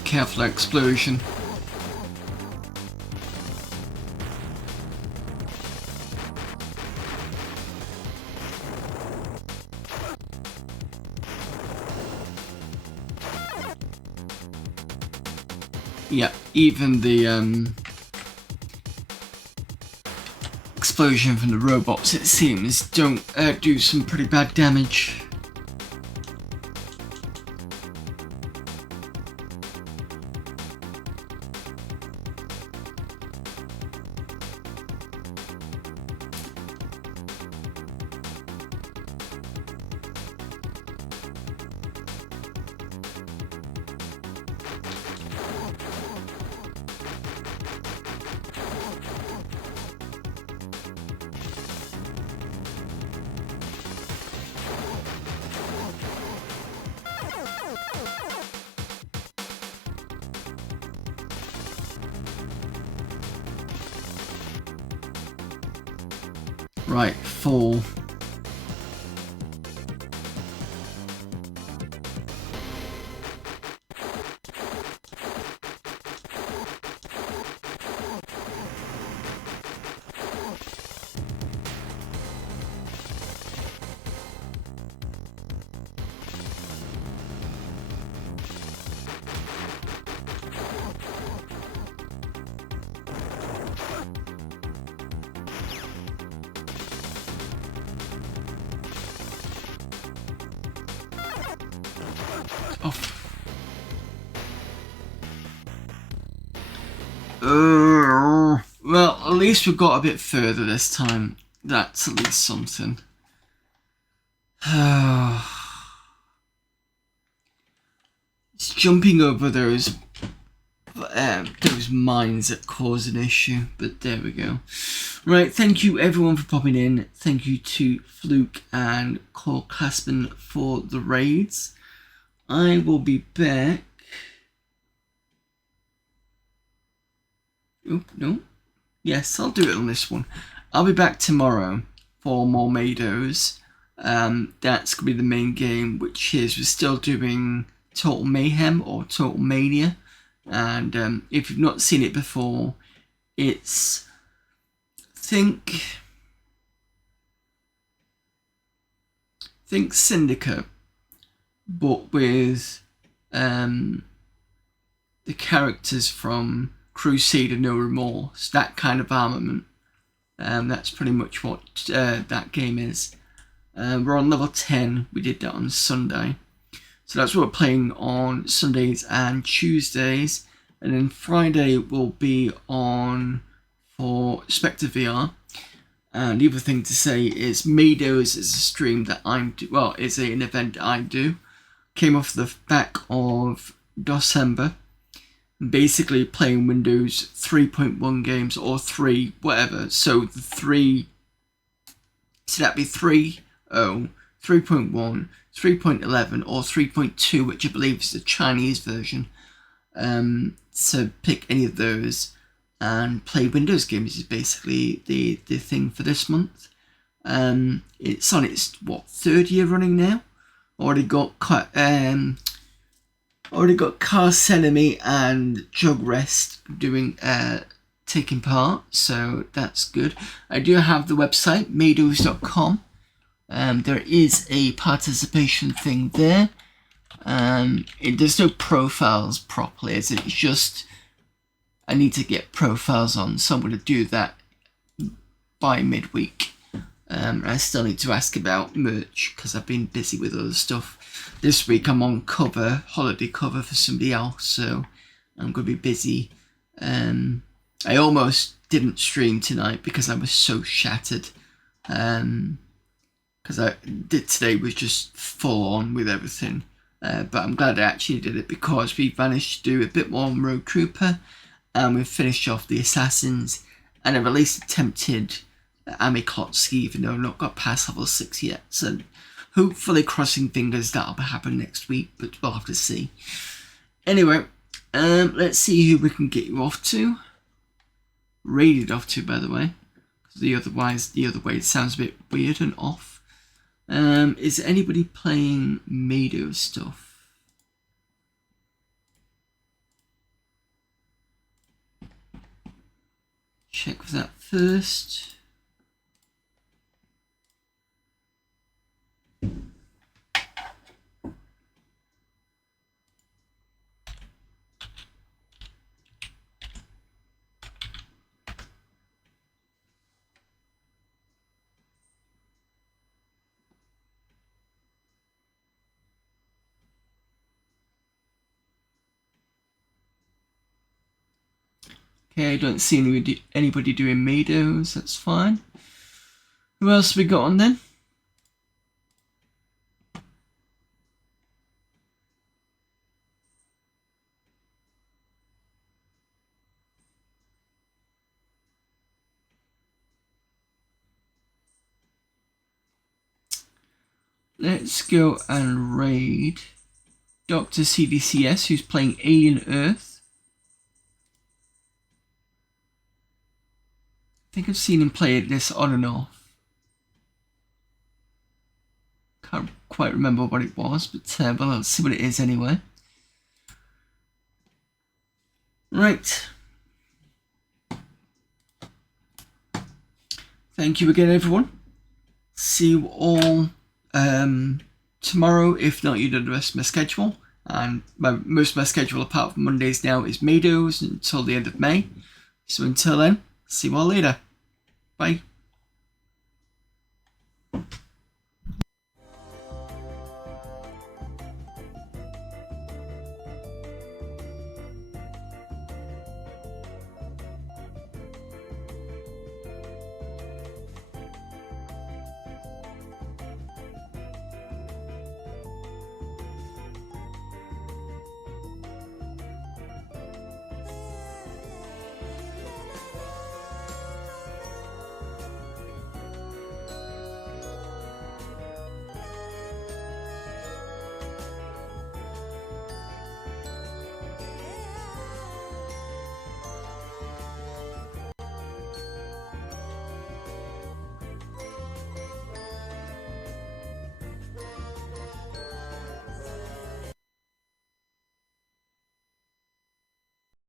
Careful explosion. Yeah, even the explosion from the robots, it seems, don't do some pretty bad damage. Right, fall. Well, at least we got a bit further this time. That's at least something. It's jumping over those those mines that cause an issue, but there we go. Right, thank you everyone for popping in. Thank you to Fluke and Cole Classman for the raids. I will be back. Oh, no. Yes, I'll do it on this one. I'll be back tomorrow for more Mados. That's going to be the main game, which is we're still doing Total Mayhem or Total Mania. And if you've not seen it before, it's think Syndicate, but with the characters from Crusader No Remorse, that kind of armament. That's pretty much what that game is. We're on level 10. We did that on Sunday. So that's what we're playing on Sundays and Tuesdays. And then Friday will be on for Spectre VR. And the other thing to say is Mados is a stream that I'm it's an event that I do. Came off the back of December. Basically playing Windows 3.1 games or 3, whatever. So the 3, so that'd be 3.0, 3.1, 3.11 or 3.2, which I believe is the Chinese version. So pick any of those and play Windows games is basically the thing for this month. It's on its, third year running now? Already got Cast Enemy and Jug Rest doing taking part, so that's good. I do have the website mados.com. There is a participation thing there. There's no profiles properly, it's just I need to get profiles on, so I'm going to do that by midweek. I still need to ask about merch because I've been busy with other stuff. This week I'm on cover, holiday cover for somebody else, so I'm going to be busy. I almost didn't stream tonight because I was so shattered. Because today was just full on with everything. But I'm glad I actually did it because we managed to do a bit more on Road Trooper. And we've finished off the Assassins. And I've at least attempted AmiKlotski, even though I've not got past level 6 yet. So hopefully, crossing fingers, that'll happen next week, but we'll have to see. Anyway, let's see who we can get you off to. Raided off to, by the way. Because the other way it sounds a bit weird and off. Is anybody playing Mado stuff? Check for that first. Okay, I don't see anybody doing Mados, that's fine. Who else have we got on then? Let's go and raid Dr. CDCS, who's playing Alien Earth. I think I've seen him play this on and off. Can't quite remember what it was, but well, I'll see what it is anyway. Right. Thank you again, everyone. See you all tomorrow. If not, you know the rest of my schedule. And most of my schedule, apart from Mondays now, is Mados until the end of May. So until then, see you all later. Bye.